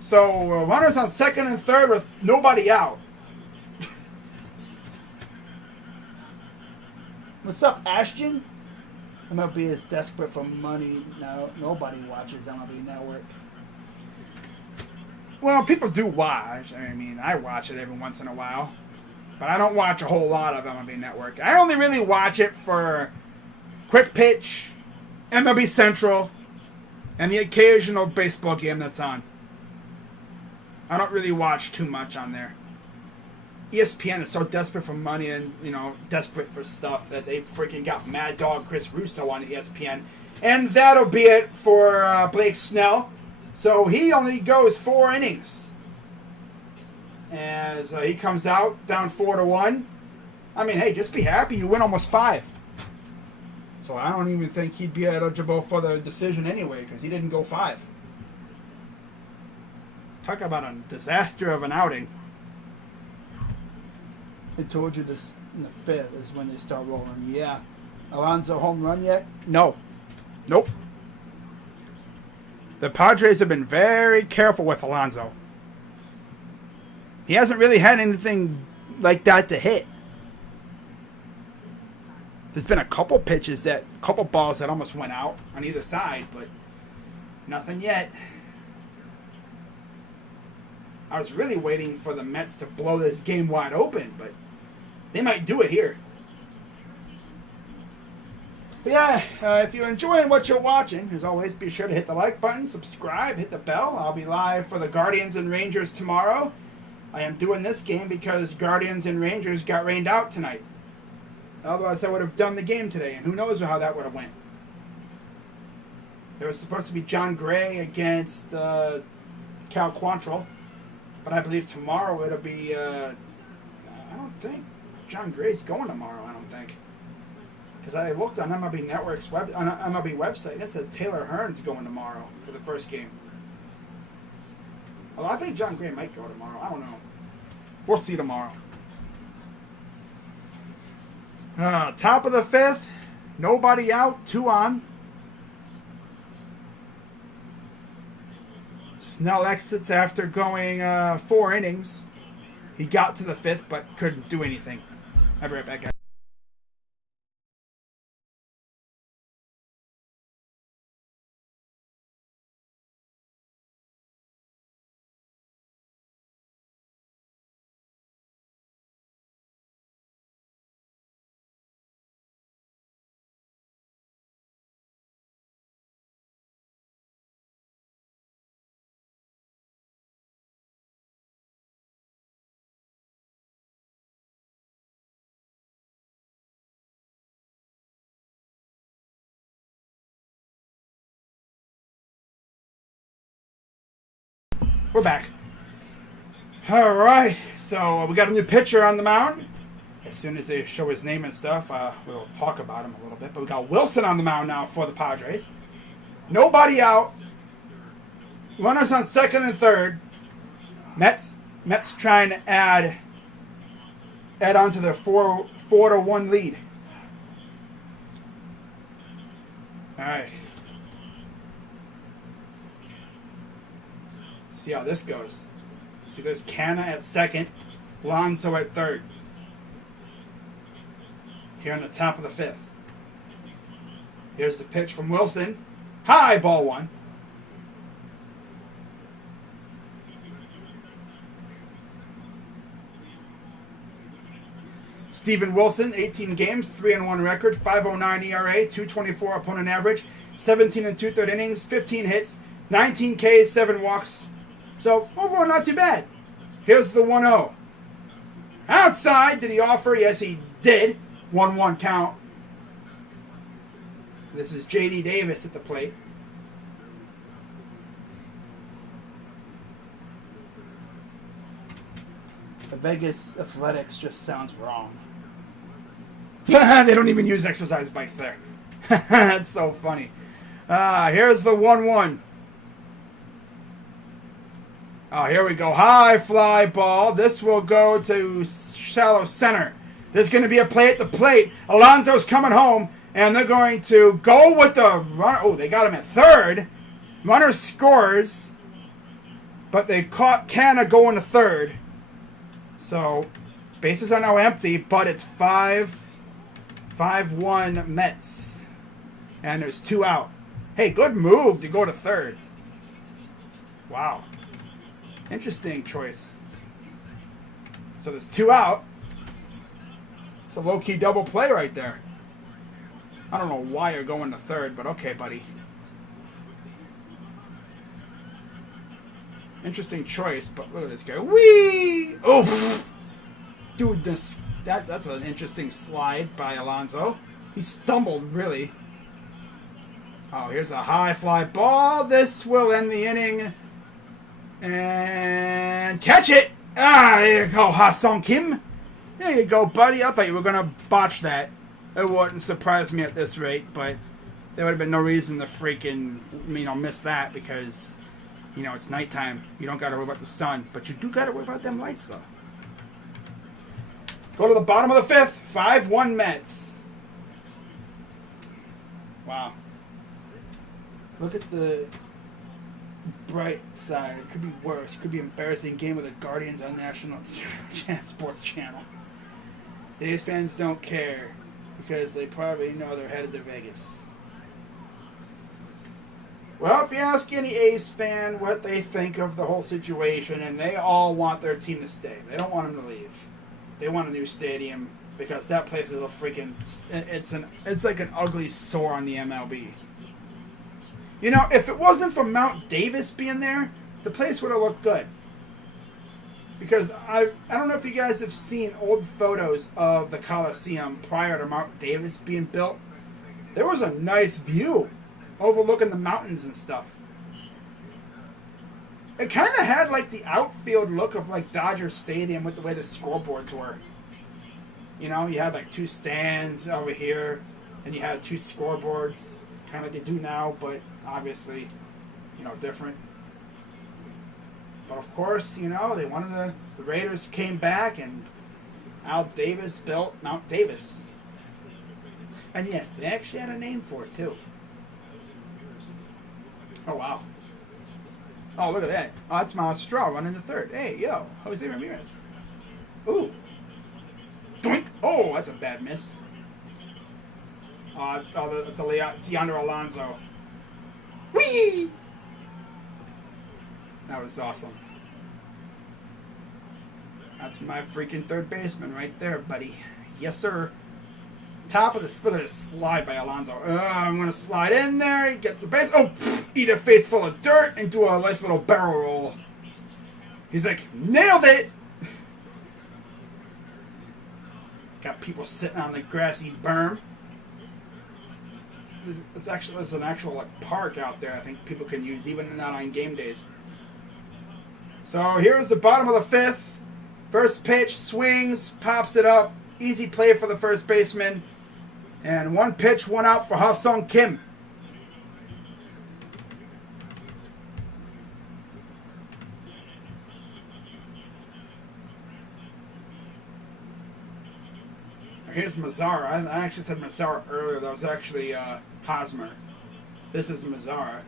So runners on second and third with nobody out. What's up, Ashton? MLB is desperate for money. No, nobody watches MLB Network. Well, people do watch. I mean, I watch it every once in a while. But I don't watch a whole lot of MLB Network. I only really watch it for Quick Pitch, MLB Central, and the occasional baseball game that's on. I don't really watch too much on there. ESPN is so desperate for money and, desperate for stuff that they freaking got Mad Dog Chris Russo on ESPN. And that'll be it for Blake Snell. So he only goes 4 innings. As he comes out down 4-1. I mean, hey, just be happy. You win almost 5. So I don't even think he'd be eligible for the decision anyway because he didn't go 5. Talk about a disaster of an outing. I told you this in the 5th is when they start rolling. Yeah. Alonso home run yet? No. Nope. The Padres have been very careful with Alonso. He hasn't really had anything like that to hit. There's been a couple balls that almost went out on either side, but nothing yet. I was really waiting for the Mets to blow this game wide open, but they might do it here. But yeah, if you're enjoying what you're watching, as always, be sure to hit the like button, subscribe, hit the bell. I'll be live for the Guardians and Rangers tomorrow. I am doing this game because Guardians and Rangers got rained out tonight. Otherwise, I would have done the game today, and who knows how that would have went. There was supposed to be John Gray against Cal Quantrill, but I believe tomorrow it'll be, I don't think John Gray's going tomorrow, I don't think. Because I looked on MLB Network's MLB website, and it said Taylor Hearn's going tomorrow for the first game. Although I think John Gray might go tomorrow. I don't know. We'll see tomorrow. Top of the 5th. Nobody out. 2 on. Snell exits after going 4 innings. He got to the 5th, but couldn't do anything. I'll be right back, guys. We're back. All right, so we got a new pitcher on the mound. As soon as they show his name and stuff, we'll talk about him a little bit. But we got Wilson on the mound now for the Padres. Nobody out. Runners on second and third. Mets trying to add on to their 4-1 lead. All right. See how this goes. See, there's Canna at second, Alonso at third. Here on the top of the fifth. Here's the pitch from Wilson. High, ball one. Steven Wilson, 18 games, 3-1 record, 5.09 ERA, 2.24 opponent average, 17 and 2/3 innings, 15 hits, 19 Ks, 7 walks. So overall, not too bad. Here's the 1-0. Outside, did he offer? Yes, he did. 1-1 count. This is J.D. Davis at the plate. The Vegas Athletics just sounds wrong. They don't even use exercise bikes there. That's so funny. Here's the 1-1. Oh, here we go. High fly ball. This will go to shallow center. There's going to be a play at the plate. Alonso's coming home, and they're going to go with the runner. Oh, they got him at third. Runner scores, but they caught Canna going to third. So, bases are now empty, but it's 5-1 Mets. And there's 2 out. Hey, good move to go to third. Wow. Interesting choice. So there's 2 out. It's a low-key double play right there. I don't know why you're going to third, but okay, buddy. Interesting choice, but look at this guy. Whee! Oh, dude, that's an interesting slide by Alonso. He stumbled, really. Oh, here's a high fly ball. This will end the inning. And catch it! There you go, Ha-Sung Kim. There you go, buddy. I thought you were going to botch that. It wouldn't surprise me at this rate, but there would have been no reason to freaking, miss that because, it's nighttime. You don't got to worry about the sun, but you do got to worry about them lights, though. Go to the bottom of the fifth. 5-1 Mets. Wow. Look at the bright side. It could be worse. It could be an embarrassing game with the Guardians on National Sports Channel. These fans don't care because they probably know they're headed to Vegas. Well, if you ask any A's fan what they think of the whole situation, and they all want their team to stay. They don't want them to leave. They want a new stadium because that place is a freaking... It's like an ugly sore on the MLB. If it wasn't for Mount Davis being there, the place would have looked good. Because I don't know if you guys have seen old photos of the Coliseum prior to Mount Davis being built. There was a nice view overlooking the mountains and stuff. It kind of had like the outfield look of like Dodger Stadium with the way the scoreboards were. You had like 2 stands over here, and you had 2 scoreboards, kind of like they do now, but obviously, different. But of course, they wanted the Raiders came back, and Al Davis built Mount Davis. And yes, they actually had a name for it too. Oh, wow. Oh, look at that. Oh, that's Miles Straw running the third. Hey, yo, Jose Ramirez. Ooh. Doink. Oh, that's a bad miss. It's Yonder Alonso. Whee! That was awesome. That's my freaking third baseman right there, buddy. Yes, sir. Top of this. Look at this slide by Alonso. I'm going to slide in there. He gets the base. Oh, eat a face full of dirt and do a nice little barrel roll. He's like, nailed it! Got people sitting on the grassy berm. There's an actual park out there I think people can use, even not on game days. So here's the bottom of the fifth. First pitch, swings, pops it up. Easy play for the first baseman. And 1 pitch, 1 out for Ha-Sung Kim. Here's Mazzara. I actually said Mazzara earlier. That was actually Hosmer. This is Mazzara,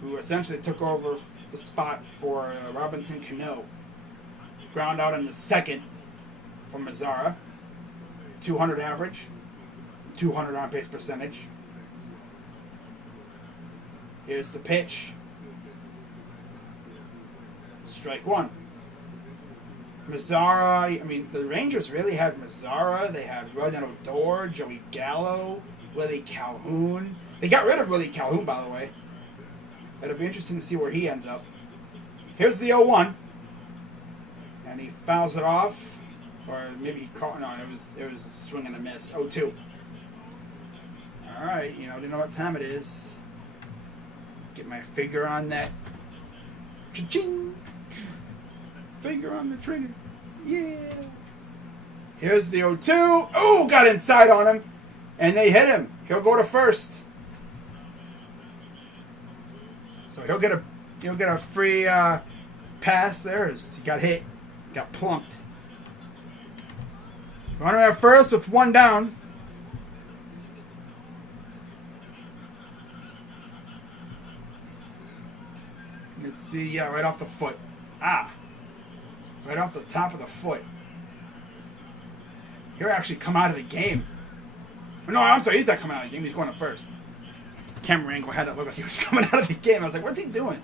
who essentially took over the spot for Robinson Cano. Ground out in the second for Mazzara. 200 average, 200 on-base percentage. Here's the pitch. Strike one. Mazzara, I mean, the Rangers really had Mazzara. They had Rodon Odor, Joey Gallo, Willie Calhoun. They got rid of Willie Calhoun, by the way. It'll be interesting to see where he ends up. Here's the 0-1. And he fouls it off. Or maybe he caught, no, it was a swing and a miss. 0-2. Alright, you know what time it is. Get my finger on that. Cha-ching! Finger on the trigger. Yeah. Here's the 0-2. Oh, got inside on him. And they hit him. He'll go to first. So he'll get a free pass there. He got hit. Got plumped. Runner at first with one down. Let's see. Yeah, right off the foot. Right off the top of the foot. He'll actually come out of the game. No, I'm sorry. He's not coming out of the game. He's going to first. Camera angle had that look like he was coming out of the game. I was like, what's he doing?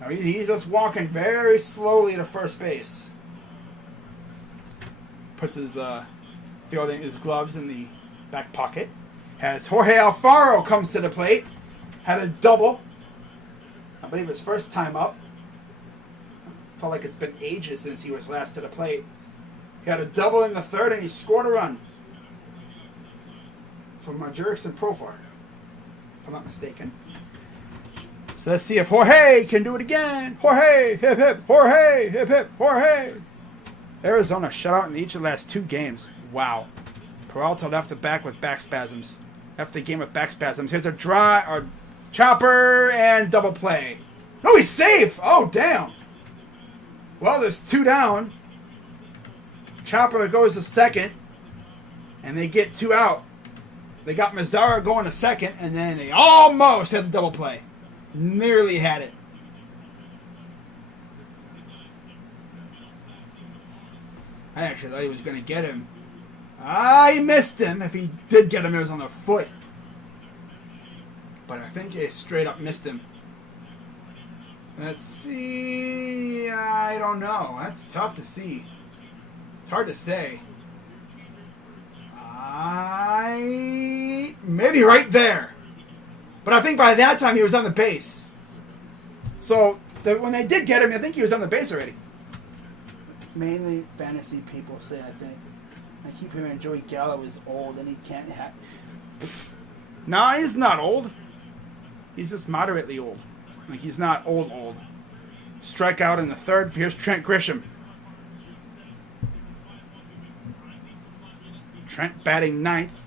No, he's just walking very slowly to first base. Puts his fielding his gloves in the back pocket. As Jorge Alfaro comes to the plate. Had a double. I believe his first time up. Felt like it's been ages since he was last to the plate. He had a double in the third and he scored a run. From Jurickson Profar, if I'm not mistaken. So let's see if Jorge can do it again. Jorge, hip hip, Jorge, hip hip, Jorge. Arizona shut out in each of the last two games. Wow. Peralta left the back with back spasms. Left the game with back spasms. Here's a chopper and double play. No, he's safe. Oh, damn. Well, there's two down. Chopper goes to second, and they get two out. They got Mazzara going to second, and then they almost had the double play. Nearly had it. I actually thought he was going to get him. He missed him. If he did get him, it was on the foot. But I think he straight up missed him. Let's see. I don't know. That's tough to see. It's hard to say. Maybe right there. But I think by that time he was on the base. So when they did get him, I think he was on the base already. Mainly fantasy people say, I think. I keep hearing Joey Gallo is old and he can't have... Nah, he's not old. He's just moderately old. Like, he's not old. Strikeout in the third. Here's Trent Grisham. Trent batting ninth.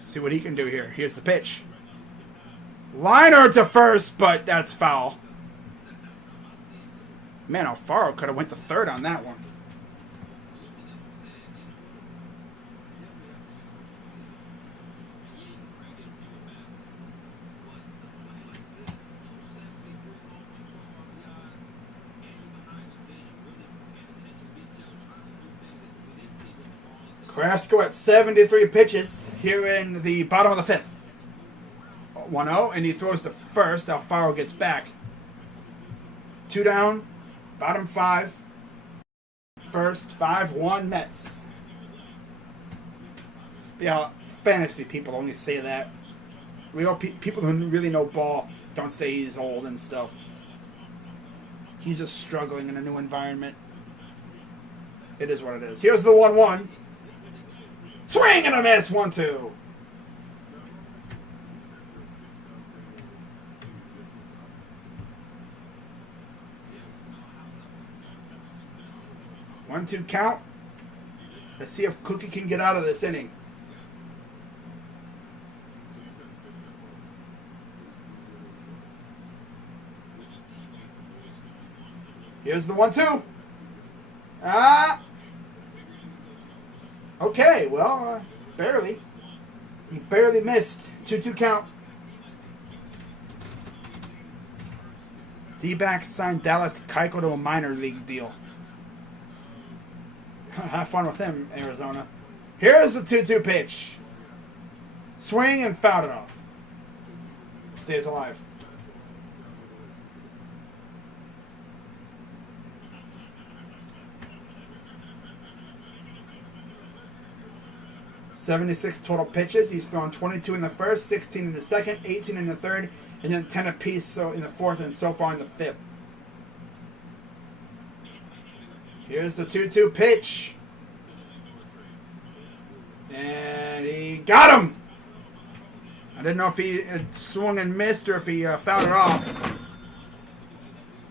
See what he can do here. Here's the pitch. Liner to first, but that's foul. Man, Alfaro could have went to third on that one. Carrasco at 73 pitches here in the bottom of the fifth. 1-0, and he throws to first. Alfaro gets back. Two down, bottom five. First, 5-1 Mets. Yeah, fantasy people only say that. Real people who really know ball don't say he's old and stuff. He's just struggling in a new environment. It is what it is. Here's the 1-1. Swing and a miss, 1-2. One-two count. Let's see if Cookie can get out of this inning. Here's the 1-2. Okay, well, barely. He barely missed. 2-2 count. D-backs signed Dallas Keuchel to a minor league deal. Have fun with him, Arizona. Here's the 2-2 pitch. Swing and fouled it off. Stays alive. .76 total pitches. He's thrown 22 in the first, 16 in the second, 18 in the third, and then 10 apiece so in the fourth and so far in the fifth. Here's the 2-2 pitch. And he got him! I didn't know if he had swung and missed or if he fouled it off.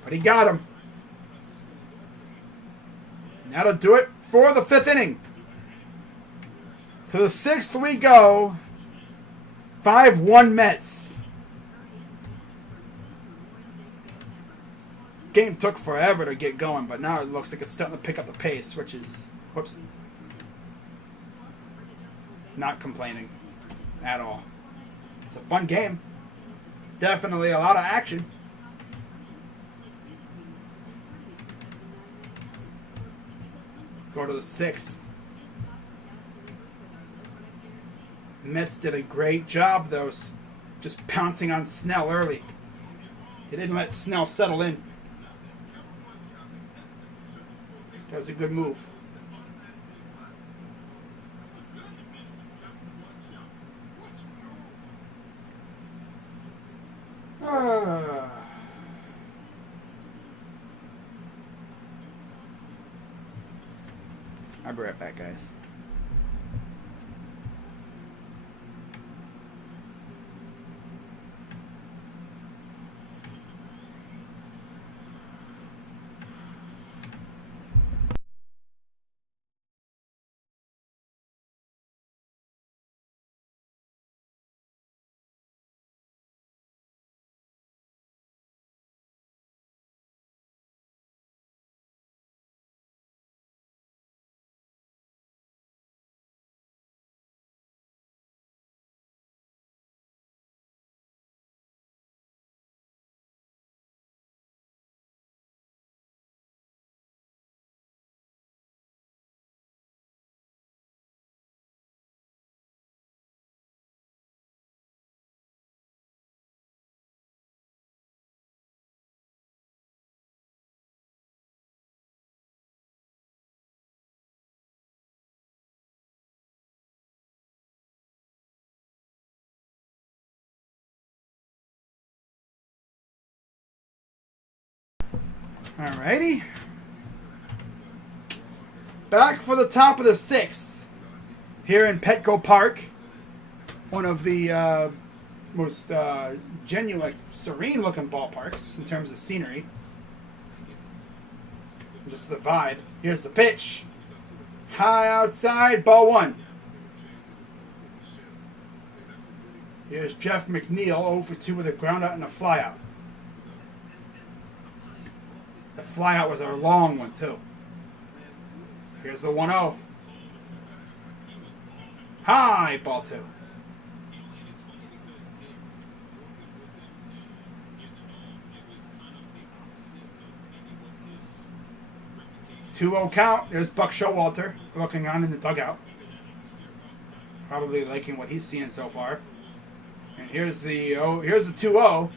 But he got him. That'll do it for the fifth inning. To the sixth we go. 5-1 Mets. Game took forever to get going, but now it looks like it's starting to pick up the pace, which is, whoops, not complaining at all. It's a fun game. Definitely a lot of action. Go to the sixth. Mets did a great job, though, just pouncing on Snell early. They didn't let Snell settle in. That was a good move. I'll be right back, guys. Alrighty. Back for the top of the sixth here in Petco Park. One of the most genuine, like, serene looking ballparks in terms of scenery. Just the vibe. Here's the pitch. High outside, ball one. Here's Jeff McNeil, 0 for 2 with a ground out and a flyout. The flyout was a long one, too. Here's the 1-0. High, ball 2. Two-0 count. There's Buck Showalter looking on in the dugout. Probably liking what he's seeing so far. And here's the 2-0.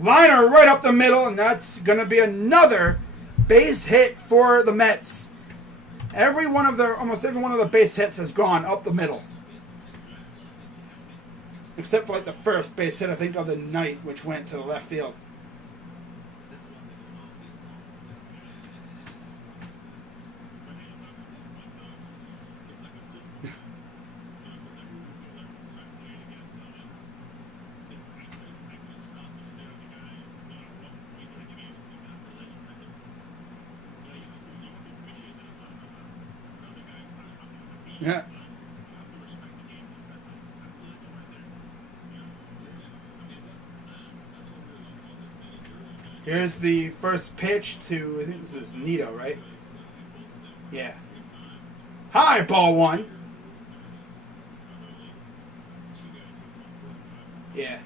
Liner right up the middle, and that's going to be another base hit for the Mets. Almost every one of the base hits has gone up the middle. Except for like the first base hit, I think, of the night, which went to the left field. Yeah. Here's the first pitch to, I think this is Nito, right? Yeah. High, ball one. Yeah.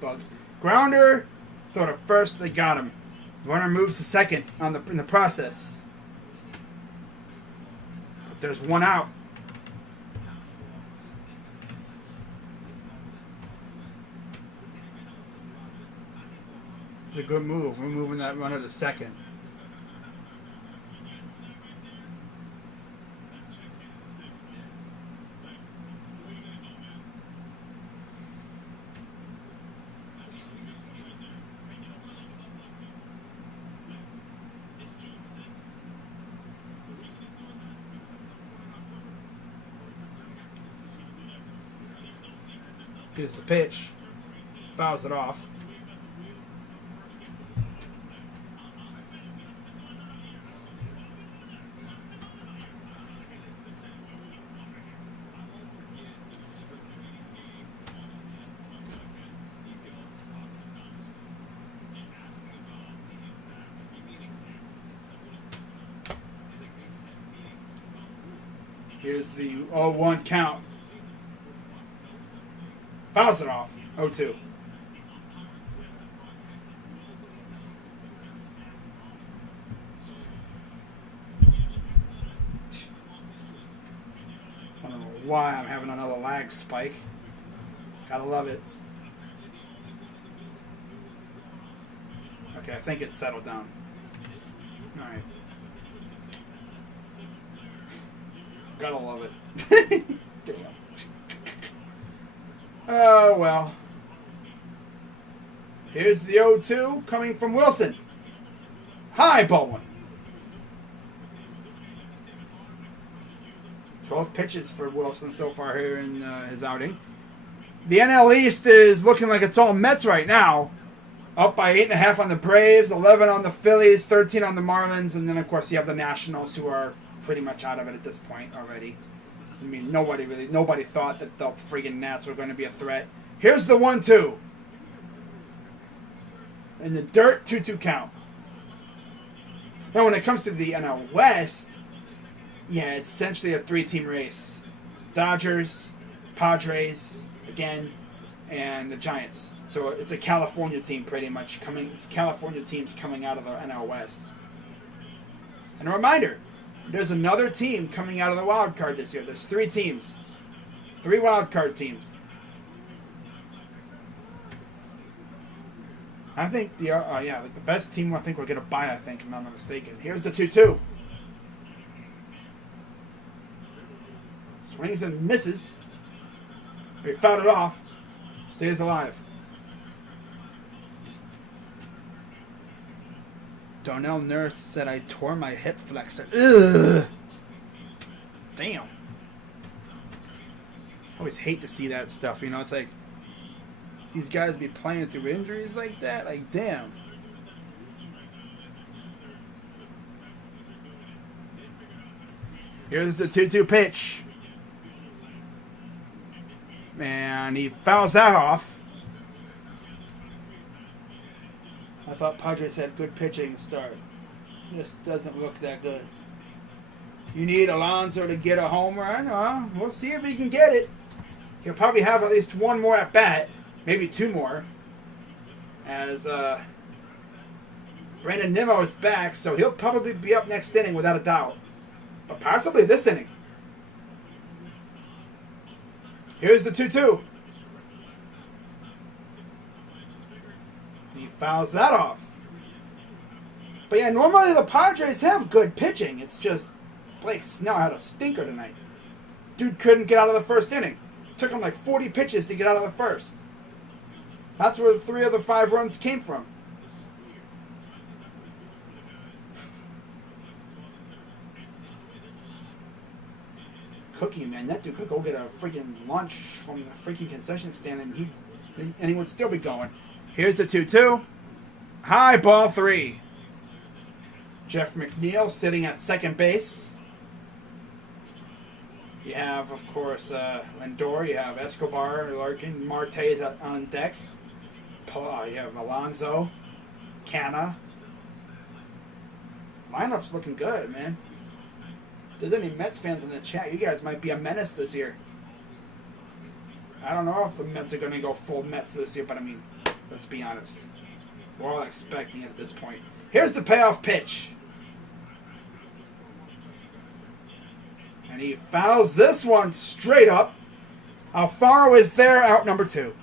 Bugs. Grounder. Throw to first. They got him. Runner moves to second in the process. But there's one out. It's a good move. We're moving that runner to second. Here's the pitch. Fouls it off. Here's the 0-1 count. Fouls it off. 0-2. I don't know why I'm having another lag spike. Gotta love it. Okay, I think it's settled down. Alright. Gotta love it. Damn. Oh, well. Here's the 0-2 coming from Wilson. High, ball one. 12 pitches for Wilson so far here in his outing. The NL East is looking like it's all Mets right now. Up by 8.5 on the Braves, 11 on the Phillies, 13 on the Marlins, and then, of course, you have the Nationals, who are pretty much out of it at this point already. I mean, nobody thought that the friggin' Nats were going to be a threat. Here's the 1-2. In the dirt, 2-2 count. Now, when it comes to the NL West, yeah, it's essentially a three-team race. Dodgers, Padres, again, and the Giants. So it's a California team pretty much coming. It's California teams coming out of the NL West. And a reminder, there's another team coming out of the wild card this year. There's 3 teams. 3 wild card teams. I think the best team I think will get a bye, I think, if I'm not mistaken. Here's the 2-2. Swings and misses. He fouled it off. Stays alive. Darnell Nurse said I tore my hip flexor. Ugh. Damn. I always hate to see that stuff. You know, it's like these guys be playing through injuries like that. Like, damn. Here's the 2-2 pitch. And he fouls that off. I thought Padres had good pitching to start. This doesn't look that good. You need Alonso to get a home run? We'll see if he can get it. He'll probably have at least one more at bat, maybe 2 more. As Brandon Nimmo is back, so he'll probably be up next inning without a doubt. But possibly this inning. Here's the 2-2. He fouls that off. But yeah, normally the Padres have good pitching. It's just Blake Snell had a stinker tonight. Dude couldn't get out of the first inning. Took him like 40 pitches to get out of the first. That's where the 3 of the 5 runs came from. Cookie, man, that dude could go get a freaking lunch from the freaking concession stand and he would still be going. Here's the 2-2. High ball 3. Jeff McNeil sitting at second base. You have, of course, Lindor. You have Escobar, Larkin, Marte is on deck. You have Alonso, Canna. Lineup's looking good, man. If there's any Mets fans in the chat, you guys might be a menace this year. I don't know if the Mets are going to go full Mets this year, but I mean, let's be honest. We're all expecting it at this point. Here's the payoff pitch. And he fouls this one straight up. Alfaro is there, out number 2.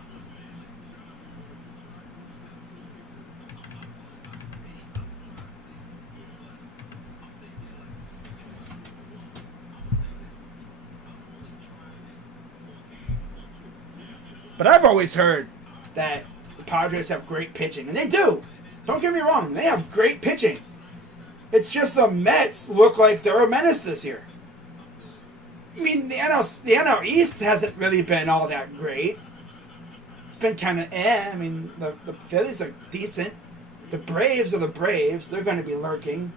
But I've always heard that the Padres have great pitching. And they do. Don't get me wrong. They have great pitching. It's just the Mets look like they're a menace this year. I mean, the NL East hasn't really been all that great. It's been kind of I mean, the Phillies are decent. The Braves are the Braves. They're going to be lurking.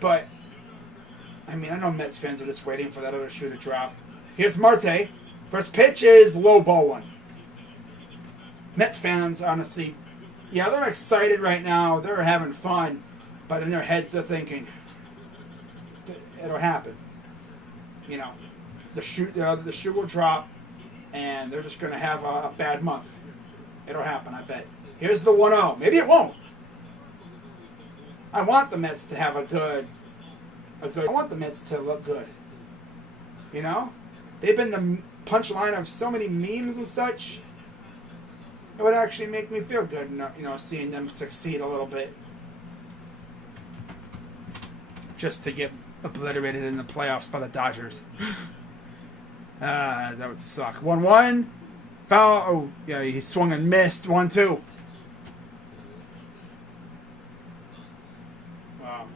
But, I mean, I know Mets fans are just waiting for that other shoe to drop. Here's Marte. First pitch is low ball 1. Mets fans, honestly, yeah, they're excited right now. They're having fun. But in their heads, they're thinking, it'll happen. You know, the shoe will drop, and they're just going to have a bad month. It'll happen, I bet. Here's the 1-0. Maybe it won't. I want the Mets to have a good. I want the Mets to look good. You know, they've been the punchline of so many memes and such. It would actually make me feel good, you know, seeing them succeed a little bit. Just to get obliterated in the playoffs by the Dodgers. That would suck. 1-1. Foul. Oh, yeah, he swung and missed. 1-2. Wow.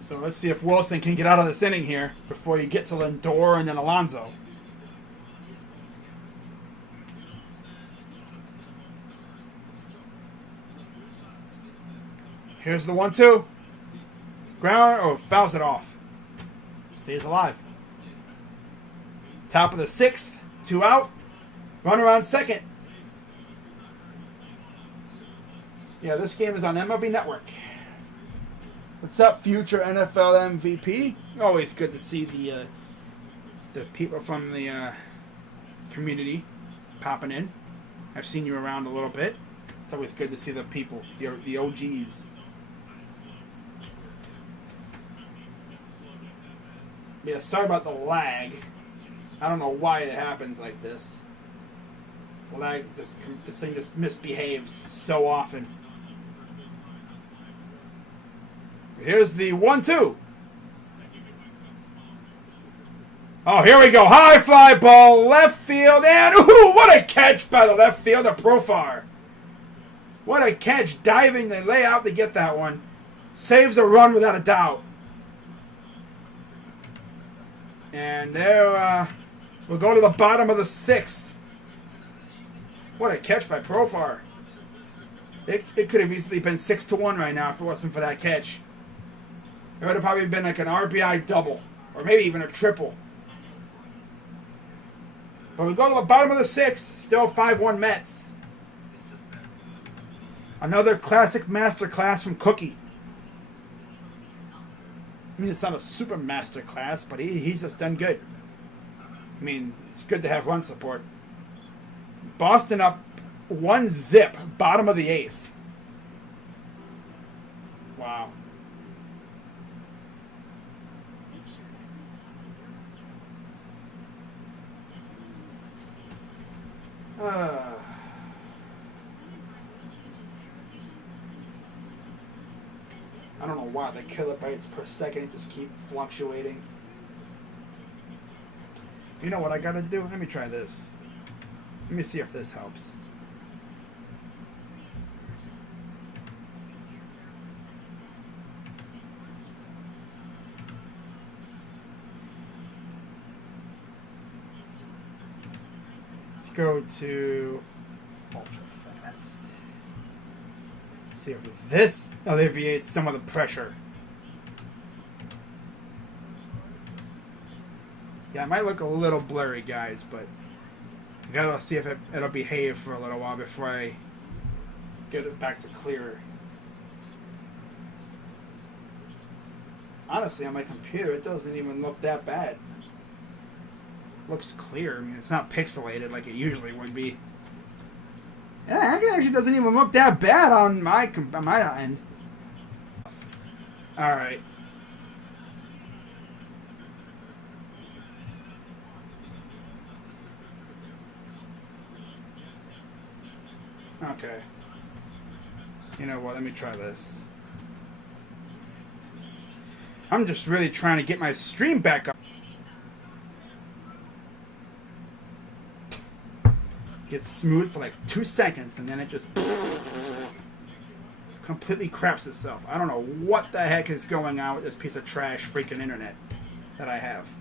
So let's see if Wilson can get out of this inning here before you get to Lindor and then Alonso. Here's the 1-2. Ground. Oh, fouls it off. Stays alive. Top of the 6th. 2 out. Runner on second. Yeah, this game is on MLB Network. What's up, future NFL MVP? Always good to see the people from the community popping in. I've seen you around a little bit. It's always good to see the people, the OGs. Yeah, sorry about the lag. I don't know why it happens like this. Lag, this thing just misbehaves so often. Here's the 1-2. Oh, here we go. High fly ball, left field, and ooh, what a catch by the left fielder, Profar. What a catch, diving the layout to get that one. Saves a run without a doubt. And there, we'll go to the bottom of the 6th. What a catch by Profar. It could have easily been 6-1 right now if it wasn't for that catch. It would have probably been like an RBI double, or maybe even a triple. But we go to the bottom of the 6th, still 5-1 Mets. Another classic masterclass from Cookie. I mean, it's not a super master class, but he's just done good. I mean, it's good to have run support. Boston up 1-0, bottom of the 8th. Wow. I don't know why the kilobytes per second just keep fluctuating. You know what I gotta do? Let me try this. Let me see if this helps. Let's go to ultra fast. See if this alleviates some of the pressure. Yeah, it might look a little blurry, guys, but I gotta see if it'll behave for a little while before I get it back to clear. Honestly, on my computer, it doesn't even look that bad. It looks clear. I mean, it's not pixelated like it usually would be. Yeah, it actually doesn't even look that bad on my end. All right. Okay. You know what? Let me try this. I'm just really trying to get my stream back up. Gets smooth for like 2 seconds and then it just completely craps itself. I don't know what the heck is going on with this piece of trash freaking internet that I have.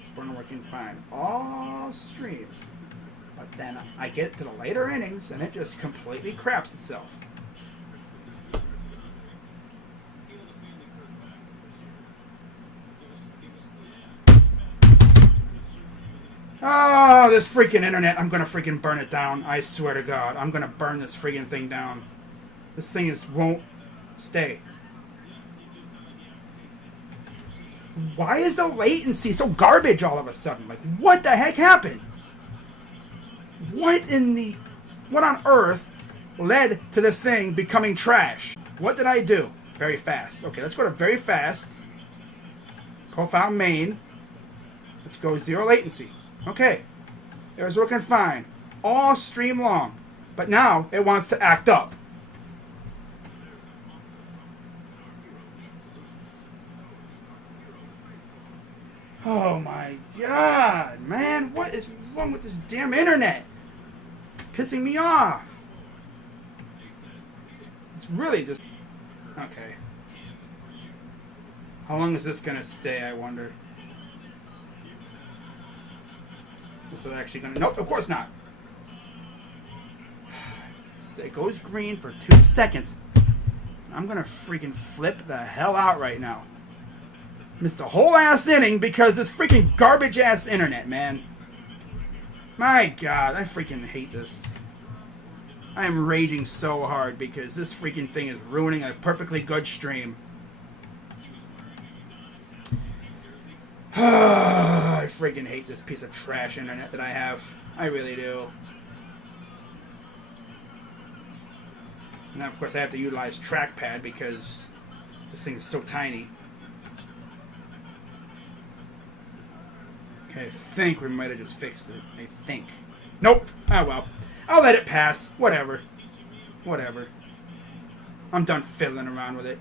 It's been working fine all stream. But then I get to the later innings and it just completely craps itself. Oh, this freaking internet. I'm gonna freaking burn it down. I swear to God. I'm gonna burn this freaking thing down. This thing won't stay. Why is the latency so garbage all of a sudden? Like, what the heck happened? What on earth led to this thing becoming trash? What did I do? Very fast. Okay, let's go to very fast. Profile main. Let's go 0 latency. Okay, it was working fine, all stream long, but now it wants to act up. Oh my God, man, what is wrong with this damn internet? It's pissing me off. It's really just... Okay. How long is this gonna stay, I wonder? Is it actually gonna... Nope, of course not. It goes green for 2 seconds. I'm gonna freaking flip the hell out right now. Missed a whole ass inning because this freaking garbage ass internet, man. My God, I freaking hate this. I am raging so hard because this freaking thing is ruining a perfectly good stream. I freaking hate this piece of trash internet that I have. I really do. And now, of course, I have to utilize trackpad because this thing is so tiny. Okay, I think we might have just fixed it. I think. Nope. Oh, well. I'll let it pass. Whatever. Whatever. I'm done fiddling around with it.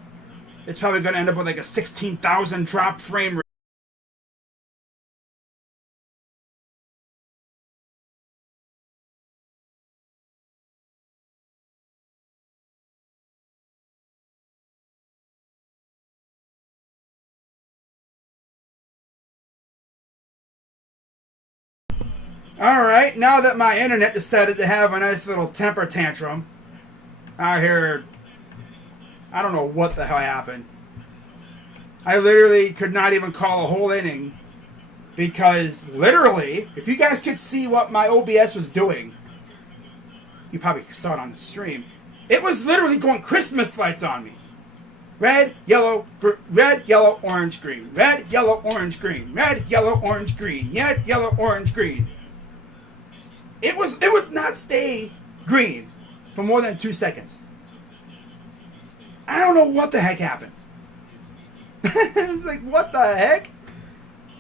It's probably going to end up with like a 16,000 drop frame rate. Alright, now that my internet decided to have a nice little temper tantrum out here, I don't know what the hell happened. I literally could not even call a whole inning because literally, if you guys could see what my OBS was doing, you probably saw it on the stream, it was literally going Christmas lights on me. Red, yellow, orange, green. Red, yellow, orange, green. Red, yellow, orange, green. Red, yellow, orange, green. It would not stay green for more than 2 seconds. I don't know what the heck happened. It was like, what the heck?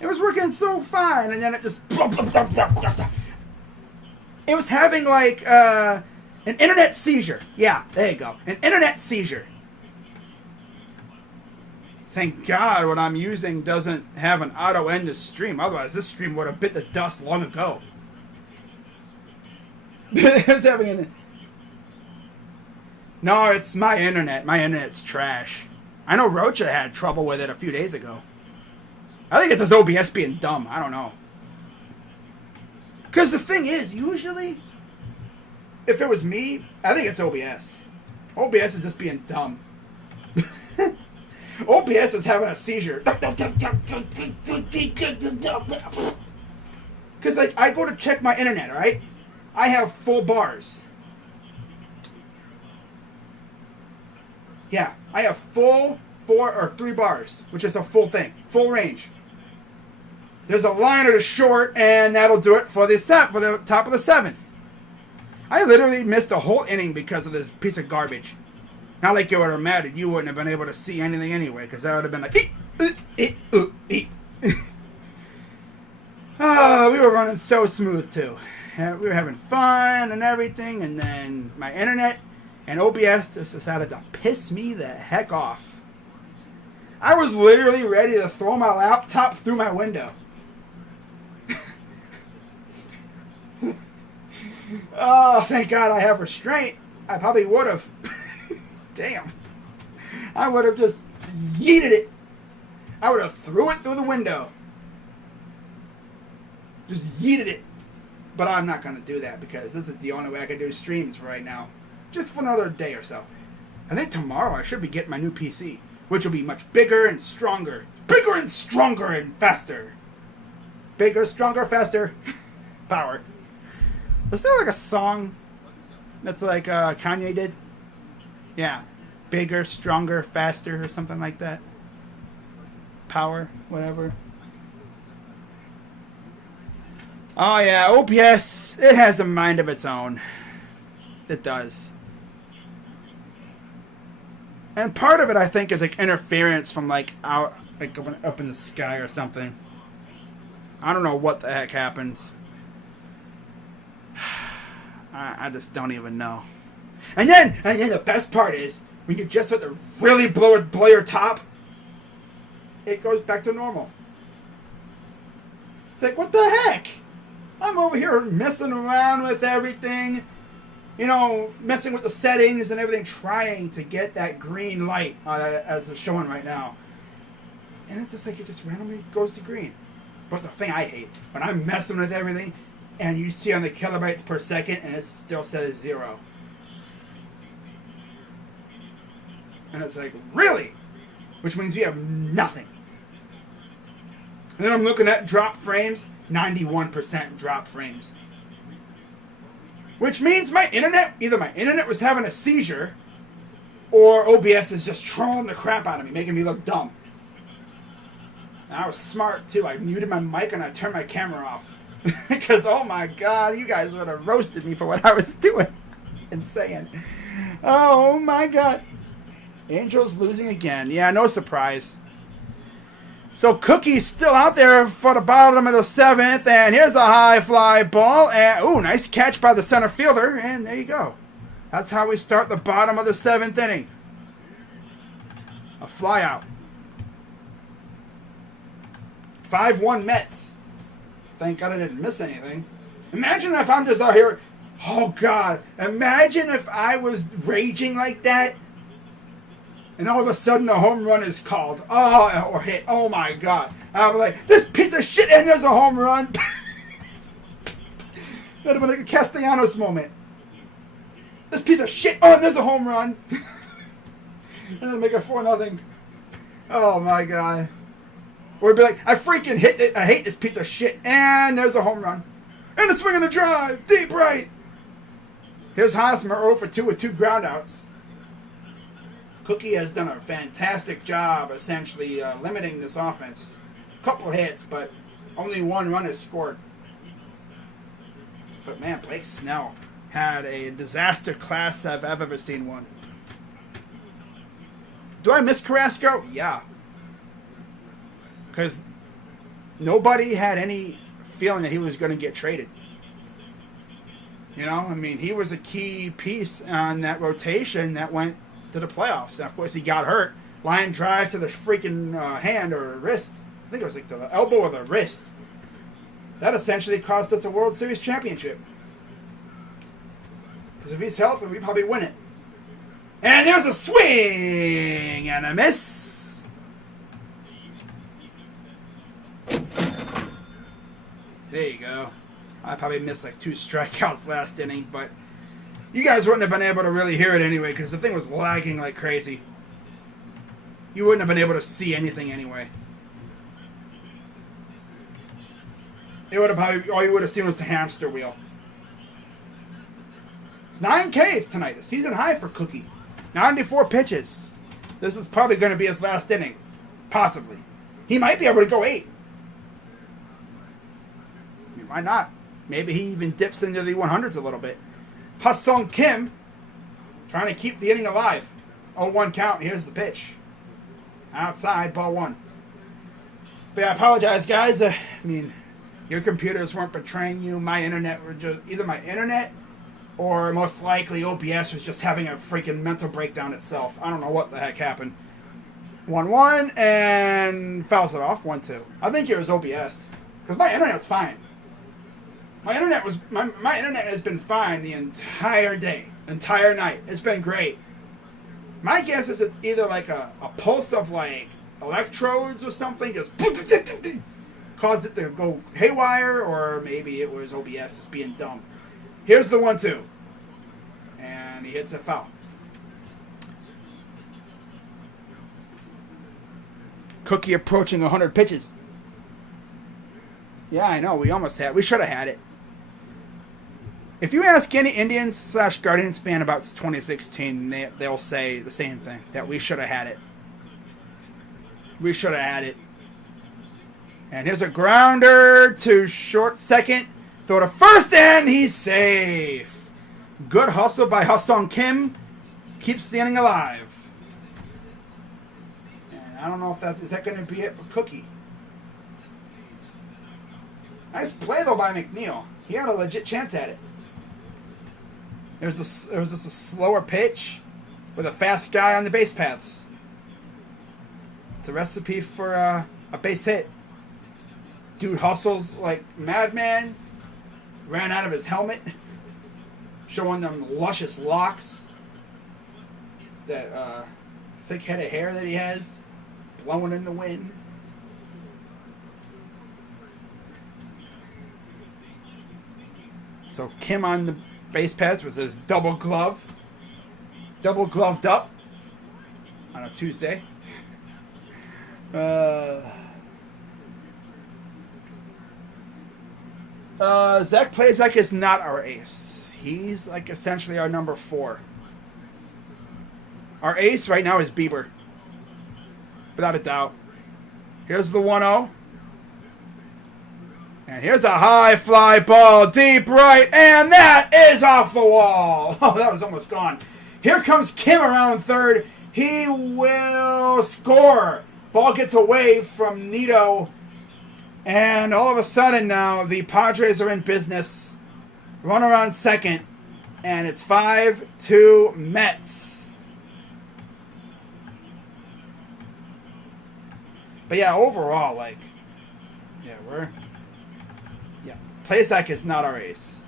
It was working so fine, and then it just... It was having like an internet seizure. Yeah, there you go. An internet seizure. Thank God what I'm using doesn't have an auto end to stream. Otherwise, this stream would have bit the dust long ago. It was having an... No, it's my internet. My internet's trash. I know Rocha had trouble with it a few days ago. I think it's his OBS being dumb. I don't know. Because the thing is, usually, if it was me, I think it's OBS. OBS is just being dumb. OBS is having a seizure. Because, like, I go to check my internet, right? I have full bars. Yeah, I have full 4 or 3 bars, which is a full thing. Full range. There's a line or a short, and that'll do it for the top of the 7th. I literally missed a whole inning because of this piece of garbage. Not like you would have mattered. You wouldn't have been able to see anything anyway, because that would have been like, Oh, we were running so smooth, too. We were having fun and everything, and then my internet and OBS just decided to piss me the heck off. I was literally ready to throw my laptop through my window. Oh, thank God I have restraint. I probably would have. Damn. I would have just yeeted it. I would have threw it through the window. Just yeeted it. But I'm not going to do that because this is the only way I can do streams right now. Just for another day or so. I think tomorrow I should be getting my new PC, which will be much bigger and stronger. Bigger and stronger and faster. Bigger, stronger, faster. Power. Was there like a song that's like Kanye did? Yeah. Bigger, stronger, faster, or something like that. Power, whatever. Oh yeah, OPS, it has a mind of its own. It does. And part of it, I think, is like interference from like out, like up in the sky or something. I don't know what the heck happens. I just don't even know. And then the best part is when you just have to really blow your top, it goes back to normal. It's like, what the heck? I'm over here messing around with everything, you know, messing with the settings and everything, trying to get that green light as it's showing right now. And it's just like it just randomly goes to green. But the thing I hate, when I'm messing with everything, and you see on the kilobytes per second, and it still says 0. And it's like, really? Which means you have nothing. And then I'm looking at drop frames, 91% drop frames. Which means my internet, either my internet was having a seizure, or OBS is just trolling the crap out of me, making me look dumb. And I was smart, too. I muted my mic and I turned my camera off. Because, oh my God, you guys would have roasted me for what I was doing and saying. Oh my God. Angels losing again. Yeah, no surprise. So Cookie's still out there for the bottom of the 7th, and here's a high fly ball, and ooh, nice catch by the center fielder, and there you go. That's how we start the bottom of the 7th inning. A fly out. 5-1 Mets. Thank God I didn't miss anything. Imagine if I'm just out here. Oh, God. Imagine if I was raging like that. And all of a sudden a home run is called. Oh, or hit. Oh, my God. I'll be like, this piece of shit, and there's a home run. That'd have been like a Castellanos moment. This piece of shit. Oh, and there's a home run. And then make it 4-0. Oh, my God. Or it'd be like, I freaking hit it. I hate this piece of shit. And there's a home run. And a swing and a drive. Deep right. Here's Hosmer 0 for 2 with 2 groundouts. Cookie has done a fantastic job, essentially, limiting this offense. Couple hits, but only 1 run is scored. But, man, Blake Snell had a disaster class if I've ever seen one. Do I miss Carrasco? Yeah. Because nobody had any feeling that he was going to get traded. You know, I mean, he was a key piece on that rotation that went to the playoffs. And, of course, he got hurt. Line drive to the freaking hand or wrist. I think it was like the elbow or the wrist. That essentially cost us a World Series championship. Because if he's healthy, we probably win it. And there's a swing and a miss. There you go. I probably missed like 2 strikeouts last inning, but you guys wouldn't have been able to really hear it anyway because the thing was lagging like crazy. You wouldn't have been able to see anything anyway. It would have probably, all you would have seen was the hamster wheel. 9 Ks tonight, a season high for Cookie. 94 pitches. This is probably going to be his last inning. Possibly. He might be able to go 8. I mean, why not? Maybe he even dips into the 100s a little bit. Ha-Sung Kim trying to keep the inning alive. 0-1 count. Here's the pitch. Outside, ball 1. But yeah, I apologize, guys. I mean, your computers weren't betraying you. My internet were just either my internet or most likely OBS was just having a freaking mental breakdown itself. I don't know what the heck happened. 1-1 and fouls it off. 1-2. I think it was OBS because my internet's fine. My internet has been fine the entire day, entire night. It's been great. My guess is it's either like a pulse of like electrodes or something just caused it to go haywire, or maybe it was OBS just being dumb. Here's the 1-2. And he hits a foul. Cookie approaching 100 pitches. Yeah, I know. We should have had it. If you ask any Indians/Guardians fan about 2016, they'll say the same thing, that we should have had it. We should have had it. And here's a grounder to short second. Throw to first, and he's safe. Good hustle by Ha-Sung Kim. Keeps the inning alive. And I don't know if is that going to be it for Cookie. Nice play, though, by Mcneil. He had a legit chance at it. It was just a slower pitch with a fast guy on the base paths. It's a recipe for a base hit. Dude hustles like madman. Ran out of his helmet. Showing them luscious locks. That thick head of hair that he has. Blowing in the wind. So Kim on the base paths with his double gloved up on a Tuesday. Zach Plazak is not our ace. He's like essentially our number 4. Our ace right now is Bieber. Without a doubt. Here's the 1-0. And here's a high fly ball, deep right, and that is off the wall. Oh, that was almost gone. Here comes Kim around third. He will score. Ball gets away from Nito. And all of a sudden now, the Padres are in business. Runner on second. And it's 5-2 Mets. But yeah, overall, like, Plazak is not our ace.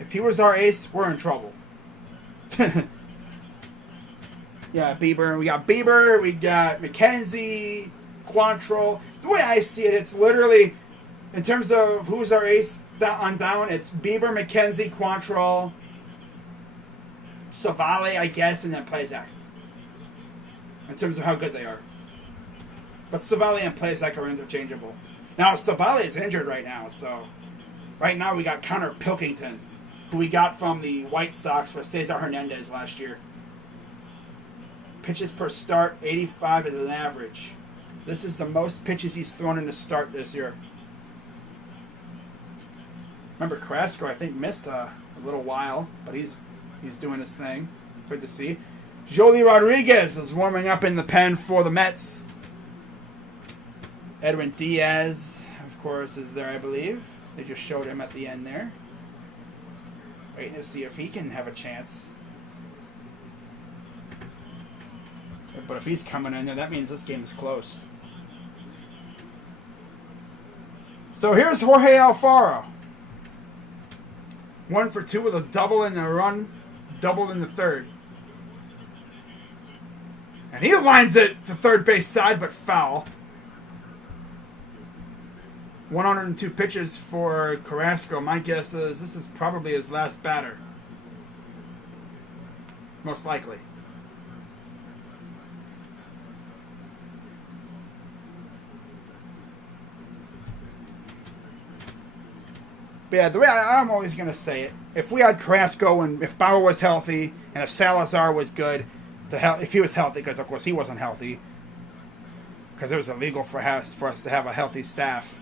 If he was our ace, we're in trouble. Yeah, Bieber. We got Bieber. We got McKenzie, Quantrill. The way I see it, it's literally, in terms of who's our ace on down, it's Bieber, McKenzie, Quantrill, Savale, I guess, and then Plazak. In terms of how good they are. But Savale and Plazak are interchangeable. Now, Savale is injured right now, so... Right now we got Connor Pilkington, who we got from the White Sox for Cesar Hernandez last year. Pitches per start, 85 is an average. This is the most pitches he's thrown in the start this year. Remember Carrasco, I think, missed a little while, but he's doing his thing. Good to see. Joely Rodriguez is warming up in the pen for the Mets. Edwin Diaz, of course, is there, I believe. They just showed him at the end there. Waiting to see if he can have a chance. But if he's coming in there, that means this game is close. So here's Jorge Alfaro. 1 for 2 with a double in the run, double in the third. And he lines it to third base side, but foul. 102 pitches for Carrasco. My guess is this is probably his last batter. Most likely. But yeah, the way I'm always going to say it, if we had Carrasco and if Bauer was healthy and if Salazar was good, if he was healthy, because of course he wasn't healthy, because it was illegal for us to have a healthy staff,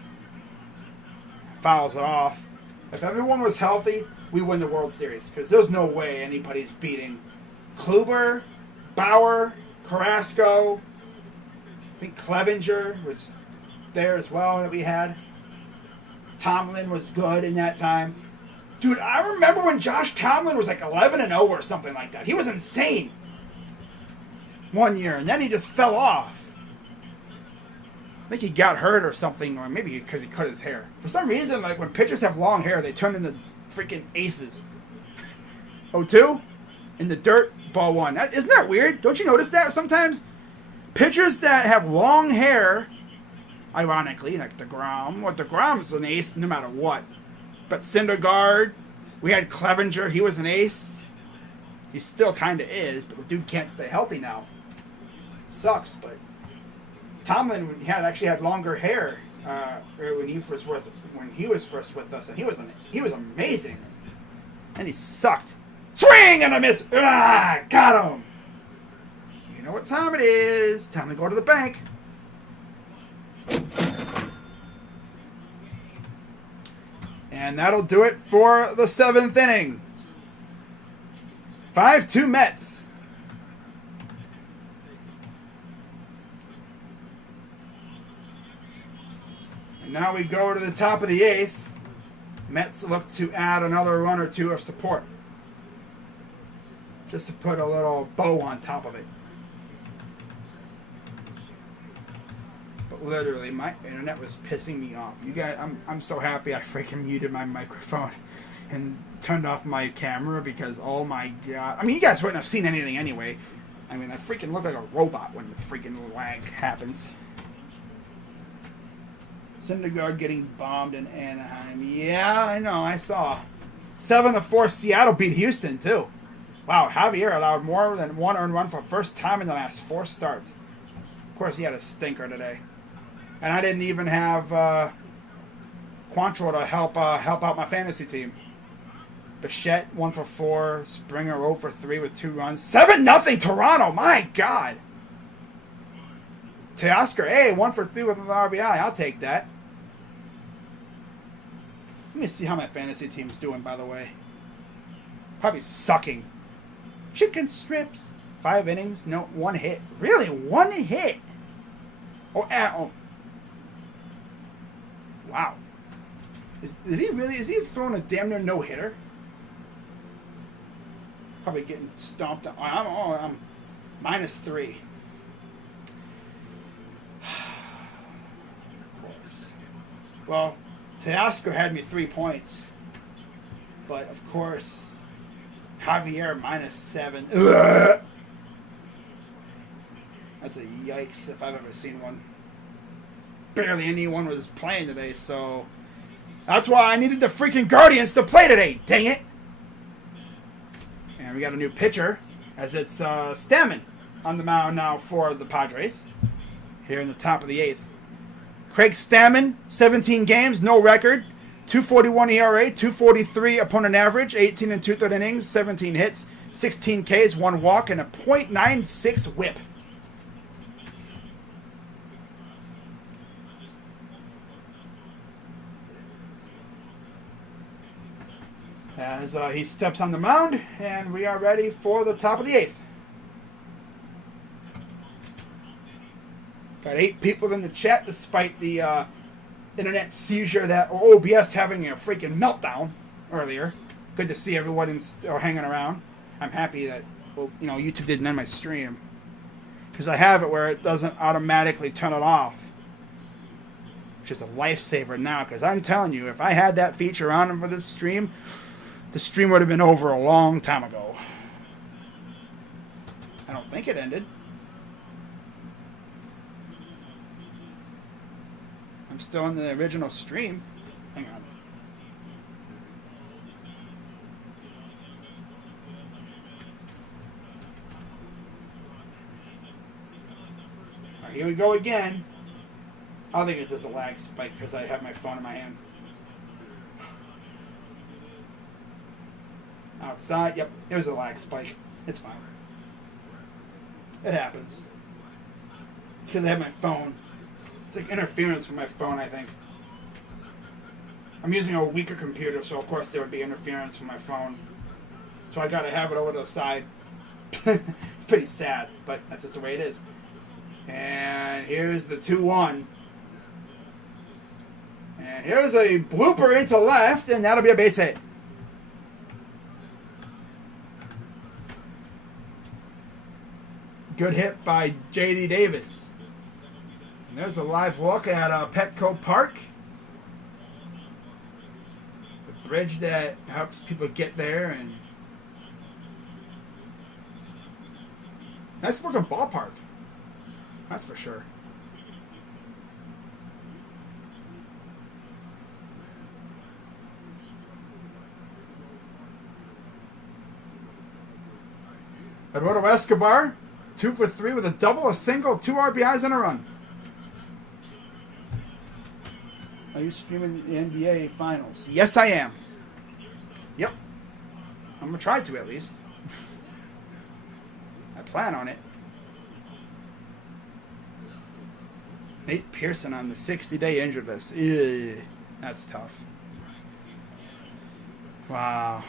fouls it off. If everyone was healthy, we win the World Series, because there's no way anybody's beating Kluber, Bauer, Carrasco. I think Clevenger was there as well that we had. Tomlin was good in that time. Dude, I remember when Josh Tomlin was like 11-0 or something like that. He was insane one year, and then he just fell off. I think he got hurt or something, or maybe because he cut his hair. For some reason, like when pitchers have long hair, they turn into freaking aces. 0-2? In the dirt, ball one. Isn't that weird? Don't you notice that sometimes? Pitchers that have long hair, ironically, like DeGrom. Well, DeGrom's an ace no matter what. But Syndergaard, we had Clevenger. He was an ace. He still kind of is, but the dude can't stay healthy now. Sucks, but Tomlin actually had longer hair when he was first with us, and he was amazing. And he sucked. Swing and a miss. Got him. You know what time it is? Time to go to the bank. And that'll do it for the 7th inning. 5-2 Mets. And now we go to the top of the 8th. Mets look to add another run or two of support. Just to put a little bow on top of it. But literally, my internet was pissing me off. You guys, I'm so happy I freaking muted my microphone and turned off my camera because, oh my god. I mean, you guys wouldn't have seen anything anyway. I mean, I freaking look like a robot when the freaking lag happens. Syndergaard getting bombed in Anaheim. Yeah, I know, I saw. 7-4 Seattle beat Houston, too. Wow, Javier allowed more than one earned run for the first time in the last 4 starts. Of course, he had a stinker today. And I didn't even have Quantrill to help out my fantasy team. Bichette 1 for 4. Springer 0 for 3 with 2 runs. 7-0 Toronto. My God. Teoscar, hey, 1 for 3 with an RBI. I'll take that. Let me see how my fantasy team's doing, by the way. Probably sucking. Chicken strips. 5 innings. No, 1 hit. Really? 1 hit? Oh. Wow. Is he throwing a damn near no-hitter? Probably getting stomped. I'm -3. Of course. Well, Teoscar had me 3 points. But, of course, Javier -7. Ugh. That's a yikes if I've ever seen one. Barely anyone was playing today, so that's why I needed the freaking Guardians to play today. Dang it! And we got a new pitcher, as it's Stammen on the mound now for the Padres. Here in the top of the 8th, Craig Stammen, 17 games, no record, 2.41 ERA, 2.43 opponent average, 18 and 2/3 innings, 17 hits, 16 Ks, 1 walk, and a .96 WHIP. As he steps on the mound, and we are ready for the top of the 8th. Got 8 people in the chat, despite the internet seizure or OBS having a freaking meltdown earlier. Good to see everyone hanging around. I'm happy that YouTube didn't end my stream, because I have it where it doesn't automatically turn it off, which is a lifesaver now. Because I'm telling you, if I had that feature on for this stream, the stream would have been over a long time ago. I don't think it ended. I'm I'm still in the original stream. Hang on. All right, here we go again. I don't think it's just a lag spike because I have my phone in my hand. Outside, yep, it was a lag spike. It's fine. It happens. It's because I have my phone. It's like interference from my phone, I think. I'm using a weaker computer, so of course there would be interference from my phone. So I gotta have it over to the side. It's pretty sad, but that's just the way it is. And here's the 2-1. And here's a blooper into left, and that'll be a base hit. Good hit by J.D. Davis. And there's a live look at Petco Park. The bridge that helps people get there. And nice looking ballpark. That's for sure. Eduardo Escobar, 2 for 3 with a double, a single, 2 RBIs, and a run. Are you streaming the NBA Finals? Yes, I am. Yep. I'm going to try to, at least. I plan on it. Nate Pearson on the 60-day injured list. Ew, that's tough. Wow.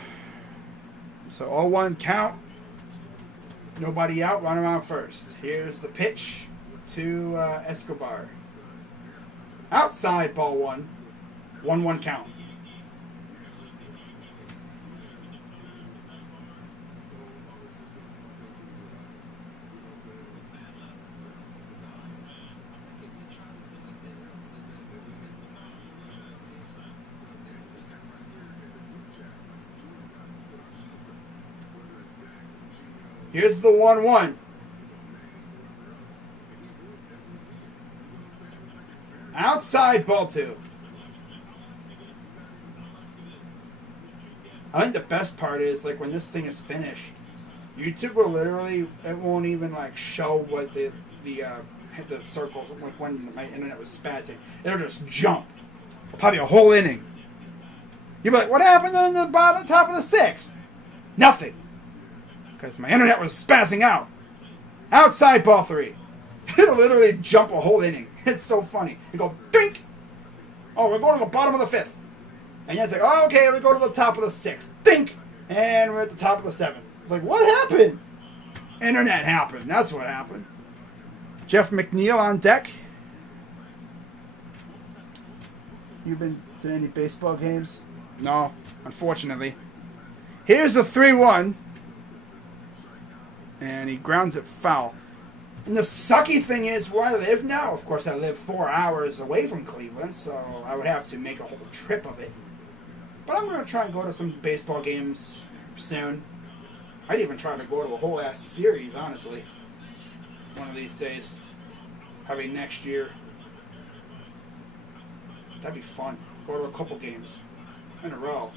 So 0-1 count. Nobody out, run around first. Here's the pitch to Escobar. Outside, ball 1. 1-1 count. Here's the 1-1. Outside, ball 2. I think the best part is, like, when this thing is finished, YouTube will literally, it won't even, like, show what the circles, like, when my internet was spazzing. It'll just jump. Probably a whole inning. You'll be like, what happened on the bottom, top of the 6th? Nothing. Because my internet was spazzing out. Outside, ball 3. It'll literally jump a whole inning. It's so funny. You go, dink! Oh, we're going to the bottom of the 5th. And it's like, oh, okay, we go to the top of the 6th. Dink! And we're at the top of the 7th. It's like, what happened? Internet happened. That's what happened. Jeff Mcneil on deck. You been to any baseball games? No, unfortunately. Here's the 3-1. And he grounds it foul. And the sucky thing is, where I live now, of course I live 4 hours away from Cleveland, so I would have to make a whole trip of it. But I'm going to try and go to some baseball games soon. I'd even try to go to a whole ass series, honestly. One of these days. Probably next year. That'd be fun. Go to a couple games in a row.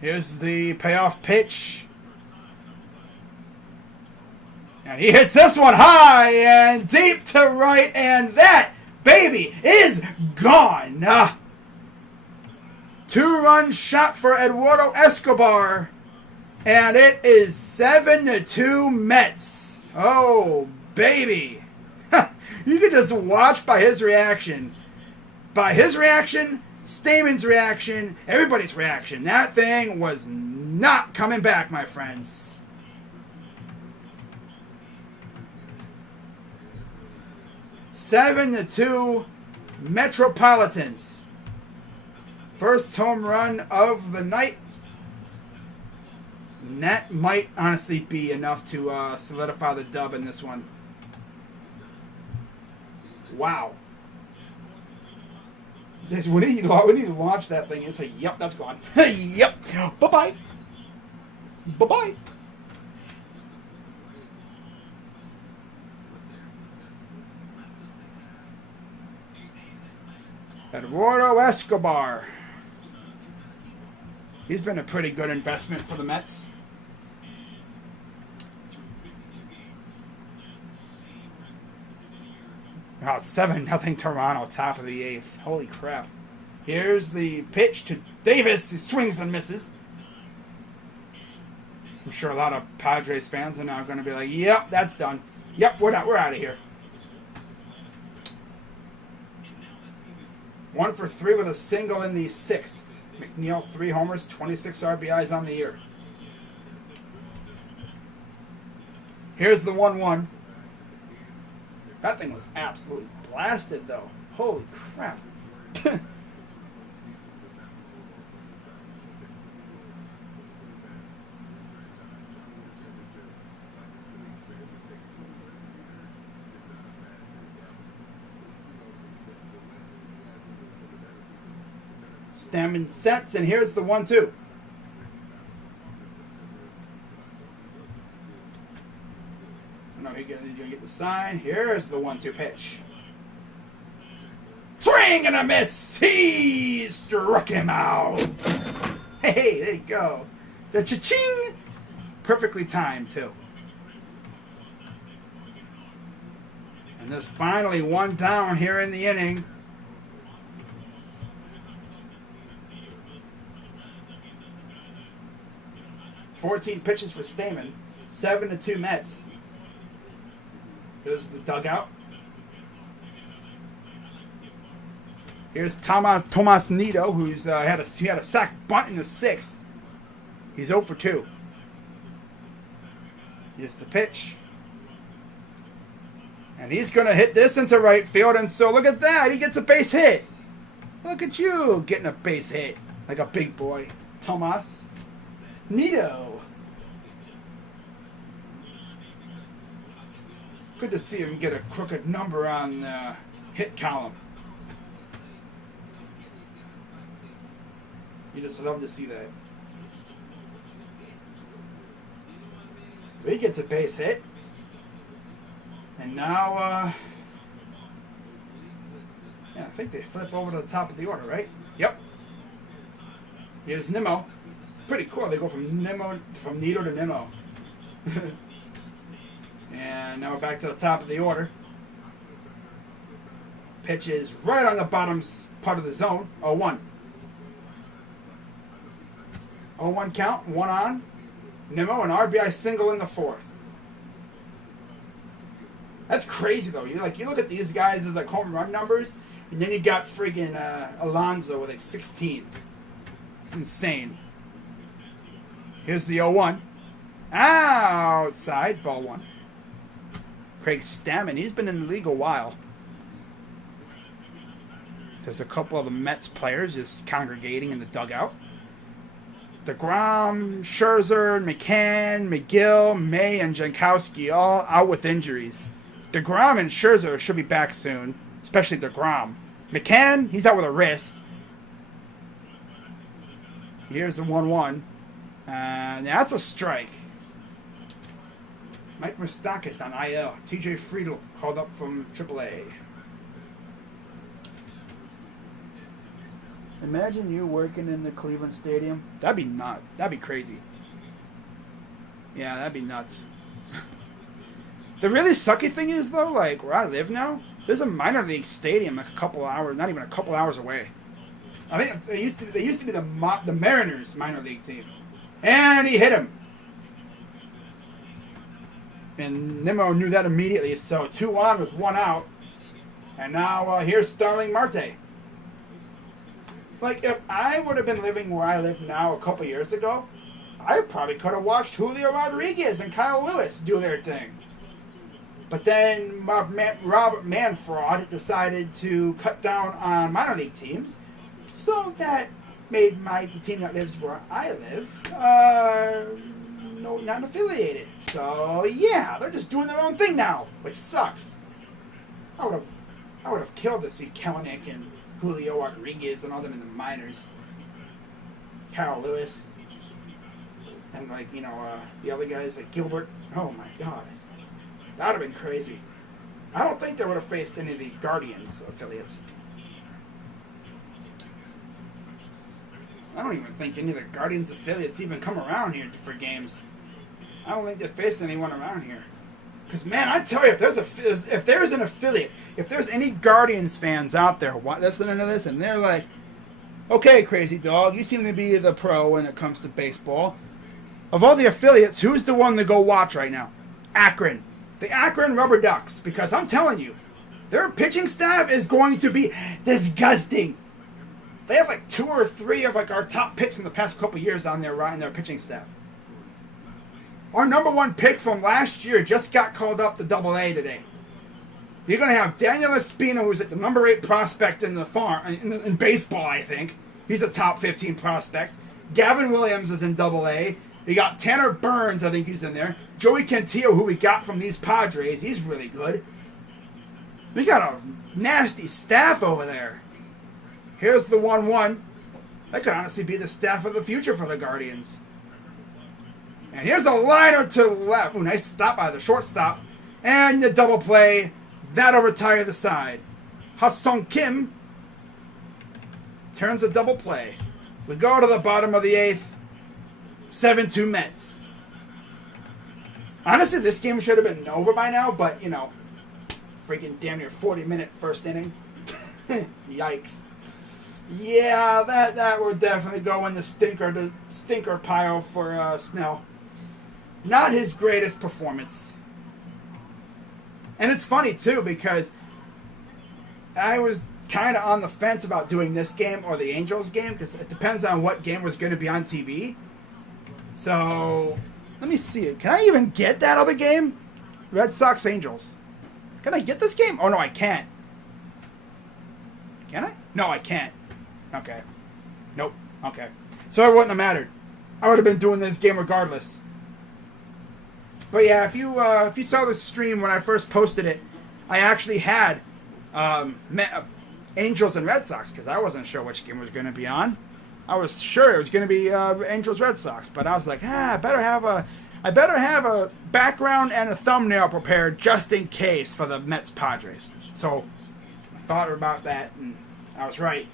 Here's the payoff pitch. And he hits this one high and deep to right, and that baby is gone. 2-run shot for Eduardo Escobar, and it is 7-2 Mets. Oh, baby. You can just watch by his reaction. By his reaction, Stamen's reaction, everybody's reaction. That thing was not coming back, my friends. 7-2 Metropolitans. First home run of the night. And that might honestly be enough to solidify the dub in this one. Wow. We need to launch that thing and say, yep, that's gone. Yep. Bye-bye. Bye-bye. Eduardo Escobar. He's been a pretty good investment for the Mets. Oh, 7-0 Toronto, top of the 8th. Holy crap. Here's the pitch to Davis. He swings and misses. I'm sure a lot of Padres fans are now going to be like, yep, that's done. Yep, we're out of here. 1 for 3 with a single in the 6th. Mcneil, 3 homers, 26 RBIs on the year. Here's the 1-1. That thing was absolutely blasted, though. Holy crap. Stammen sets, and here's the 1-2. No, he's gonna get the sign. Here's the 1-2 pitch. Swing and a miss. He struck him out. Hey, there you go. The cha-ching. Perfectly timed, too. And there's finally one down here in the inning. $14 pitches for Stammen. 7-2 Mets. There's the dugout. Here's Tomas Nido, who's had a sac bunt in the 6th. He's 0 for 2. Here's the pitch. And he's going to hit this into right field, and so look at that. He gets a base hit. Look at you getting a base hit like a big boy. Tomas Nido. Good to see him get a crooked number on the hit column. You just love to see that. So he gets a base hit. And now, yeah, I think they flip over to the top of the order, right? Yep. Here's Nimmo. Pretty cool. They go from Nido to Nimmo. And now we're back to the top of the order. Pitch is right on the bottom part of the zone. 0-1. 0-1 count. 1 on. Nimmo, an RBI single in the 4th. That's crazy, though. You look at these guys as like home run numbers, and then you got friggin' Alonso with like 16. It's insane. Here's the 0-1. Outside, ball 1. Craig Stammen, he's been in the league a while. There's a couple of the Mets players just congregating in the dugout. DeGrom, Scherzer, McCann, McGill, May, and Jankowski all out with injuries. DeGrom and Scherzer should be back soon, especially DeGrom. McCann, he's out with a wrist. Here's the 1-1. And that's a strike. Mike Moustakas on IL. TJ Friedl called up from AAA. Imagine you working in the Cleveland Stadium. That'd be nuts. That'd be crazy. Yeah, that'd be nuts. The really sucky thing is, though, like where I live now, there's a minor league stadium like a couple hours, not even a couple hours away. I think they used to be the Mariners minor league team. And he hit him. And Nimmo knew that immediately, so 2 on with 1 out. And now here's Starling Marte. Like, if I would have been living where I live now a couple years ago, I probably could have watched Julio Rodriguez and Kyle Lewis do their thing. But then Robert Manfred decided to cut down on minor league teams, so that made the team that lives where I live not affiliated. So yeah, they're just doing their own thing now, which sucks. I would have killed to see Kelenic and Julio Rodriguez and all them in the minors. Kyle Lewis and the other guys like Gilbert. Oh my God, that would have been crazy. I don't think they would have faced any of the Guardians affiliates. I don't even think any of the Guardians affiliates even come around here for games. I don't think they face anyone around here. Because, man, I tell you, if there's an affiliate, if there's any Guardians fans out there listening to this, and they're like, okay, Crazy Dog, you seem to be the pro when it comes to baseball. Of all the affiliates, who's the one to go watch right now? Akron. The Akron Rubber Ducks. Because I'm telling you, their pitching staff is going to be disgusting. They have like 2 or 3 of like our top picks from the past couple years on their pitching staff. Our number 1 pick from last year just got called up to AA today. You're going to have Daniel Espino, who's like the number 8 prospect in the farm in baseball, I think. He's a top 15 prospect. Gavin Williams is in AA. You got Tanner Burns, I think he's in there. Joey Cantillo, who we got from these Padres, he's really good. We got a nasty staff over there. Here's the 1-1. That could honestly be the staff of the future for the Guardians. And here's a liner to the left. Ooh, nice stop by the shortstop. And the double play. That'll retire the side. Ha-Sung Kim turns a double play. We go to the bottom of the 8th. 7-2 Mets. Honestly, this game should have been over by now, but, you know, freaking damn near 40-minute first inning. Yikes. Yeah, that would definitely go in the stinker pile for Snell. Not his greatest performance. And it's funny, too, because I was kind of on the fence about doing this game or the Angels game, because it depends on what game was going to be on TV. So, let me see it. Can I even get that other game? Red Sox Angels. Can I get this game? Oh, no, I can't. Can I? No, I can't. Okay. Nope. Okay. So it wouldn't have mattered. I would have been doing this game regardless. But yeah, if you saw the stream when I first posted it, I actually had Angels and Red Sox because I wasn't sure which game was going to be on. I was sure it was going to be Angels Red Sox, but I was like, I better have a background and a thumbnail prepared just in case for the Mets Padres. So I thought about that, and I was right.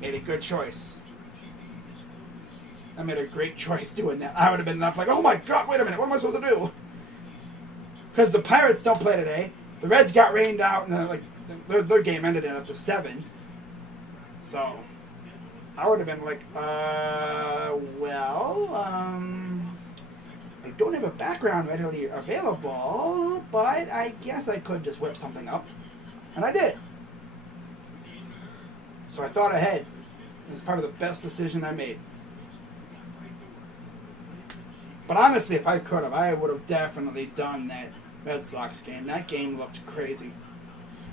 Made a good choice. I made a great choice doing that. I would have been enough like, oh my god, wait a minute, what am I supposed to do? Because the Pirates don't play today. The Reds got rained out, and their game ended after 7. So I would have been like, I don't have a background readily available, but I guess I could just whip something up. And I did. So I thought ahead. It was probably the best decision I made. But honestly, if I could have, I would have definitely done that Red Sox game. That game looked crazy.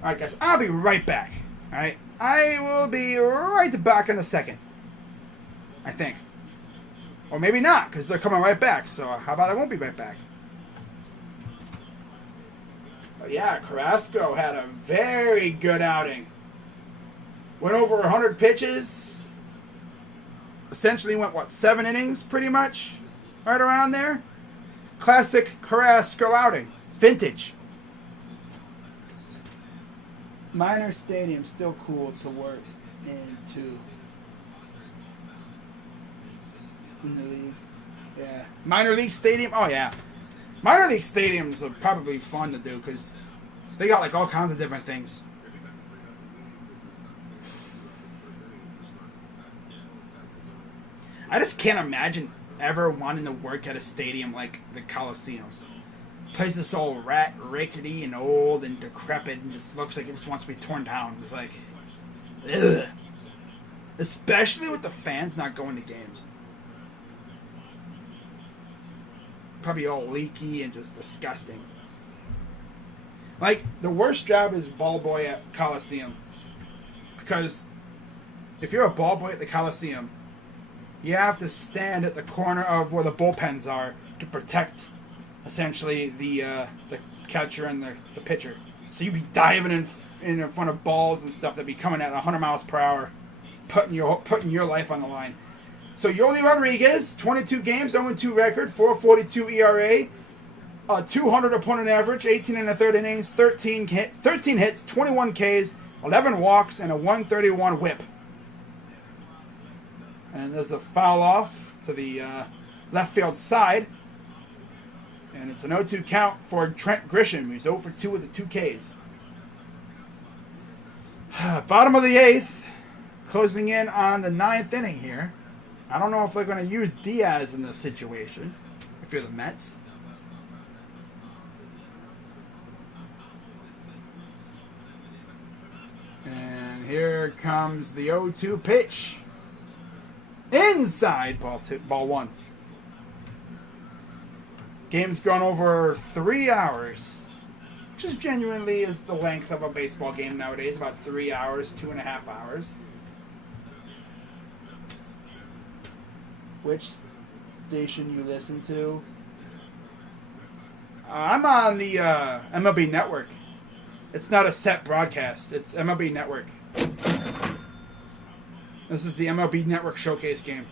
Alright guys, I'll be right back. Alright? I will be right back in a second. I think. Or maybe not, because they're coming right back. So how about I won't be right back? But yeah, Carrasco had a very good outing. Went over 100 pitches. Essentially went, 7 innings, pretty much? Right around there. Classic Carrasco outing. Vintage. Minor stadium, still cool to work into. In the league. Yeah. Minor league stadium? Oh, yeah. Minor league stadiums are probably fun to do because they got like all kinds of different things. I just can't imagine ever wanting to work at a stadium like the Coliseum. Place is so rickety and old and decrepit and just looks like it just wants to be torn down. It's like, ugh. Especially with the fans not going to games. Probably all leaky and just disgusting. Like, the worst job is ball boy at Coliseum. Because if you're a ball boy at the Coliseum, you have to stand at the corner of where the bullpens are to protect, essentially, the catcher and the pitcher. So you'd be diving in front of balls and stuff that'd be coming at 100 miles per hour, putting your life on the line. So Yoli Rodriguez, 22 games, 0-2 record, 4.42 ERA, 200 opponent average, 18 and a third innings, 13 hits, 21 Ks, 11 walks, and a 131 whip. And there's a foul off to the left field side. And it's an 0-2 count for Trent Grisham, who's 0 for 2 with the 2 Ks. Bottom of the 8th, closing in on the 9th inning here. I don't know if they're going to use Diaz in this situation, if you're the Mets. And here comes the 0-2 pitch. Inside, ball 1. Game's gone over 3 hours, which is genuinely is the length of a baseball game nowadays, about 3 hours, 2.5 hours. Which station you listen to? I'm on the MLB Network. It's not a set broadcast. It's MLB Network. This is the MLB Network showcase game.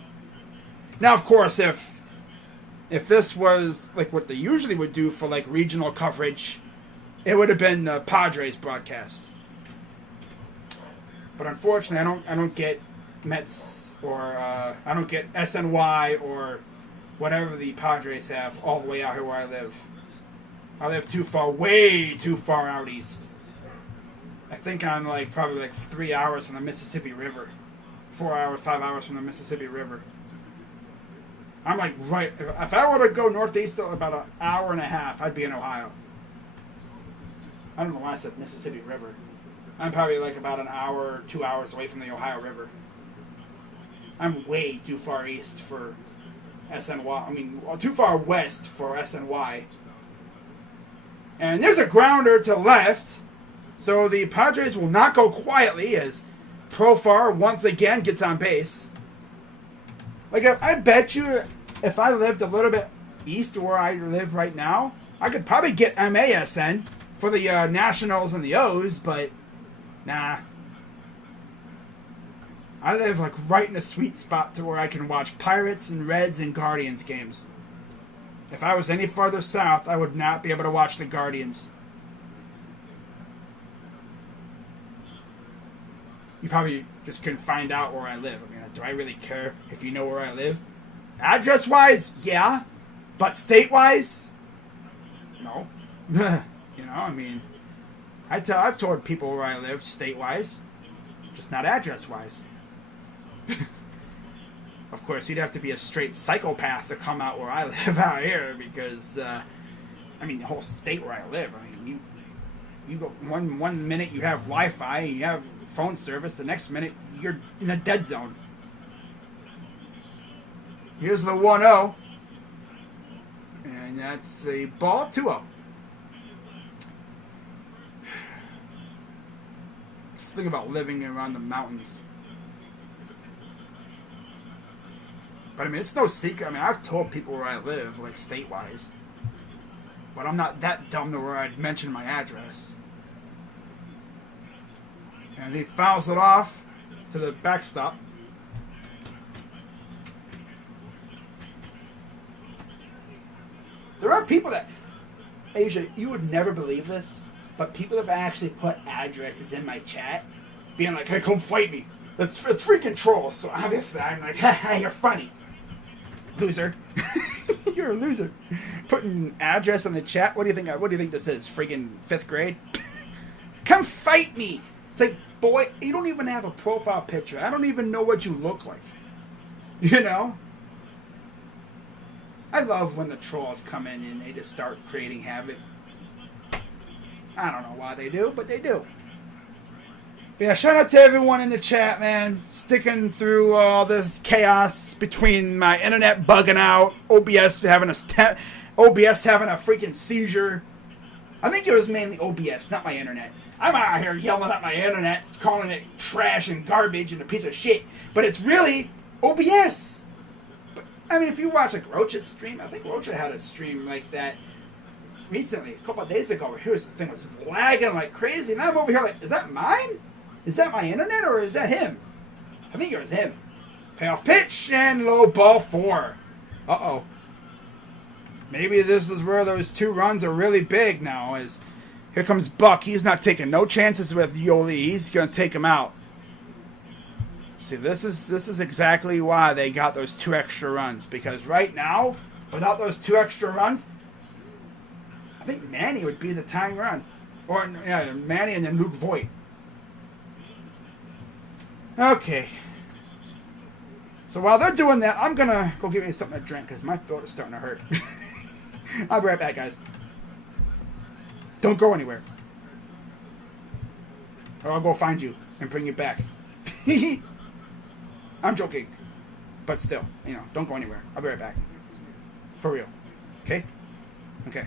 Now, of course, if this was like what they usually would do for like regional coverage, it would have been the Padres broadcast. But unfortunately, I don't get Mets or I don't get SNY or whatever the Padres have all the way out here where I live. I live way too far out east. I think I'm probably 3 hours from the Mississippi River. 4 hours, 5 hours from the Mississippi River. I'm right. If I were to go northeast about an hour and a half, I'd be in Ohio. I don't know why I said Mississippi River. I'm probably about an hour, 2 hours away from the Ohio River. I'm way too far east for SNY. I mean, too far west for SNY. And there's a grounder to left. So the Padres will not go quietly as Profar once again gets on base. I bet you if I lived a little bit east of where I live right now, I could probably get MASN for the Nationals and the O's, but nah. I live right in a sweet spot to where I can watch Pirates and Reds and Guardians games. If I was any farther south, I would not be able to watch the Guardians. You probably just couldn't find out where I live. I mean, do I really care if you know where I live? Address-wise, yeah. But state-wise, no. I mean, I've told people where I live state-wise, just not address-wise. Of course, you'd have to be a straight psychopath to come out where I live out here because, the whole state where I live. I mean, you go one minute you have Wi-Fi, you have phone service, the next minute you're in a dead zone. Here's the 1-0. And that's a ball, 2-0. Just think about living around the mountains. But it's no secret. I've told people where I live, state-wise. But I'm not that dumb to where I'd mention my address. And he fouls it off to the backstop. There are people that, Asia, you would never believe this, but people have actually put addresses in my chat, being like, hey, come fight me. It's freaking trolls. So obviously I'm like, haha, you're funny. Loser. You're a loser. Putting an address in the chat. What do you think this is? Freaking 5th grade? Come fight me. It's like, boy, you don't even have a profile picture. I don't even know what you look like. I love when the trolls come in and they just start creating havoc. I don't know why they do, but they do. Yeah, shout out to everyone in the chat, man. Sticking through all this chaos between my internet bugging out, OBS having a freaking seizure. I think it was mainly OBS, not my internet. I'm out here yelling at my internet, calling it trash and garbage and a piece of shit. But it's really OBS. But, if you watch Roach's stream, I think Roach had a stream like that recently, a couple of days ago. This thing was lagging like crazy. And I'm over here like, is that mine? Is that my internet or is that him? I think it was him. Payoff pitch and low ball 4. Uh-oh. Maybe this is where those 2 runs are really big now. As here comes Buck. He's not taking no chances with Yoli. He's going to take him out. See, this is exactly why they got those 2 extra runs. Because right now, without those 2 extra runs, I think Manny would be the tying run. Or, yeah, Manny and then Luke Voigt. Okay. So while they're doing that, I'm going to go get me something to drink because my throat is starting to hurt. I'll be right back, guys. Don't go anywhere. Or I'll go find you and bring you back. I'm joking. But still, don't go anywhere. I'll be right back. For real. Okay? Okay.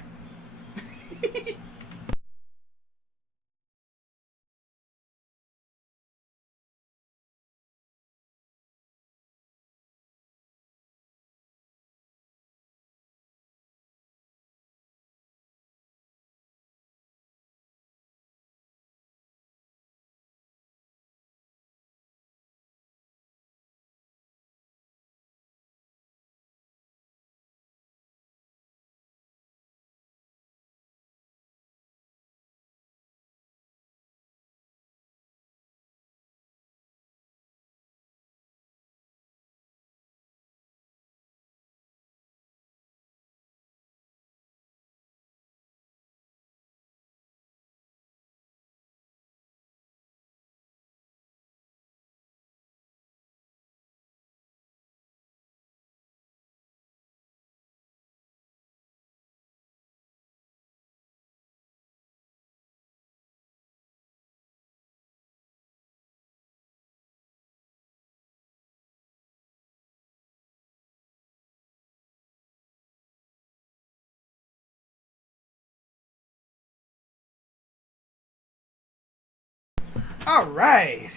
All right.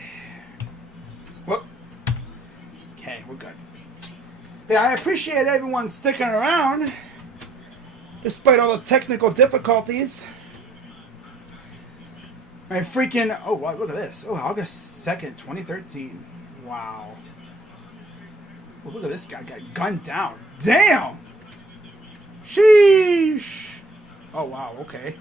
Well, okay, we're good. Yeah, I appreciate everyone sticking around, despite all the technical difficulties. I freaking... Oh, wow, look at this. Oh, August 2nd, 2013. Wow. Well, look at this guy. Got gunned down. Damn! Sheesh! Oh, wow, okay.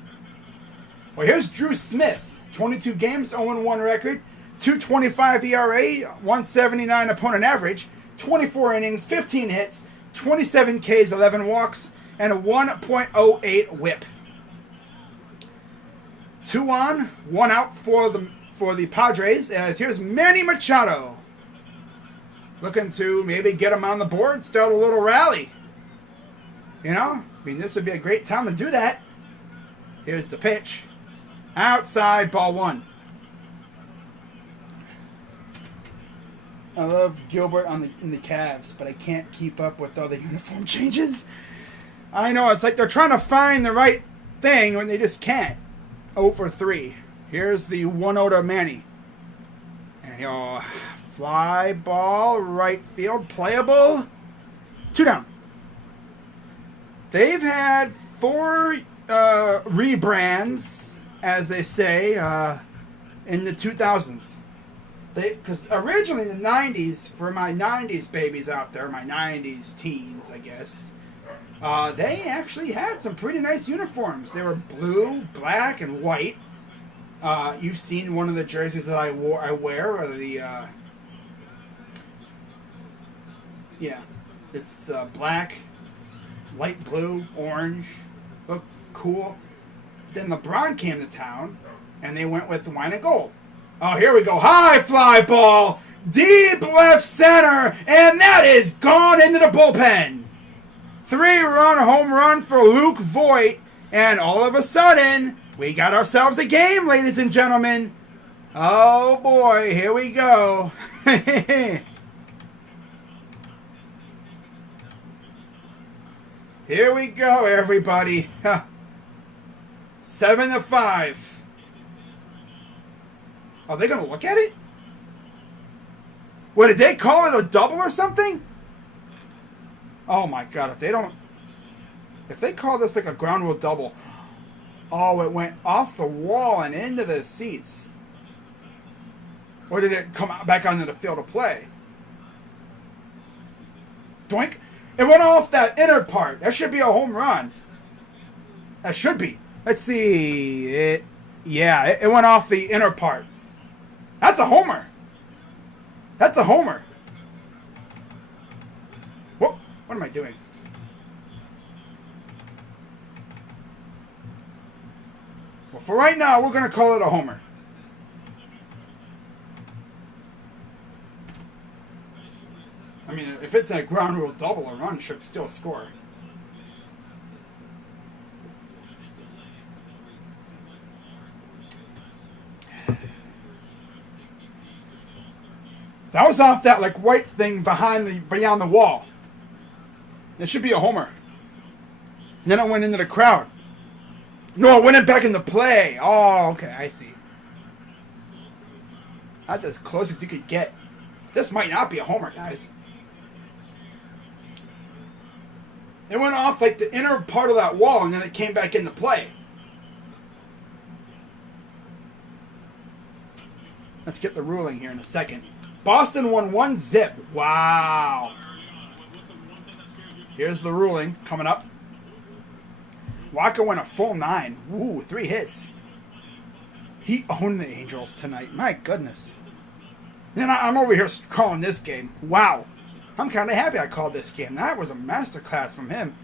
Well, here's Drew Smith. 22 games, 0-1 record, 2.25 ERA, 179 opponent average, 24 innings, 15 hits, 27 Ks, 11 walks, and a 1.08 whip. 2 on, 1 out for the Padres. As here's Manny Machado, looking to maybe get him on the board, start a little rally. This would be a great time to do that. Here's the pitch. Outside, ball 1. I love Gilbert in the Cavs, but I can't keep up with all the uniform changes. I know, it's like they're trying to find the right thing when they just can't. 0 for 3. Here's the 1-0 to Manny. And he'll fly ball, right field, playable. 2 down. They've had 4 rebrands, as they say, in the 2000s. Because originally in the 90s, for my 90s babies out there, my 90s teens, I guess, they actually had some pretty nice uniforms. They were blue, black, and white. You've seen one of the jerseys that I wear, or the, it's black, light blue, orange, look cool. Then LeBron came to town, and they went with wine and gold. Oh, here we go. High fly ball, deep left center, and that is gone into the bullpen. 3-run home run for Luke Voigt, and all of a sudden, we got ourselves a game, ladies and gentlemen. Oh, boy, here we go. Here we go, everybody. 7-5. Are they going to look at it? What, did they call it a double or something? Oh my God, if they call this like a ground rule double, oh, it went off the wall and into the seats. Or did it come back onto the field of play? Doink. It went off that inner part. That should be a home run. That should be. Let's see. It went off the inner part. That's a homer. That's a homer. Whoa, what am I doing? Well, for right now, we're going to call it a homer. I mean, if it's a ground rule double, a run should still score. That was off that like white thing beyond the wall. It should be a homer. And then it went into the crowd. No, it went back into play. Oh, okay, I see. That's as close as you could get. This might not be a homer, guys. It went off like the inner part of that wall, and then it came back into play. Let's get the ruling here in a second. Boston won 1-0. Wow. Here's the ruling coming up. Walker went a full 9. Ooh, 3 hits. He owned the Angels tonight. My goodness. Then I'm over here calling this game. Wow. I'm kind of happy I called this game. That was a masterclass from him.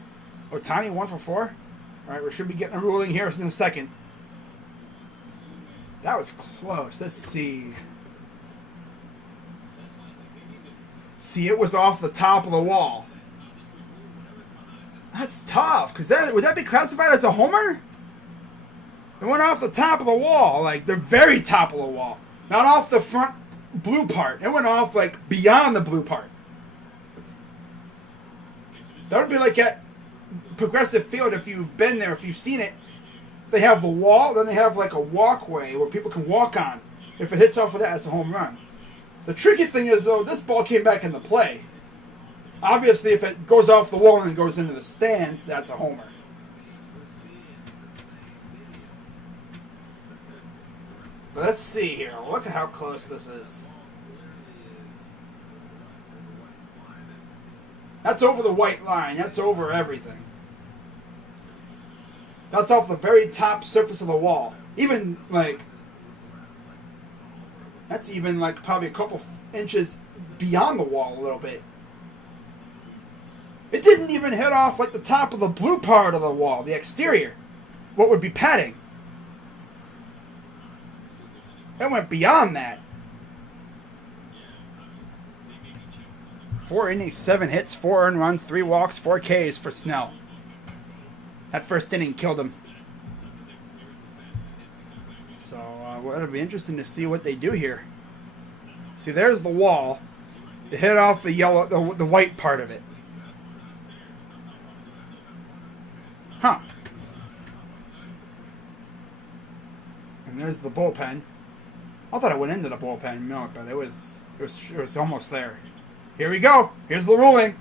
Ohtani 1 for 4. All right, we should be getting a ruling here in a second. That was close. Let's see. See, it was off the top of the wall. That's tough, because would that be classified as a homer? It went off the top of the wall, like the very top of the wall. Not off the front blue part. It went off like beyond the blue part. That would be like at Progressive Field if you've been there, if you've seen it. They have the wall, then they have like a walkway where people can walk on. If it hits off of that, it's a home run. The tricky thing is, though, this ball came back into play. Obviously, if it goes off the wall and goes into the stands, that's a homer. But let's see here. Look at how close this is. That's over the white line. That's over everything. That's off the very top surface of the wall. Even, like... That's even, like, probably a couple inches beyond the wall a little bit. It didn't even hit off, like, the top of the blue part of the wall, the exterior. What would be padding. It went beyond that. 4 innings, 7 hits, 4 earned runs, 3 walks, 4 Ks for Snell. That first inning killed him. So, it'll be interesting to see what they do here. See, there's the wall. It hit off the yellow, the white part of it. Huh. And there's the bullpen. I thought it went into the bullpen, no, but it was almost there. Here we go. Here's the ruling.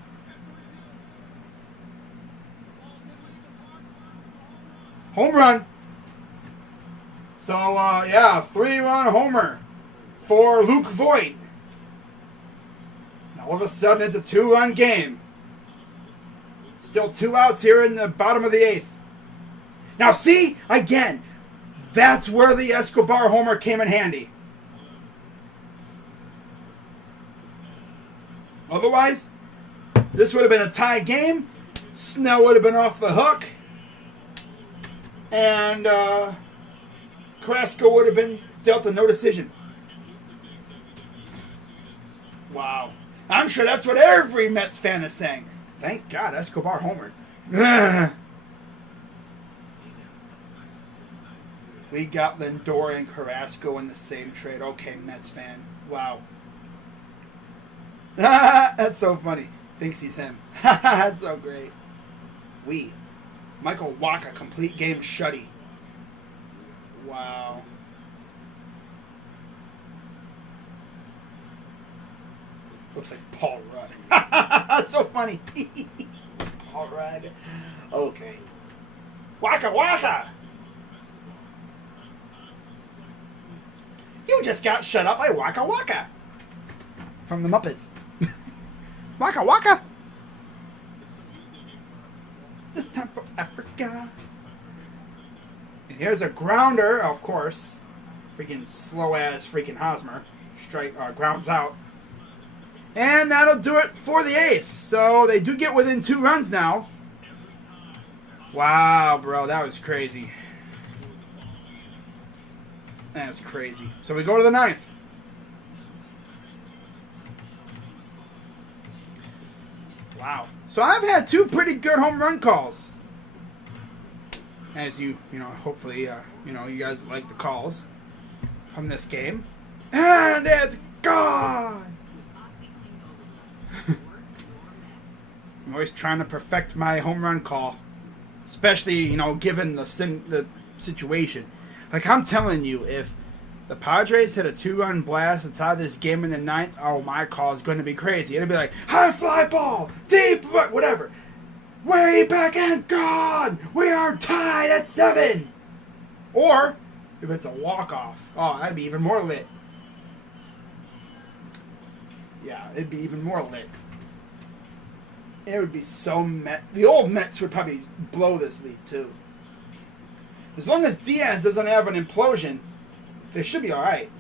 Home run. So, yeah, 3-run homer for Luke Voigt. Now, all of a sudden, it's a 2-run game. Still 2 outs here in the bottom of the 8th. Now, see, again, that's where the Escobar homer came in handy. Otherwise, this would have been a tie game. Snell would have been off the hook. And Carrasco would have been dealt a no decision. Wow. I'm sure that's what every Mets fan is saying. Thank God Escobar homered. We got Lindor and Carrasco in the same trade. Okay, Mets fan. Wow. That's so funny. Thinks he's him. That's so great. Michael Wacha, complete game shutty. Wow. Looks like Paul Rudd. That's so funny. Paul Rudd. Okay. Wacha! You just got shut up by Wacha. From the Muppets. Waka! This time for Africa. And here's a grounder, of course. Freaking slow ass freaking Hosmer. Strike grounds out. And that'll do it for the 8th. So they do get within 2 runs now. Wow, bro, that was crazy. That's crazy. So we go to the 9th. Wow. So I've had 2 pretty good home run calls. As you hopefully, you guys like the calls from this game. And it's gone! I'm always trying to perfect my home run call. Especially, given the situation. Like, I'm telling you, if the Padres hit a 2-run blast to tie this game in the 9th, oh, my call is going to be crazy. It'll be like, high fly ball, deep, whatever. Way back and gone! We are tied at 7! Or, if it's a walk-off, oh, that'd be even more lit. Yeah, it'd be even more lit. It would be so Met. The old Mets would probably blow this lead, too. As long as Diaz doesn't have an implosion, they should be alright.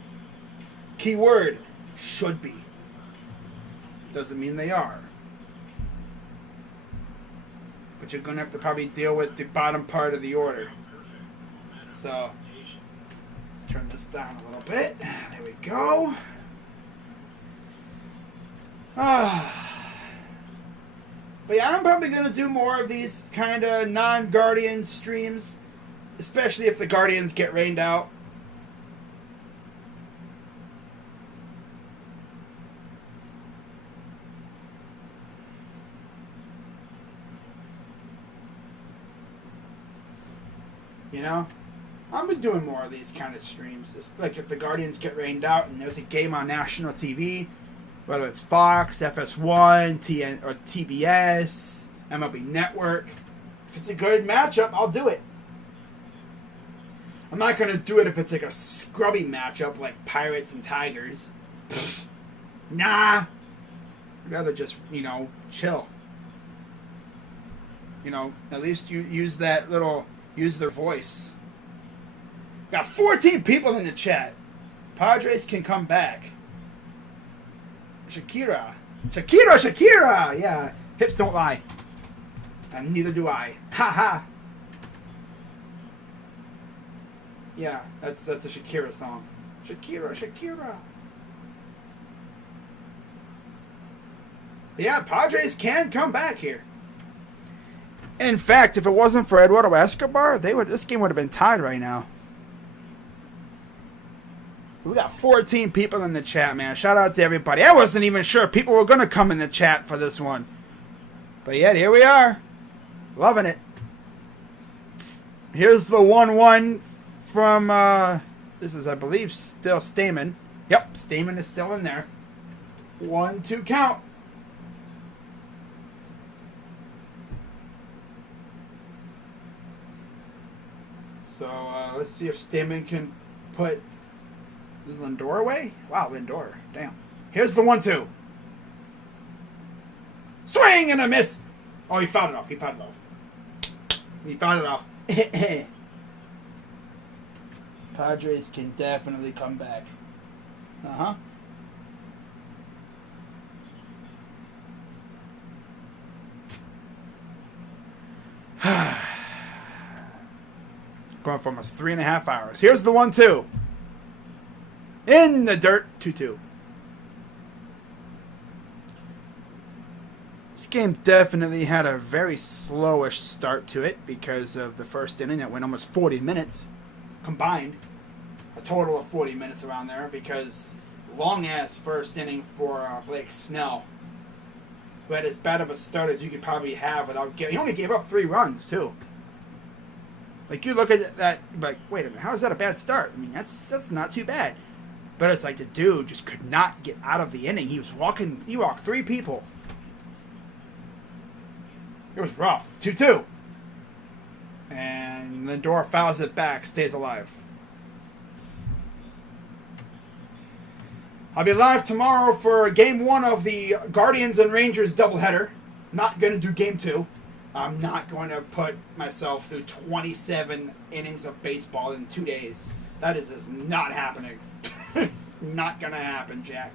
Keyword, should be. Doesn't mean they are. But you're going to have to probably deal with the bottom part of the order. So, let's turn this down a little bit. There we go. But yeah, I'm probably going to do more of these kind of non-Guardian streams. Especially if the Guardians get rained out. I've been doing more of these kind of streams. It's like if the Guardians get rained out and there's a game on national TV, whether it's Fox, FS1, TN, or TBS, MLB Network. If it's a good matchup, I'll do it. I'm not going to do it if it's like a scrubby matchup like Pirates and Tigers. Nah. I'd rather just, chill. At least you use their voice. Got 14 people in the chat. Padres can come back. Shakira. Yeah. Hips don't lie. And neither do I. Ha ha. Yeah, that's a Shakira song. Shakira. Yeah, Padres can come back here. In fact, if it wasn't for Eduardo Escobar, this game would have been tied right now. We got 14 people in the chat, man. Shout out to everybody. I wasn't even sure people were going to come in the chat for this one. But yet, here we are. Loving it. Here's the 1-1 from, this is, I believe, still Stamen. Yep, Stamen is still in there. 1-2 count. So, let's see if Stamen can put Lindor away. Wow, Lindor. Damn. Here's the 1-2. Swing and a miss. Oh, he fouled it off. Padres can definitely come back. Going for almost 3.5 hours. Here's the 1-2. In the dirt, 2-2. This game definitely had a very slowish start to it because of the first inning. It went almost 40 minutes combined. A total of 40 minutes around there because long-ass first inning for Blake Snell, who had as bad of a start as you could probably have without getting... He only gave up 3 runs, too. Like, you look at that, like, wait a minute, how is that a bad start? I mean, that's not too bad. But it's like the dude just could not get out of the inning. He walked 3 people. It was rough. 2-2. And Lindor fouls it back, stays alive. I'll be live tomorrow for Game 1 of the Guardians and Rangers doubleheader. Not going to do Game 2. I'm not going to put myself through 27 innings of baseball in 2 days. That is just not happening. Not going to happen, Jack.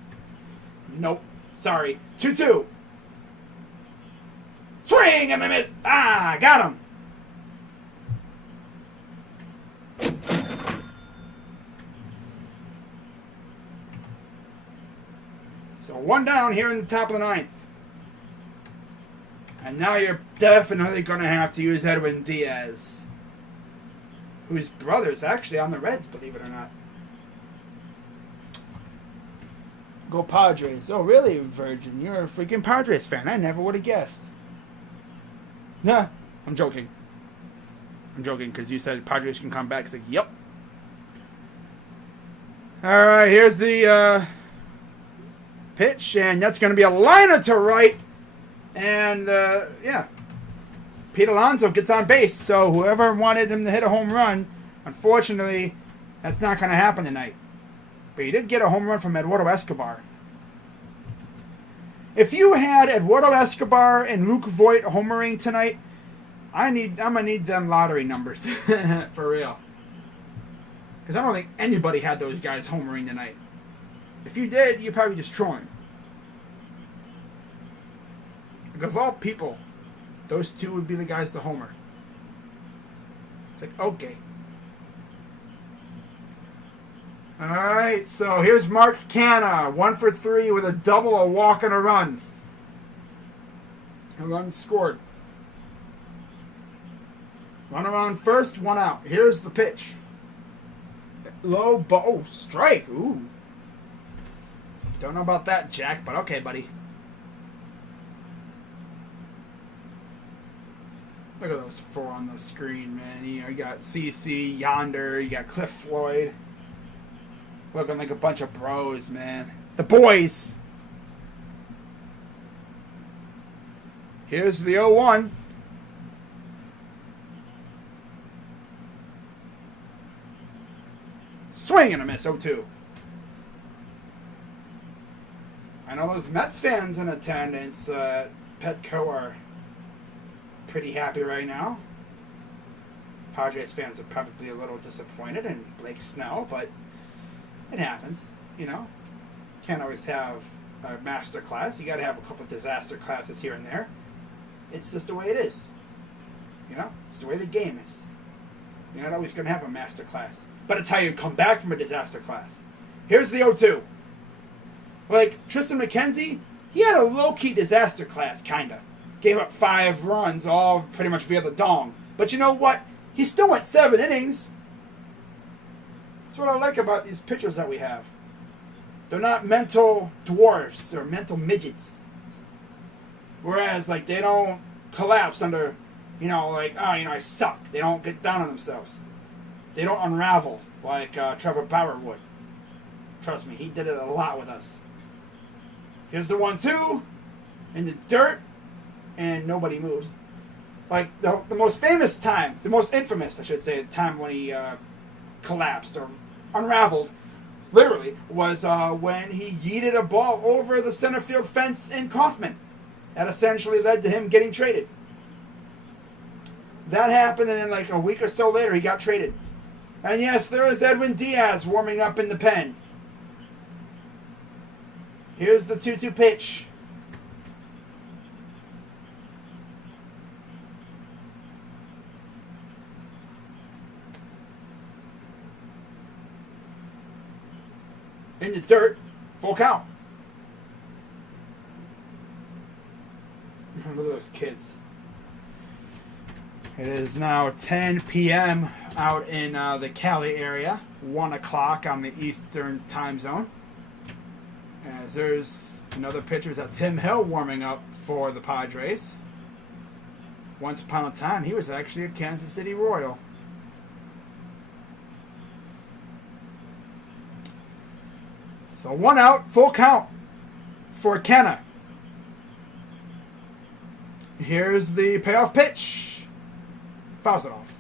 Nope. Sorry. 2-2. Swing and a miss. Ah, got him. So 1 down here in the top of the 9th. And now you're definitely going to have to use Edwin Diaz, whose brother's actually on the Reds, believe it or not. Go Padres. Oh, really, Virgin? You're a freaking Padres fan. I never would have guessed. Nah, I'm joking. I'm joking because you said Padres can come back. It's like, yep. All right, here's the pitch, and that's going to be a liner to right. And, yeah, Pete Alonso gets on base. So whoever wanted him to hit a home run, unfortunately, that's not going to happen tonight. But he did get a home run from Eduardo Escobar. If you had Eduardo Escobar and Luke Voigt homering tonight, I'm gonna need them lottery numbers for real. Because I don't think anybody had those guys homering tonight. If you did, you're probably just trolling. Like, of all people, those two would be the guys to homer. It's like, okay. Alright, so here's Mark Canha. 1 for 3 with a double, a walk, and a run. A run scored. Run around first, 1 out. Here's the pitch. Low ball. Oh, strike. Ooh. Don't know about that, Jack, but okay, buddy. Look at those 4 on the screen, man. You got CC, Yonder, you got Cliff Floyd. Looking like a bunch of bros, man. The boys! Here's the 0-1. Swing and a miss, 0-2. I know those Mets fans in attendance at Petco are pretty happy right now. Padres fans are probably a little disappointed in Blake Snell, but it happens, you know. Can't always have a master class. You got to have a couple of disaster classes here and there. It's just the way it is. You know, it's the way the game is. You're not always going to have a master class. But it's how you come back from a disaster class. Here's the 0-2. Like, Tristan McKenzie, he had a low-key disaster class, kind of. Gave up 5 runs, all pretty much via the dong. But you know what? He still went 7 innings. That's what I like about these pitchers that we have. They're not mental dwarfs or mental midgets. Whereas, like, they don't collapse under, you know, like, oh, you know, I suck. They don't get down on themselves. They don't unravel like Trevor Bauer would. Trust me, he did it a lot with us. Here's the 1-2 in the dirt, and nobody moves. Like, the most famous time, the most infamous, I should say, time when he collapsed or unraveled, literally, was when he yeeted a ball over the center field fence in Kaufman. That essentially led to him getting traded. That happened, and then like a week or so later, he got traded. And yes, there is Edwin Diaz warming up in the pen. Here's the 2-2 pitch. In the dirt, full count. Look at those kids. It is now 10 p.m. out in the Cali area, 1 o'clock on the Eastern time zone. As there's another pitcher, that's Tim Hill warming up for the Padres. Once upon a time, he was actually a Kansas City Royal. So 1 out, full count for Canha. Here's the payoff pitch. Fouls it off.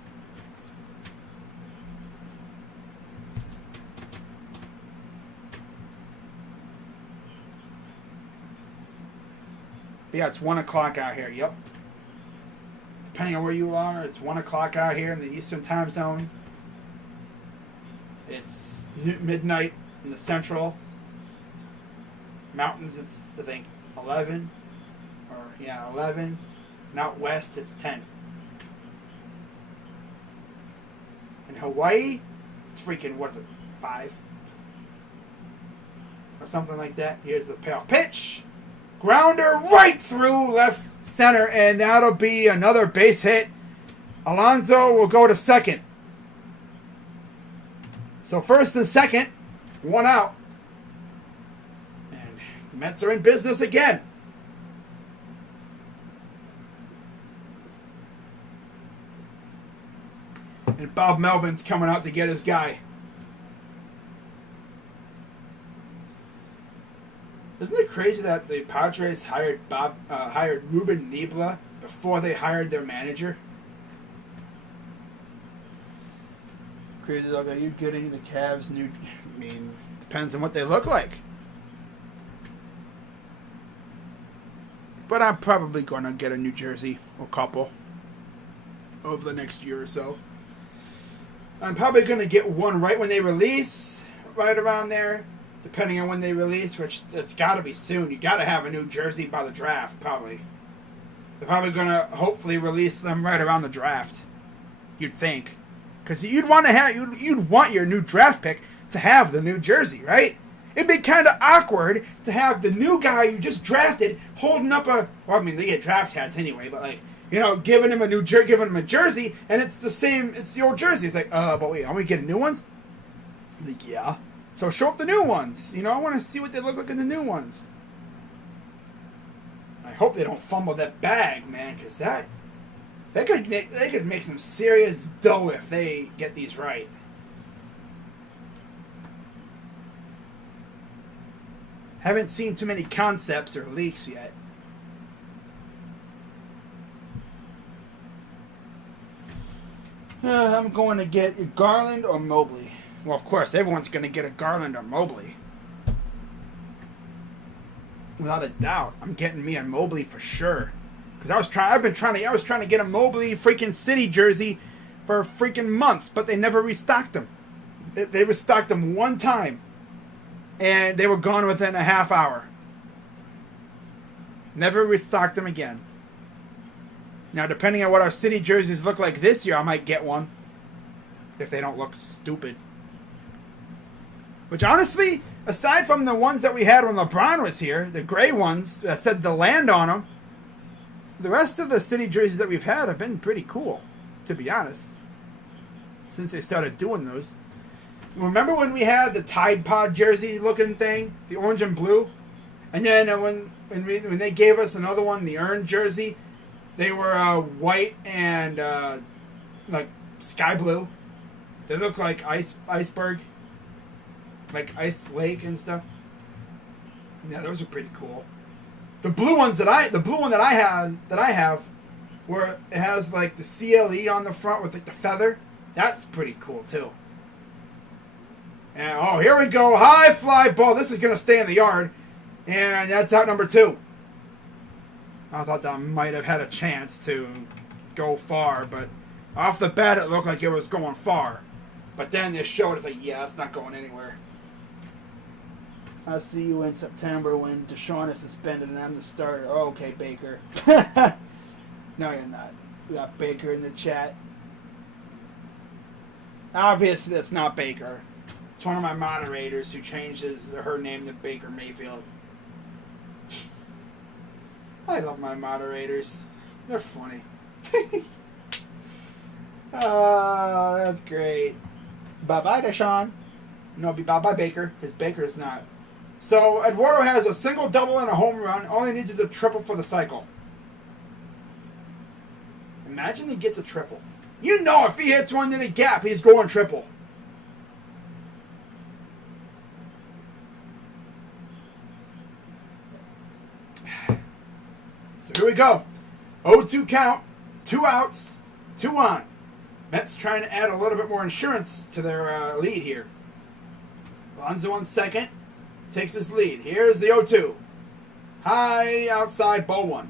But yeah, it's 1 o'clock out here. Yep. Depending on where you are, it's 1 o'clock out here in the Eastern time zone. It's midnight in the Central. Mountains, it's, I think, 11. 11. And out west, it's 10. In Hawaii, it's freaking, what is it, 5? Or something like that. Here's the payoff pitch. Grounder right through left center, and that'll be another base hit. Alonso will go to second. So first and second, 1 out. And Mets are in business again. And Bob Melvin's coming out to get his guy. Isn't it crazy that the Padres hired Ruben Niebla before they hired their manager? Crazy dog, are you getting the Cavs new? I mean, depends on what they look like. But I'm probably going to get a New Jersey, a couple, over the next year or so. I'm probably going to get one right when they release, right around there, depending on when they release, which it's got to be soon. You got to have a New Jersey by the draft, probably. They're probably going to hopefully release them right around the draft. You'd think, because you'd want your new draft pick to have the New Jersey, right? It'd be kind of awkward to have the new guy you just drafted holding up a. Well, I mean, they get draft hats anyway, but like. Giving him a jersey, and it's the same. It's the old jersey. It's like, but wait, are we getting new ones? Like, yeah. So show up the new ones. I want to see what they look like in the new ones. I hope they don't fumble that bag, man, because they could make some serious dough if they get these right. Haven't seen too many concepts or leaks yet. I'm going to get Garland or Mobley. Well, of course, everyone's going to get a Garland or Mobley. Without a doubt, I'm getting me a Mobley for sure. Because I was trying to get a Mobley freaking City jersey for freaking months, but they never restocked them. They restocked them one time, and they were gone within a half hour. Never restocked them again. Now, depending on what our City jerseys look like this year, I might get one. If they don't look stupid. Which, honestly, aside from the ones that we had when LeBron was here, the gray ones that said the land on them, the rest of the City jerseys that we've had have been pretty cool, to be honest. Since they started doing those. Remember when we had the Tide Pod jersey looking thing? The orange and blue? And then when they gave us another one, the Earn jersey, they were white and like sky blue. They look like iceberg, like ice lake and stuff. Yeah, those are pretty cool. The blue one that I have, where it has like the CLE on the front with like the feather. That's pretty cool too. And here we go, high fly ball. This is gonna stay in the yard, and that's out number 2. I thought that might have had a chance to go far, but off the bat it looked like it was going far. But then they showed it's like, yeah, it's not going anywhere. I'll see you in September when Deshaun is suspended and I'm the starter. Oh, okay, Baker. No, you're not. We got Baker in the chat. Obviously, that's not Baker. It's one of my moderators who changes her name to Baker Mayfield. I love my moderators. They're funny. Oh, that's great. Bye-bye, Deshaun. No, bye-bye, Baker, because Baker's not. So, Eduardo has a single, double, and a home run. All he needs is a triple for the cycle. Imagine he gets a triple. If he hits one in a gap, he's going triple. So here we go. 0-2 count, 2 outs, 2 on. Mets trying to add a little bit more insurance to their lead here. Alonso on second, takes his lead. Here's the 0-2. High outside, ball 1.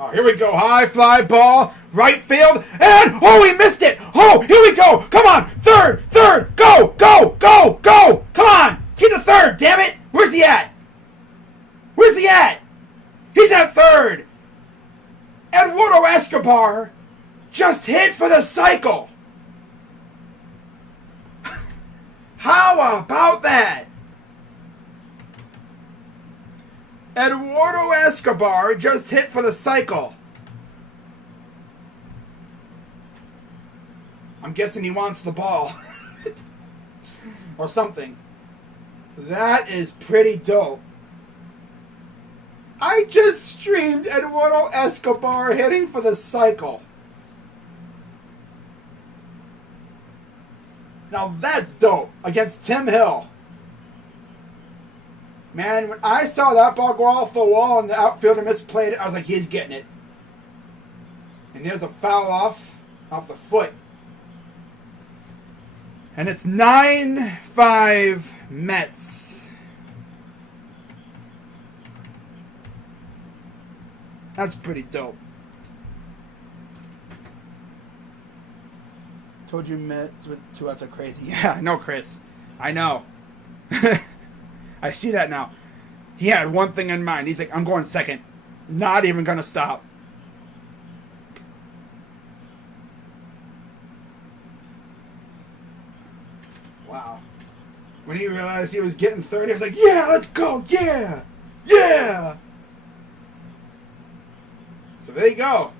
Oh, here we go. High fly ball. Right field. And, oh, he missed it. Oh, here we go. Come on. Third. Go. Come on. Get to third, damn it. Where's he at? He's at third. Eduardo Escobar just hit for the cycle. How about that? Eduardo Escobar just hit for the cycle. I'm guessing he wants the ball. Or something. That is pretty dope. I just streamed Eduardo Escobar hitting for the cycle. Now that's dope. Against Tim Hill. Man, when I saw that ball go off the wall and the outfielder misplayed it, I was like, he's getting it. And there's a foul off the foot. And it's 9-5 Mets. That's pretty dope. Told you Mets with 2 outs are crazy. Yeah, I know, Chris. I know. I see that now. He had one thing in mind. He's like, I'm going second. Not even going to stop. Wow. When he realized he was getting third, he was like, yeah, let's go. Yeah. So there you go.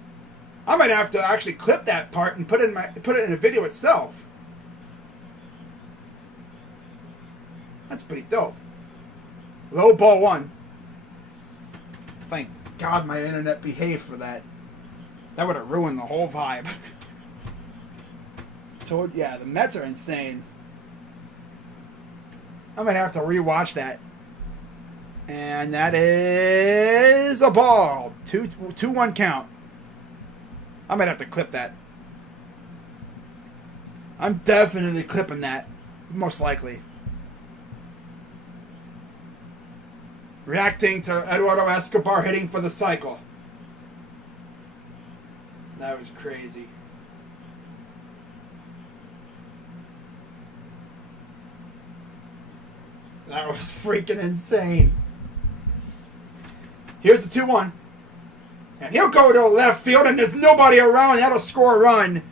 I might have to actually clip that part and put it in the video itself. That's pretty dope. Low ball 1. Thank God my internet behaved for that. That would have ruined the whole vibe. Yeah, the Mets are insane. I might have to rewatch that. And that is a ball. 2-1 count. I might have to clip that. I'm definitely clipping that. Most likely. Reacting to Eduardo Escobar hitting for the cycle. That was crazy. That was freaking insane. Here's the 2-1. And he'll go to left field, and there's nobody around. That'll score a run.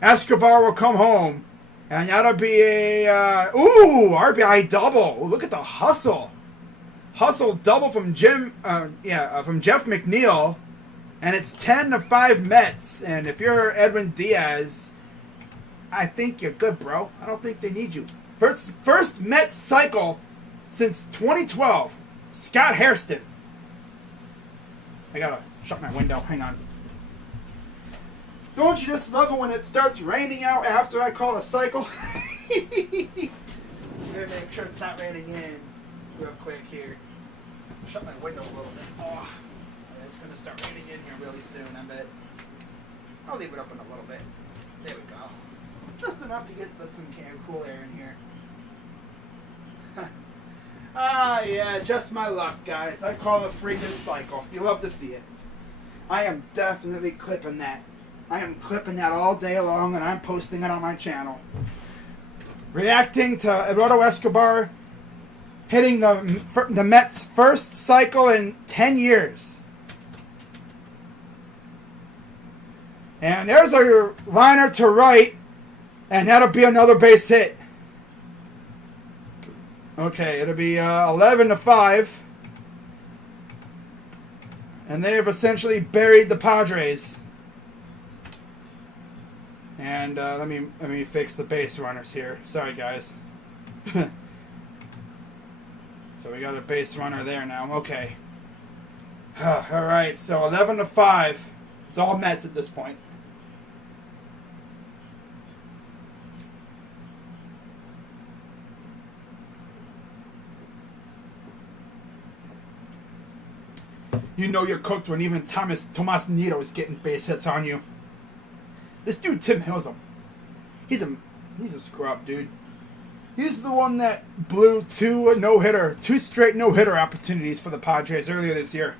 Escobar will come home. And that'll be a... RBI double. Ooh, look at the hustle. Hustle double from from Jeff McNeil. And it's 10-5 Mets. And if you're Edwin Diaz, I think you're good, bro. I don't think they need you. First Mets cycle since 2012. Scott Hairston. I gotta shut my window. Hang on. Don't you just love it when it starts raining out after I call a cycle? Let me make sure it's not raining in real quick here. Shut my window a little bit. Oh, it's going to start raining in here really soon, I bet. I'll leave it up in a little bit. There we go. Just enough to let some cool air in here. Yeah, just my luck, guys. I call a freaking cycle. You love to see it. I am definitely clipping that. I am clipping that all day long, and I'm posting it on my channel. Reacting to Eduardo Escobar hitting the Mets' first cycle in 10 years. And there's a liner to right, and that'll be another base hit. Okay, it'll be 11-5. And they have essentially buried the Padres. And let me fix the base runners here. Sorry, guys. So we got a base runner there now. Okay. All right. So 11-5. It's all Mets at this point. You know you're cooked when even Tomas Nido is getting base hits on you. This dude Tim Hill's he's a scrub, dude. He's the one that blew two straight no-hitter opportunities for the Padres earlier this year.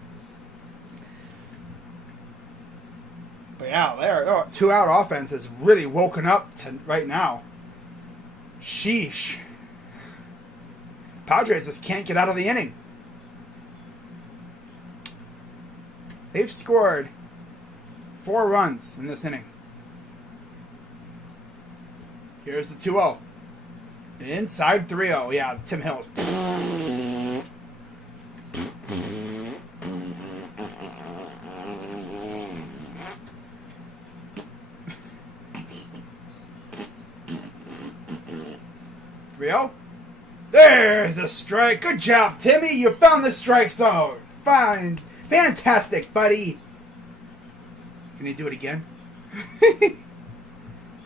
But yeah, their 2-out offense has really woken up to right now. Sheesh. Padres just can't get out of the inning. They've scored 4 runs in this inning. Here's the 2-0. Inside 3-0. Yeah, Tim Hills. 3-0. There's the strike. Good job, Timmy. You found the strike zone. Fine. Fantastic, buddy. Can you do it again?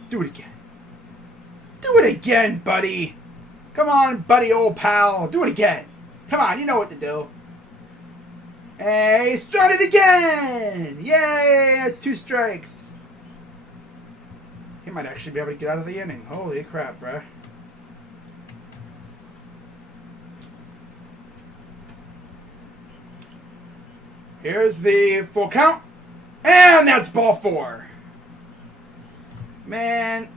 Do it again. Do it again, buddy. Come on, buddy, old pal. Do it again. Come on, you know what to do. Hey, he struck it again. Yay, that's 2 strikes. He might actually be able to get out of the inning. Holy crap, bruh. Here's the full count. And that's ball 4. Man,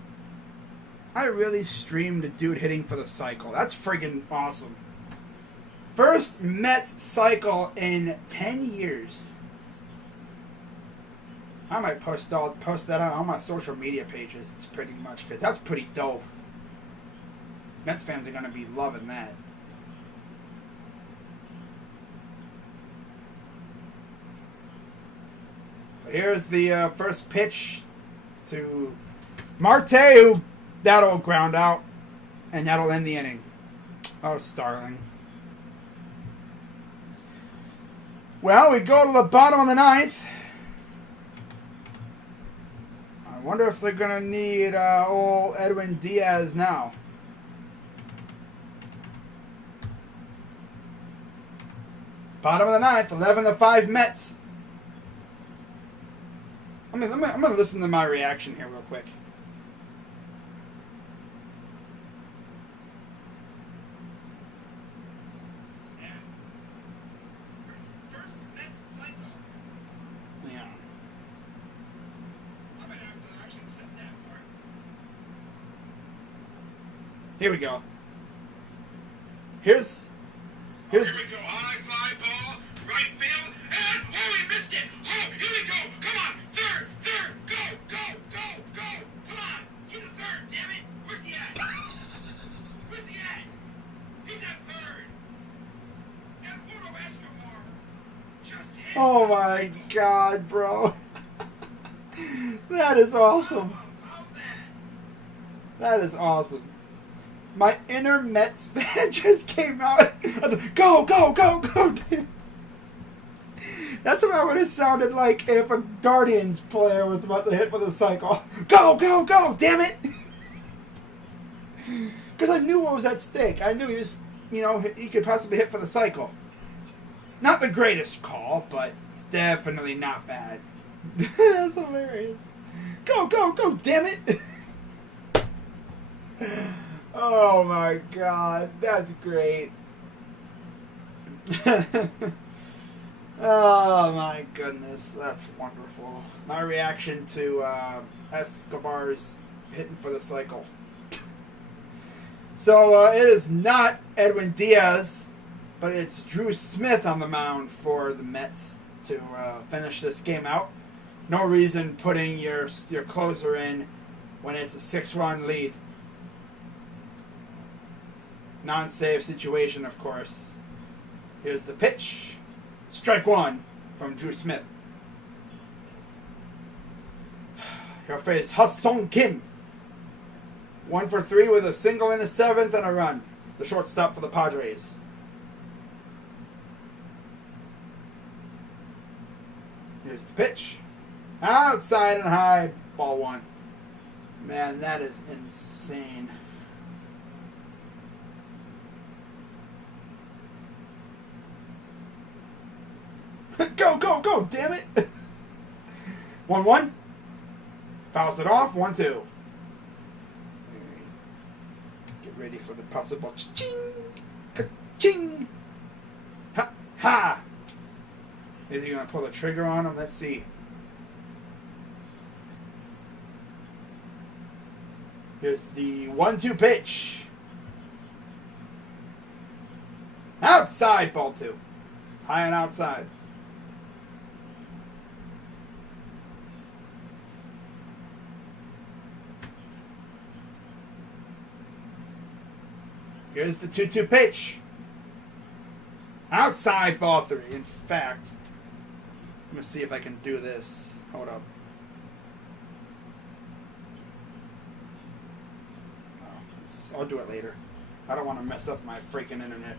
I really streamed a dude hitting for the cycle. That's friggin' awesome. First Mets cycle in 10 years. I might post that on all my social media pages. It's pretty much because that's pretty dope. Mets fans are going to be loving that. Here's the first pitch to Marte, who that'll ground out, and that'll end the inning. Oh, Starling. Well, we go to the bottom of the 9th. I wonder if they're going to need old Edwin Diaz now. Bottom of the 9th, 11-5 Mets. I'm going to listen to my reaction here real quick. First Mets cycle. Yeah. I'm going to have to actually clip that part. Here we go. Here's here we go. High fly ball, right field, and he missed it. Oh, here we go. Come on, third, go. Come on, get a third, damn it. Where's he at? He's at third. Eduardo Escobar just hit. Oh my God, bro. That is awesome. That is awesome. My inner Mets fan just came out. Go. That's what I would have sounded like if a Guardians player was about to hit for the cycle. Go, damn it! Because I knew what was at stake. I knew he was, he could possibly hit for the cycle. Not the greatest call, but it's definitely not bad. That's hilarious. Go, damn it! Oh my God, that's great. Oh my goodness, that's wonderful. My reaction to Escobar's hitting for the cycle. So it is not Edwin Diaz, but it's Drew Smith on the mound for the Mets to finish this game out. No reason putting your closer in when it's a 6-run lead. Non-save situation, of course. Here's the pitch. Strike 1 from Drew Smith. He'll face Ha-Sung Kim. 1 for 3 with a single in the 7th and a run. The shortstop for the Padres. Here's the pitch. Outside and high. Ball 1. Man, that is insane. Go, damn it. 1-1. Fouls it off. 1-2. Get ready for the possible ching. Ka-ching. Ha. Is he going to pull the trigger on him? Let's see. Here's the 1-2 pitch. Outside, ball 2. High and outside. Here's the 2-2 pitch. Outside, ball 3. In fact, I'm going to see if I can do this. Hold up. Oh, I'll do it later. I don't want to mess up my freaking internet.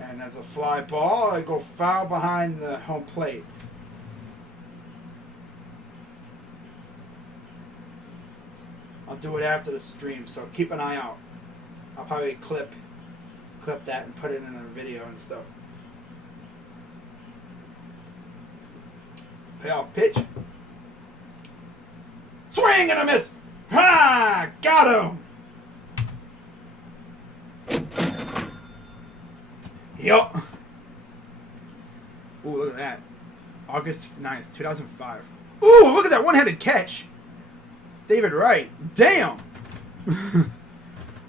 And as a fly ball, I go foul behind the home plate. I'll do it after the stream, so keep an eye out. I'll probably clip that and put it in a video and stuff. Payoff pitch. Swing and a miss. Ha! Got him. Yup. Ooh, look at that. August 9th, 2005. Ooh, look at that one-handed catch. David Wright. Damn.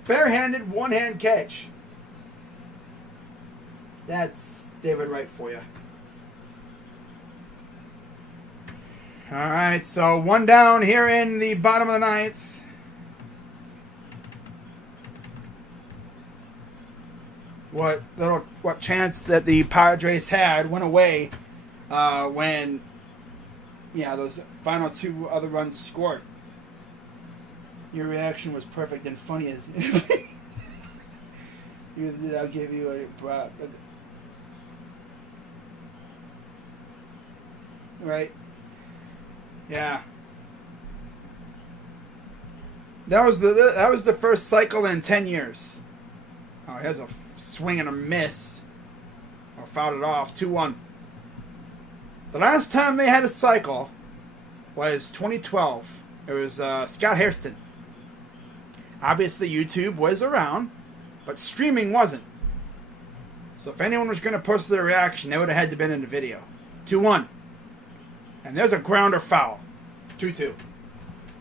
Barehanded one-hand catch. That's David Wright for you. All right, so one down here in the bottom of the 9th. What chance that the Padres had went away when those final 2 other runs scored. Your reaction was perfect and funny as I'll give you a right. Yeah. That was the first cycle in 10 years. Oh, he has a swing and a miss. Or fouled it off. 2-1. The last time they had a cycle was 2012. It was Scott Hairston. Obviously, YouTube was around, but streaming wasn't. So if anyone was going to post their reaction, they would have had to been in the video. 2-1. And there's a grounder foul. 2-2.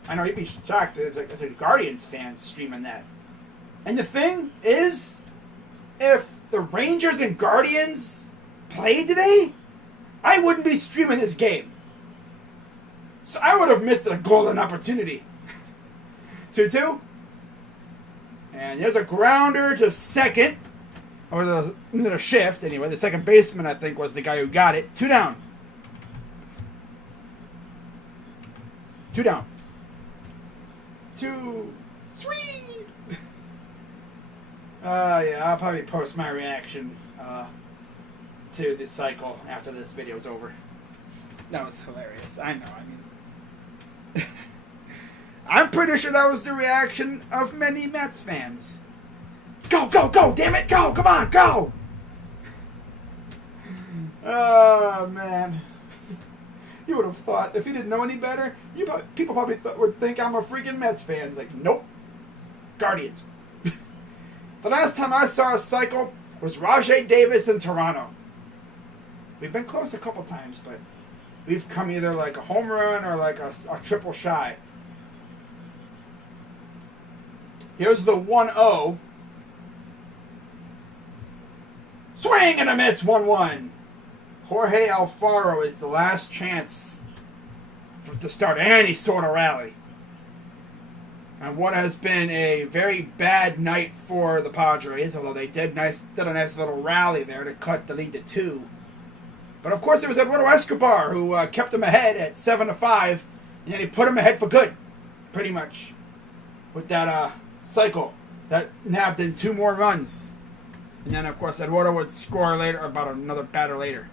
I know you'd be shocked as a Guardians fan streaming that. And the thing is, if the Rangers and Guardians played today, I wouldn't be streaming this game. So I would have missed a golden opportunity. 2-2. And there's a grounder to second. Or the shift, anyway. The second baseman, I think, was the guy who got it. 2 down. 2 down. 2. Sweet! I'll probably post my reaction to this cycle after this video is over. That was hilarious. I know, I mean... I'm pretty sure that was the reaction of many Mets fans. Go, go, go, damn it, go, come on, go! Oh, man. You would have thought, if you didn't know any better, people probably would think I'm a freaking Mets fan. It's like, nope. Guardians. The last time I saw a cycle was Rajay Davis in Toronto. We've been close a couple times, but we've come either like a home run or like a triple shy. Here's the 1-0. Swing and a miss, 1-1. Jorge Alfaro is the last chance to start any sort of rally. And what has been a very bad night for the Padres, although they did a nice little rally there to cut the lead to 2. But of course it was Eduardo Escobar who kept them ahead at 7-5, and then he put them ahead for good, pretty much, with that cycle that nabbed in 2 more runs. And then of course Eduardo would score later, about another batter later.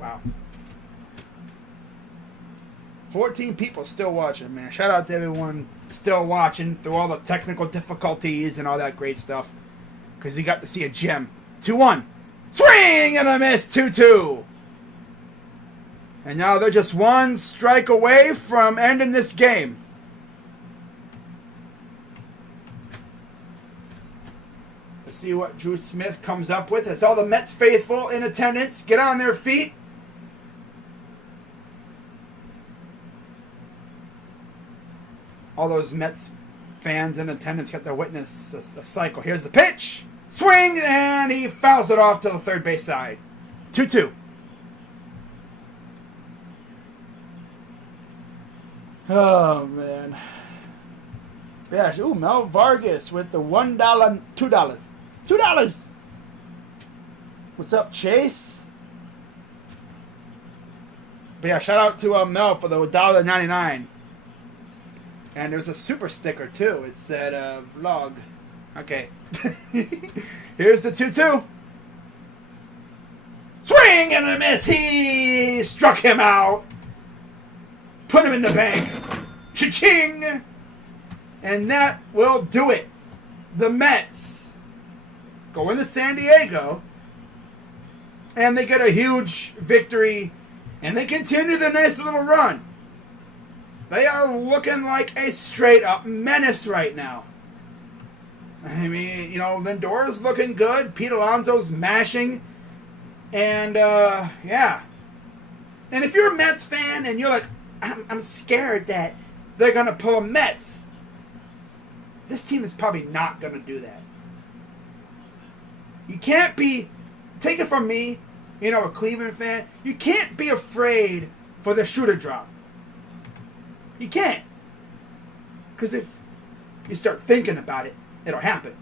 Wow. 14 people still watching, man. Shout out to everyone still watching through all the technical difficulties and all that great stuff. Because you got to see a gem. 2-1. Swing and a miss. 2-2. And now they're just 1 strike away from ending this game. Let's see what Drew Smith comes up with. As all the Mets faithful in attendance get on their feet. all those Mets fans in attendance got to witness a cycle. Here's the pitch. Swing, and he fouls it off to the third base side. 2-2. Oh, man. Yeah, ooh, Mel Vargas with the $1, $2. $2! What's up, Chase? But yeah, shout out to Mel for the $1.99. And there's a super sticker, too. It said, vlog. Okay. Here's the 2-2. Swing and a miss. He struck him out. Put him in the bank. Cha-ching. And that will do it. The Mets go into San Diego. And they get a huge victory. And they continue the nice little run. They are looking like a straight-up menace right now. I mean, you know, Lindor is looking good. Pete Alonso's mashing. And, yeah. And if you're a Mets fan and you're like, I'm scared that they're going to pull a Mets, this team is probably not going to do that. You can't be, take it from me, you know, a Cleveland fan, you can't be afraid for the shoe to drop. You can't. Because if you start thinking about it, it'll happen.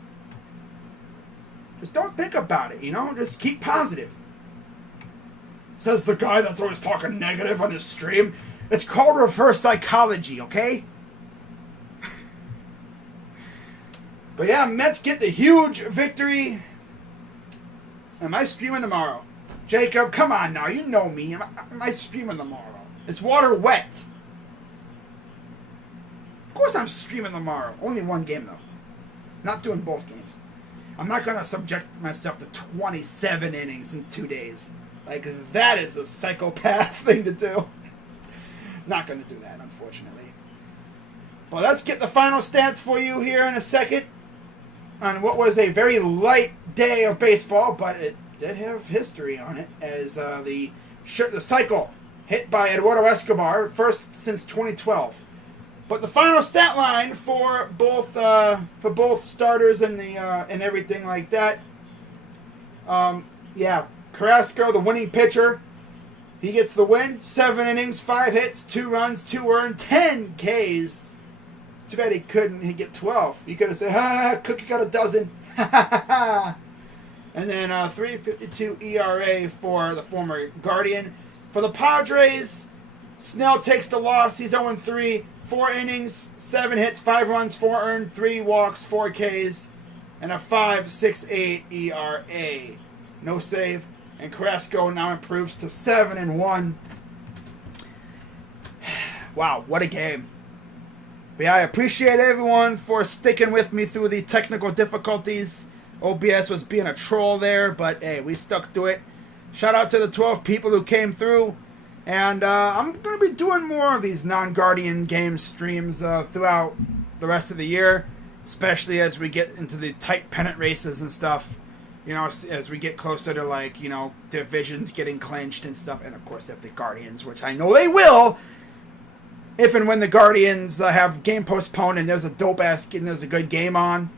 Just don't think about it, you know? Just keep positive. Says the guy that's always talking negative on his stream. It's called reverse psychology, okay? But yeah, Mets get the huge victory. Am I streaming tomorrow? Jacob, come on now. You know me. Am I streaming tomorrow? Is water wet? Of course I'm streaming tomorrow. Only one game, though. Not doing both games. I'm not going to subject myself to 27 innings in 2 days. Like, that is a psychopath thing to do. Not going to do that, unfortunately. But let's get the final stats for you here in a second on what was a very light day of baseball, but it did have history on it, as the cycle hit by Eduardo Escobar, first since 2012. But the final stat line for both starters and the and everything like that. Yeah, Carrasco, the winning pitcher, he gets the win. 7 innings, 5 hits, 2 runs, 2 earned, 10 Ks. Too bad he couldn't. He get 12. You could have said, "Ha, Cookie got a dozen." And then 3.52 ERA for the former Guardian. For the Padres, Snell takes the loss. He's 0-3. 4 innings, 7 hits, 5 runs, 4 earned, 3 walks, 4 Ks, and a 5.68 ERA. No save. And Carrasco now improves to 7-1. Wow, what a game. But yeah, I appreciate everyone for sticking with me through the technical difficulties. OBS was being a troll there, but hey, we stuck to it. Shout out to the 12 people who came through. And I'm going to be doing more of these non-Guardian game streams throughout the rest of the year, especially as we get into the tight pennant races and stuff. You know, as we get closer to, like, you know, divisions getting clinched and stuff. And, of course, if the Guardians, which I know they will, if and when the Guardians have game postponed and there's a dope-ass and there's a good game on,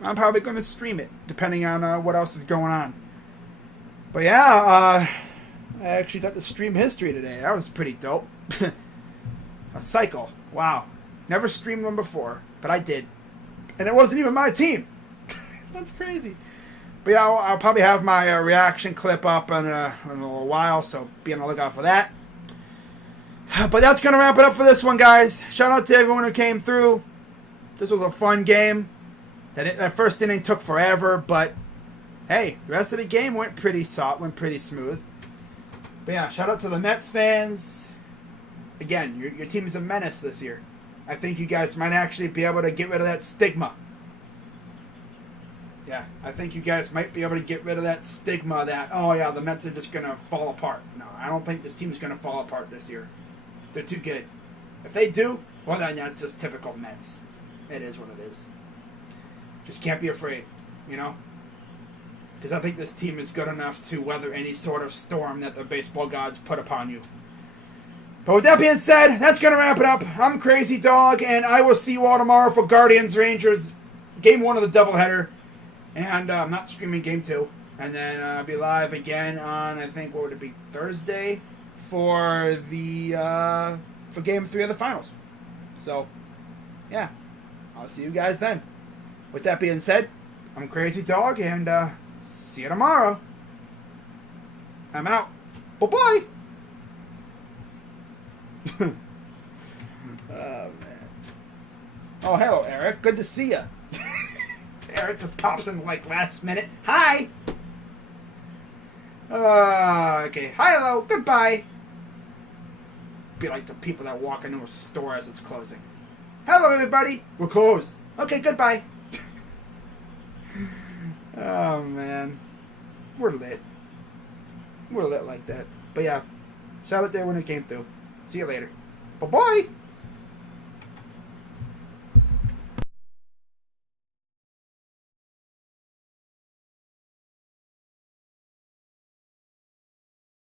I'm probably going to stream it, depending on what else is going on. But, yeah, I actually got the stream history today. That was pretty dope. A cycle. Wow. Never streamed one before, but I did. And it wasn't even my team. That's crazy. But yeah, I'll probably have my reaction clip up in a little while, so be on the lookout for that. But that's going to wrap it up for this one, guys. Shout out to everyone who came through. This was a fun game. That first inning took forever, but hey, the rest of the game went pretty smooth. But yeah, shout out to the Mets fans. Again, your team is a menace this year. I think you guys might actually be able to get rid of that stigma. Yeah, I think you guys might be able to get rid of that stigma that, oh yeah, the Mets are just going to fall apart. No, I don't think this team is going to fall apart this year. They're too good. If they do, well, then that's just typical Mets. It is what it is. Just can't be afraid, you know? Because I think this team is good enough to weather any sort of storm that the baseball gods put upon you. But with that being said, that's going to wrap it up. I'm Crazy Dog, and I will see you all tomorrow for Guardians Rangers, Game 1 of the doubleheader. And I'm not streaming Game 2. And then I'll be live again on, I think, what would it be, Thursday for the for Game 3 of the finals. So, yeah, I'll see you guys then. With that being said, I'm Crazy Dog, and see you tomorrow. I'm out. Bye-bye. Oh, man. Oh, hello, Eric. Good to see you. Eric just pops in like last minute. Hi. Okay. Hi, hello. Goodbye. Be like the people that walk into a store as it's closing. Hello, everybody. We're closed. Okay, goodbye. Oh, man. We're lit. We're lit like that. But yeah, shout out there when it came through. See you later. Bye-bye.